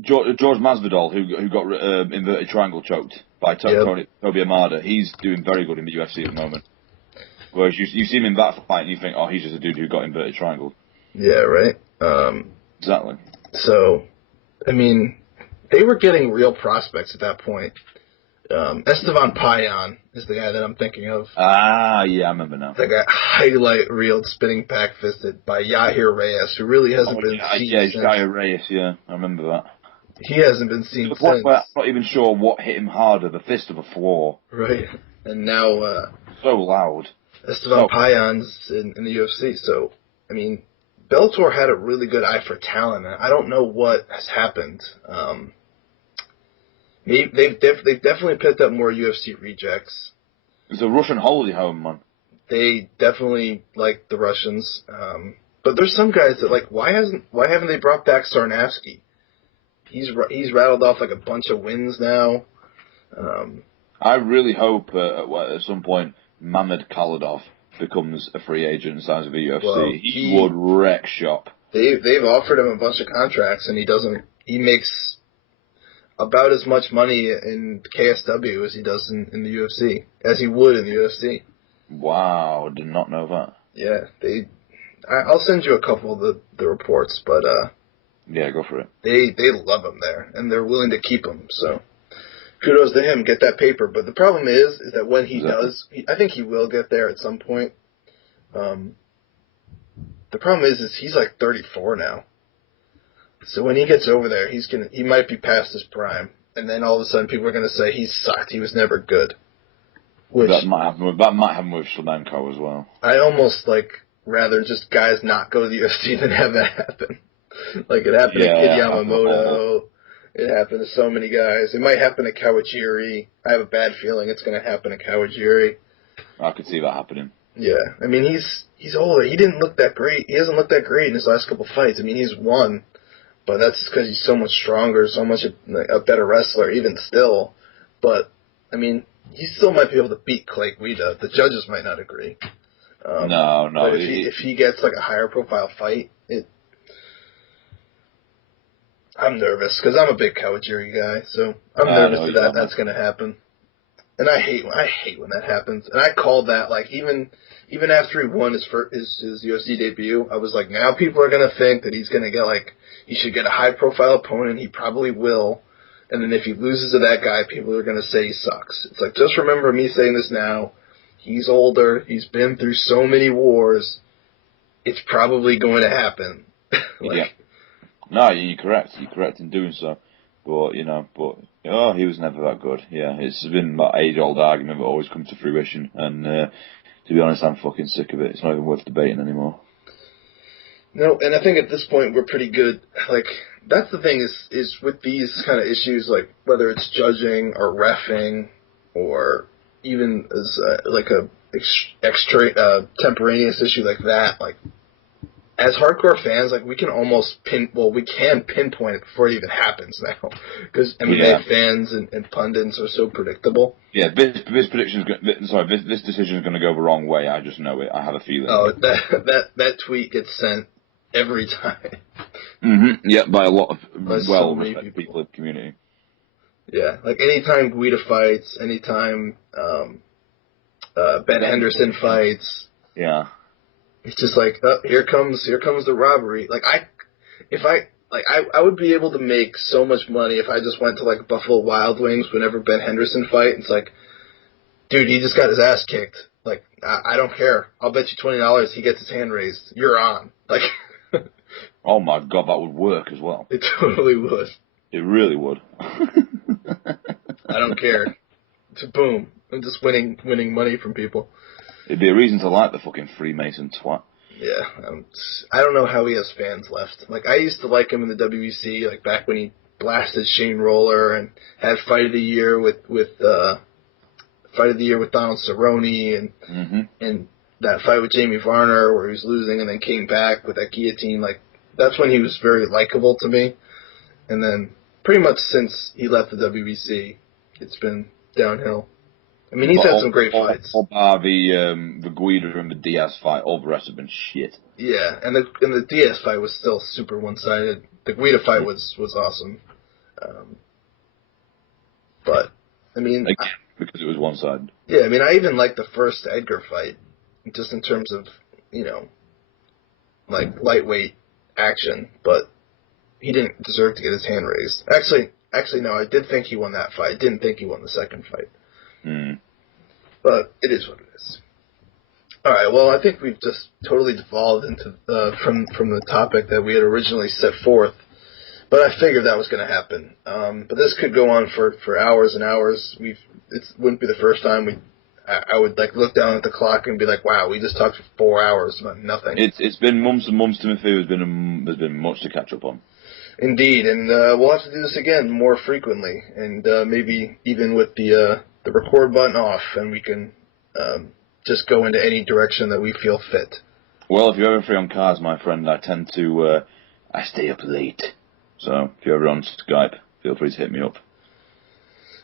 George Masvidal, who got inverted triangle choked by Toby Amada. He's doing very good in the UFC at the moment. Whereas you see him in that fight, and you think, oh, he's just a dude who got inverted triangle. Yeah, right. Exactly. So, I mean, they were getting real prospects at that point. Esteban Payan is the guy that I'm thinking of. Ah, yeah, I remember now. That guy highlight reeled spinning back fisted by Yahir Reyes, who really hasn't been seen since. Yeah, Yahir Reyes, yeah, I remember that. He hasn't been seen since. To the point where I'm not even sure what hit him harder, the fist or the floor. Right, and now... so loud. Esteban Payan's in the UFC, so, I mean, Bellator had a really good eye for talent, and I don't know what has happened. They've definitely picked up more UFC rejects. It's a Russian holiday home, man. They definitely like the Russians, but there's some guys that why haven't they brought back Sarnavsky? He's rattled off like a bunch of wins now. I really hope at some point Mamed Khalidov becomes a free agent and signs with the UFC. Well, he would wreck shop. They've offered him a bunch of contracts, and he makes about as much money in KSW as he does in the UFC, as he would in the UFC. Wow, did not know that. Yeah, I'll send you a couple of the reports, but yeah, go for it. They love him there, and they're willing to keep him. So kudos to him, get that paper. But the problem is that when he does, I think he will get there at some point. The problem is he's like 34 now. So when he gets over there, he might be past his prime, and then all of a sudden people are going to say he sucked. He was never good. Which that might happen with Shlemenko as well. I almost rather just guys not go to the UFC than have that happen. Like it happened to Kid Yamamoto. It happened to so many guys. It might happen to Kawajiri. I have a bad feeling it's going to happen to Kawajiri. I could see that happening. Yeah, I mean, he's older. He didn't look that great. He hasn't looked that great in his last couple fights. I mean, he's won, but that's because he's so much stronger, so much a better wrestler, even still. But, I mean, he still might be able to beat Clay Guida. The judges might not agree. No. But if he gets, like, a higher profile fight, I'm nervous, because I'm a big Kawajiri guy, so I'm nervous that that's going to happen. And I hate when that happens. And I called that, like, even after he won his UFC debut, I was like, now people are going to think that he's going to get, like, he should get a high-profile opponent. He probably will. And then if he loses to that guy, people are going to say he sucks. It's like, just remember me saying this now. He's older. He's been through so many wars. It's probably going to happen. Yeah. No, you're correct. You're correct in doing so. But, he was never that good. Yeah, it's been that age-old argument that always comes to fruition. And to be honest, I'm fucking sick of it. It's not even worth debating anymore. No, and I think at this point we're pretty good. Like, that's the thing is with these kind of issues, like whether it's judging or reffing or even as like a extemporaneous issue like that, like, as hardcore fans, like, we can almost pinpoint it before it even happens now, because MMA fans and pundits are so predictable. Yeah, this decision is going to go the wrong way. I just know it. I have a feeling. Oh, that tweet gets sent every time. Mm-hmm. Yeah, by a lot of well-respected people in the community. Yeah, like anytime Guida fights, anytime Ben Henderson fights. Yeah. It's just like, oh, here comes the robbery. Like, I would be able to make so much money if I just went to, like, Buffalo Wild Wings whenever Ben Henderson fight. It's like, dude, he just got his ass kicked. Like, I don't care. I'll bet you $20 he gets his hand raised. You're on. Like, oh my God, that would work as well. It totally would. It really would. I don't care. Boom. I'm just winning money from people. It'd be a reason to like the fucking Freemason twat. Yeah, I don't know how he has fans left. Like, I used to like him in the WEC, like back when he blasted Shane Roller and had Fight of the Year with Donald Cerrone and that fight with Jamie Varner where he was losing and then came back with that guillotine. Like, that's when he was very likable to me. And then pretty much since he left the WEC, it's been downhill. I mean, he's had some great fights. The Guida and the Diaz fight, all the rest have been shit. Yeah, and the Diaz fight was still super one-sided. The Guida fight was awesome. But, I mean... Again, because it was one-sided. Yeah, I mean, I even liked the first Edgar fight, just in terms of, like, lightweight action, but he didn't deserve to get his hand raised. Actually, no, I did think he won that fight. I didn't think he won the second fight. But it is what it is. All right, well, I think we've just totally devolved into from the topic that we had originally set forth. But I figured that was going to happen. But this could go on for hours and hours. It wouldn't be the first time I would like look down at the clock and be like, wow, we just talked for 4 hours about nothing. It's been months and months, Timothy. There's been much to catch up on. Indeed, and we'll have to do this again more frequently, and maybe even with the record button off, and we can just go into any direction that we feel fit. Well, if you're ever free on Cazz, my friend, I tend to I stay up late. So if you're ever on Skype, feel free to hit me up.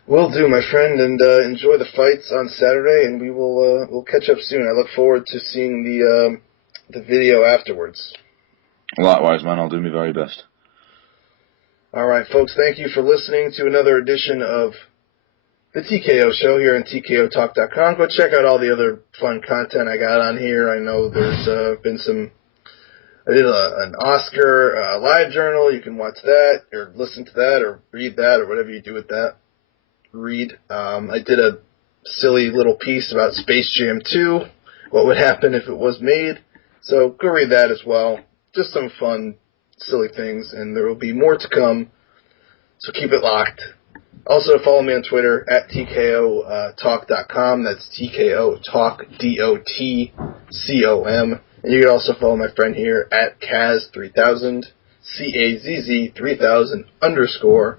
Will do, my friend, and enjoy the fights on Saturday, and we'll catch up soon. I look forward to seeing the video afterwards. Likewise, man. I'll do my very best. All right, folks, thank you for listening to another edition of the TKO Show here on TKOTalk.com. Go check out all the other fun content I got on here. I know there's been some... I did an Oscar live journal. You can watch that or listen to that or read that or whatever you do with that. I did a silly little piece about Space Jam 2, what would happen if it was made. So go read that as well. Just some fun, silly things, and there will be more to come. So keep it locked. Also, follow me on Twitter at TKOTalk.com. That's TKO Talk, DOTCOM. And you can also follow my friend here at Cazz3000, CAZZ 3000 _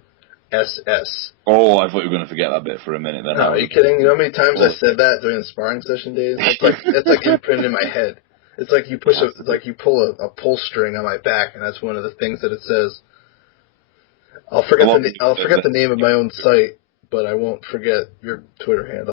SS. Oh, I thought you were going to forget that bit for a minute. Then No, are you kidding? You know how many times I said that during the sparring session days? That's like imprinted in my head. It's like you push it's like you pull a pull string on my back, and that's one of the things that it says. I'll forget the name of my own site, but I won't forget your Twitter handle.